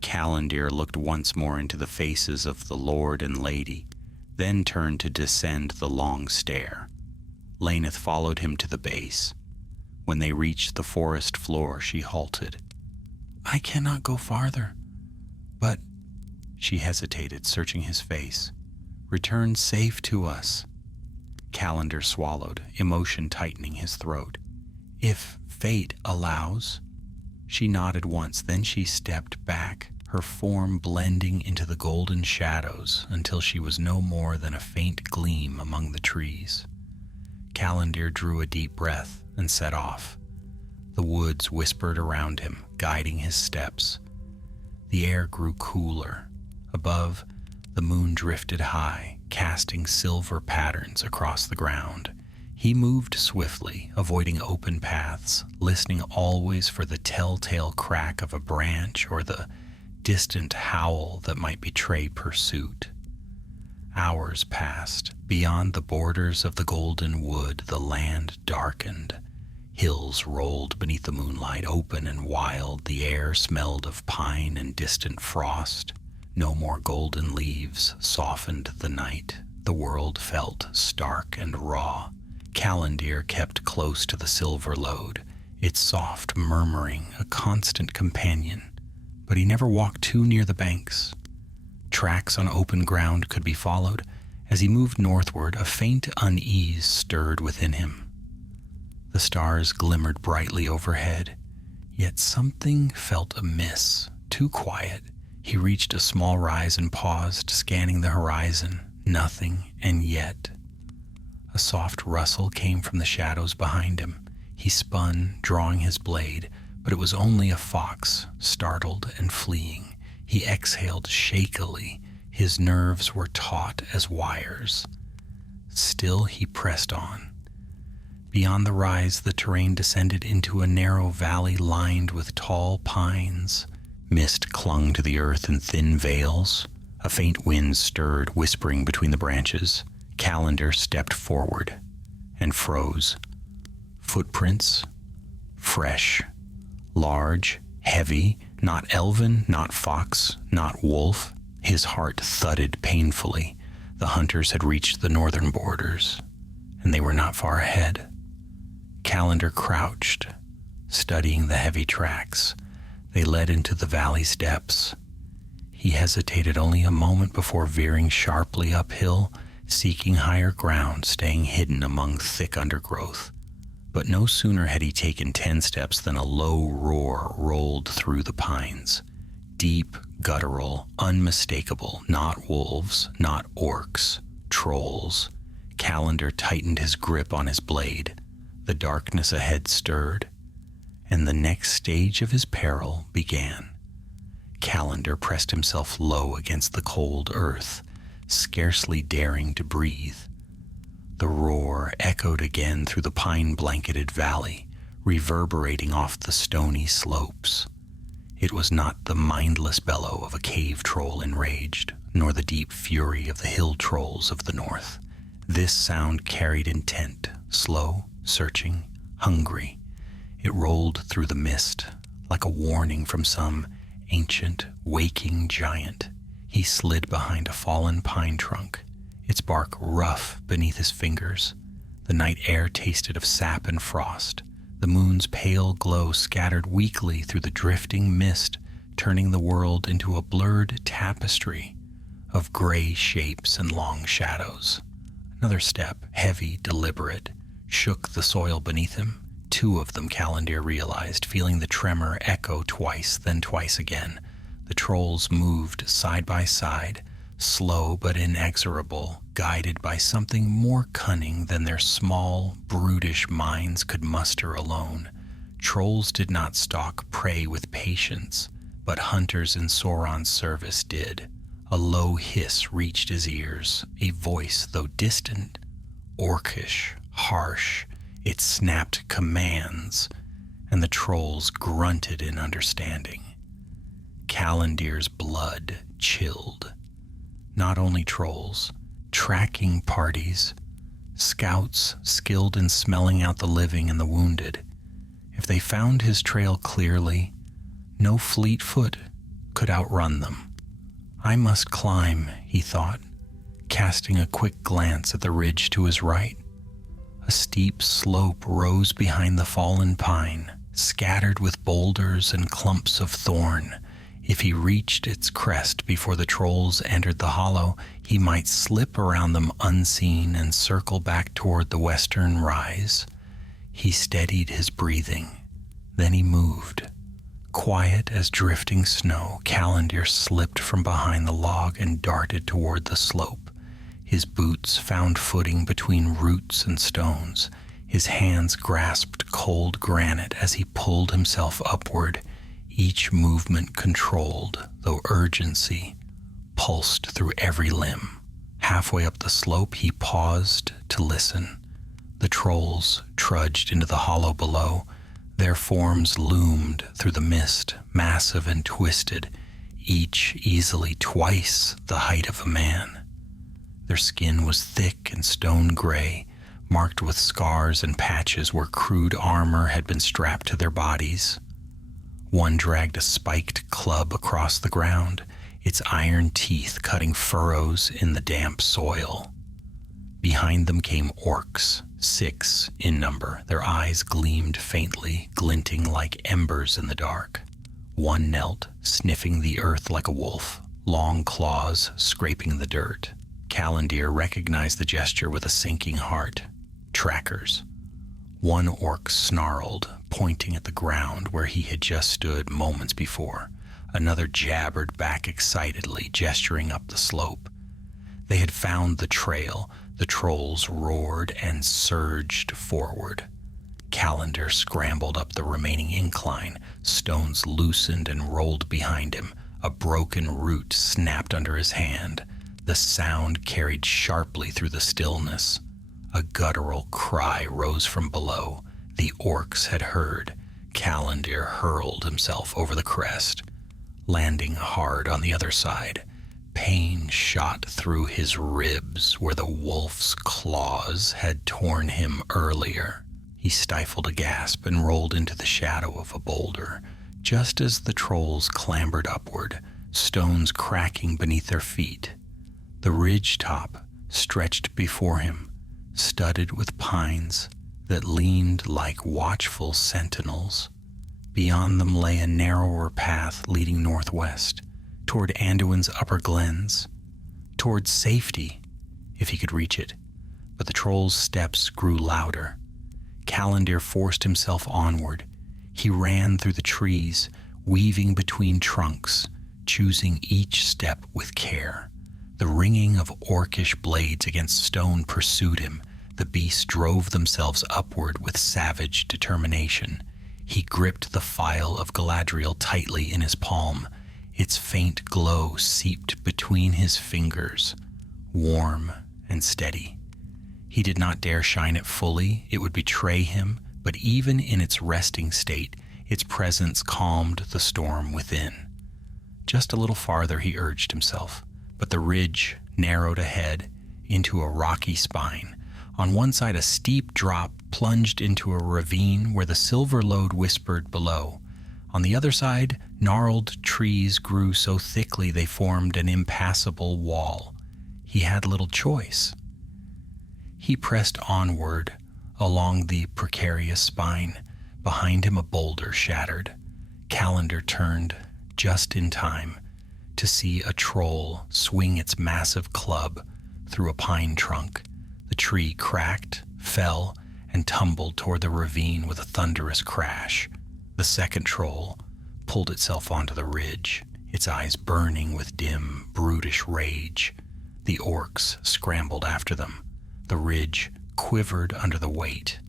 Callandir looked once more into the faces of the Lord and Lady, then turned to descend the long stair. Laneth followed him to the base. When they reached the forest floor, she halted. I cannot go farther, but... She hesitated, searching his face. Return safe to us. Callandir swallowed, emotion tightening his throat. If fate allows. She nodded once, then she stepped back, her form blending into the golden shadows until she was no more than a faint gleam among the trees. Callandir drew a deep breath and set off. The woods whispered around him, guiding his steps. The air grew cooler. Above, the moon drifted high, casting silver patterns across the ground. He moved swiftly, avoiding open paths, listening always for the telltale crack of a branch or the distant howl that might betray pursuit. Hours passed. Beyond the borders of the golden wood, the land darkened. Hills rolled beneath the moonlight, open and wild. The air smelled of pine and distant frost. No more golden leaves softened the night. The world felt stark and raw. Callandir kept close to the silver lode, its soft murmuring a constant companion. But he never walked too near the banks. Tracks on open ground could be followed. As he moved northward, a faint unease stirred within him. The stars glimmered brightly overhead, yet something felt amiss, too quiet. He reached a small rise and paused, scanning the horizon. Nothing, and yet. A soft rustle came from the shadows behind him. He spun, drawing his blade, but it was only a fox, startled and fleeing. He exhaled shakily. His nerves were taut as wires. Still he pressed on. Beyond the rise, the terrain descended into a narrow valley lined with tall pines. Mist clung to the earth in thin veils. A faint wind stirred, whispering between the branches. Calendar stepped forward and froze. Footprints, fresh, large, heavy, not elven, not fox, not wolf. His heart thudded painfully. The hunters had reached the northern borders, and they were not far ahead. Calendar crouched, studying the heavy tracks. They led into the valley's depths. He hesitated only a moment before veering sharply uphill, seeking higher ground, staying hidden among thick undergrowth. But no sooner had he taken 10 steps than a low roar rolled through the pines. Deep, guttural, unmistakable, not wolves, not orcs, trolls. Calendar tightened his grip on his blade. The darkness ahead stirred, and the next stage of his peril began. Calendar pressed himself low against the cold earth, scarcely daring to breathe. The roar echoed again through the pine-blanketed valley, reverberating off the stony slopes. It was not the mindless bellow of a cave troll enraged, nor the deep fury of the hill trolls of the north. This sound carried intent, slow, searching, hungry. It rolled through the mist, like a warning from some ancient, waking giant. He slid behind a fallen pine trunk, its bark rough beneath his fingers. The night air tasted of sap and frost. The moon's pale glow scattered weakly through the drifting mist, turning the world into a blurred tapestry of gray shapes and long shadows. Another step, heavy, deliberate, shook the soil beneath him. 2 of them, Calendar realized, feeling the tremor echo twice, then twice again. The trolls moved side by side, slow but inexorable, guided by something more cunning than their small, brutish minds could muster alone. Trolls did not stalk prey with patience, but hunters in Sauron's service did. A low hiss reached his ears, a voice, though distant, orcish, harsh. It snapped commands, and the trolls grunted in understanding. Calendar's blood chilled. Not only trolls, tracking parties, scouts skilled in smelling out the living and the wounded. If they found his trail clearly, no fleet foot could outrun them. I must climb, he thought, casting a quick glance at the ridge to his right. A steep slope rose behind the fallen pine, scattered with boulders and clumps of thorn. If he reached its crest before the trolls entered the hollow, he might slip around them unseen and circle back toward the western rise. He steadied his breathing. Then he moved. Quiet as drifting snow, Calendar slipped from behind the log and darted toward the slope. His boots found footing between roots and stones. His hands grasped cold granite as he pulled himself upward. Each movement controlled, though urgency pulsed through every limb. Halfway up the slope, he paused to listen. The trolls trudged into the hollow below. Their forms loomed through the mist, massive and twisted, each easily twice the height of a man. Their skin was thick and stone gray, marked with scars and patches where crude armor had been strapped to their bodies. One dragged a spiked club across the ground, its iron teeth cutting furrows in the damp soil. Behind them came orcs, 6 in number. Their eyes gleamed faintly, glinting like embers in the dark. One knelt, sniffing the earth like a wolf, long claws scraping the dirt. Calendar recognized the gesture with a sinking heart. Trackers. One orc snarled, pointing at the ground where he had just stood moments before. Another jabbered back excitedly, gesturing up the slope. They had found the trail. The trolls roared and surged forward. Calendar scrambled up the remaining incline. Stones loosened and rolled behind him. A broken root snapped under his hand. The sound carried sharply through the stillness. A guttural cry rose from below. The orcs had heard. Calendar hurled himself over the crest, landing hard on the other side. Pain shot through his ribs where the wolf's claws had torn him earlier. He stifled a gasp and rolled into the shadow of a boulder. Just as the trolls clambered upward, stones cracking beneath their feet, the ridge top stretched before him, studded with pines that leaned like watchful sentinels. Beyond them lay a narrower path leading northwest, toward Anduin's upper glens, toward safety, if he could reach it. But the troll's steps grew louder. Calendar forced himself onward. He ran through the trees, weaving between trunks, choosing each step with care. The ringing of orcish blades against stone pursued him. The beasts drove themselves upward with savage determination. He gripped the phial of Galadriel tightly in his palm. Its faint glow seeped between his fingers, warm and steady. He did not dare shine it fully. It would betray him, but even in its resting state, its presence calmed the storm within. Just a little farther, he urged himself, but the ridge narrowed ahead into a rocky spine. On one side, a steep drop plunged into a ravine where the silver lode whispered below. On the other side, gnarled trees grew so thickly they formed an impassable wall. He had little choice. He pressed onward along the precarious spine. Behind him, a boulder shattered. Calendar turned just in time to see a troll swing its massive club through a pine trunk. The tree cracked, fell, and tumbled toward the ravine with a thunderous crash. The second troll pulled itself onto the ridge, its eyes burning with dim, brutish rage. The orcs scrambled after them. The ridge quivered under the weight.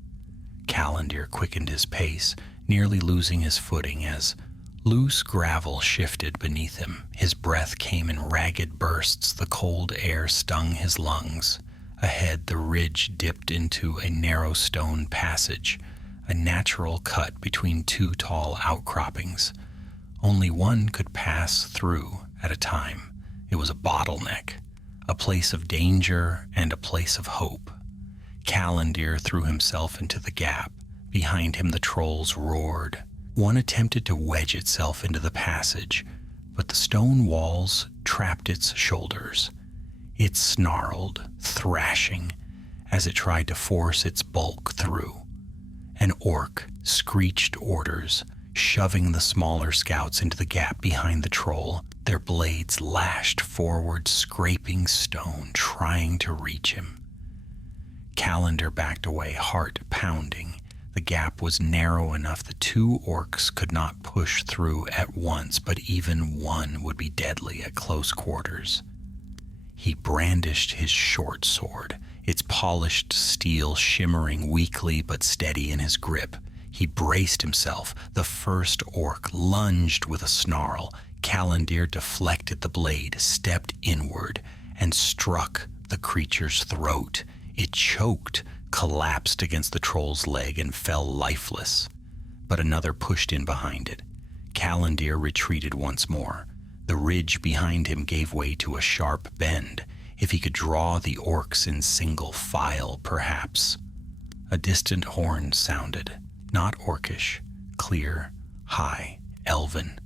Calendar quickened his pace, nearly losing his footing as loose gravel shifted beneath him. His breath came in ragged bursts. The cold air stung his lungs. Ahead, the ridge dipped into a narrow stone passage, a natural cut between two tall outcroppings. Only one could pass through at a time. It was a bottleneck, a place of danger and a place of hope. Calendar threw himself into the gap. Behind him, the trolls roared. One attempted to wedge itself into the passage, but the stone walls trapped its shoulders. It snarled, thrashing, as it tried to force its bulk through. An orc screeched orders, shoving the smaller scouts into the gap behind the troll. Their blades lashed forward, scraping stone, trying to reach him. Calendar backed away, heart pounding. The gap was narrow enough the two orcs could not push through at once, but even one would be deadly at close quarters. He brandished his short sword, its polished steel shimmering weakly but steady in his grip. He braced himself. The first orc lunged with a snarl. Calendar deflected the blade, stepped inward, and struck the creature's throat. It choked, collapsed against the troll's leg, and fell lifeless. But another pushed in behind it. Calendar retreated once more. The ridge behind him gave way to a sharp bend. If he could draw the orcs in single file, perhaps. A distant horn sounded, not orcish, clear, high, elven.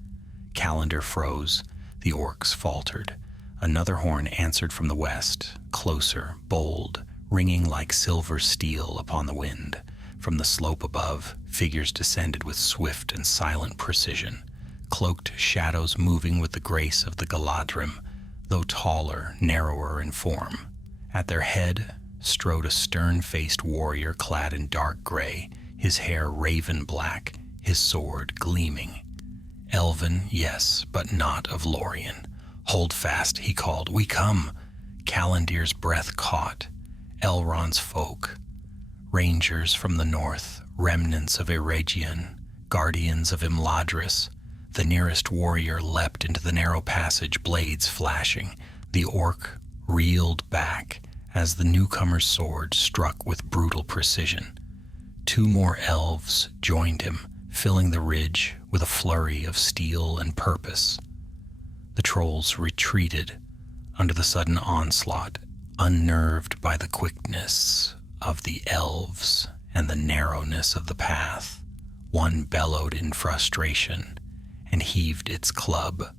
Calendar froze. The orcs faltered. Another horn answered from the west, closer, bold, ringing like silver steel upon the wind. From the slope above, figures descended with swift and silent precision, cloaked shadows moving with the grace of the Galadrim, though taller, narrower in form. At their head, strode a stern-faced warrior clad in dark gray, his hair raven black, his sword gleaming. Elven, yes, but not of Lorien. "Hold fast," he called. "We come." Calendir's breath caught. Elrond's folk, rangers from the north, remnants of Eregion, guardians of Imladris. The nearest warrior leapt into the narrow passage, blades flashing. The orc reeled back as the newcomer's sword struck with brutal precision. 2 more elves joined him, filling the ridge with a flurry of steel and purpose. The trolls retreated under the sudden onslaught, unnerved by the quickness of the elves and the narrowness of the path. One bellowed in frustration and heaved its club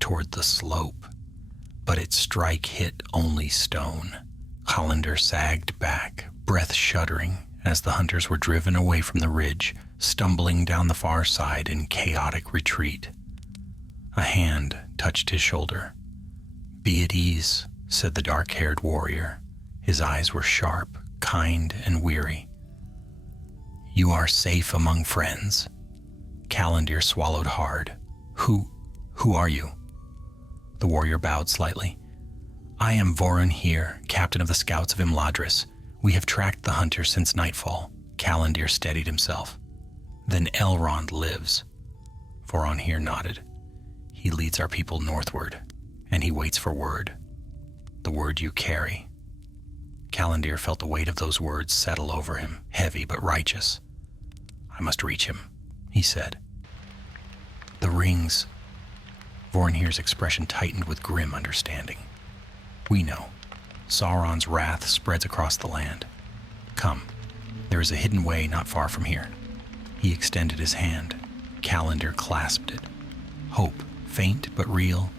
toward the slope, but its strike hit only stone. Calendir sagged back, breath shuddering, as the hunters were driven away from the ridge, stumbling down the far side in chaotic retreat. A hand touched his shoulder. "Be at ease," said the dark-haired warrior. His eyes were sharp, kind, and weary. "You are safe among friends." Calendir swallowed hard. Who are you?" The warrior bowed slightly. "I am Voron here, captain of the scouts of Imladris. We have tracked the hunter since nightfall." Calendir steadied himself. "Then Elrond lives." Voron here nodded. "He leads our people northward, and he waits for word. The word you carry." Calendir felt the weight of those words settle over him, heavy but righteous. "I must reach him," he said. "The rings." Voronhir's expression tightened with grim understanding. "We know. Sauron's wrath spreads across the land. Come, there is a hidden way not far from here." He extended his hand. Calendir clasped it. Hope, faint but real,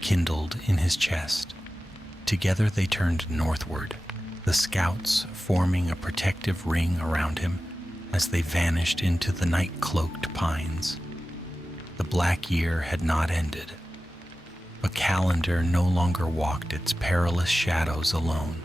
kindled in his chest. Together they turned northward, the scouts forming a protective ring around him as they vanished into the night-cloaked pines. The black year had not ended, but Calendir no longer walked its perilous shadows alone.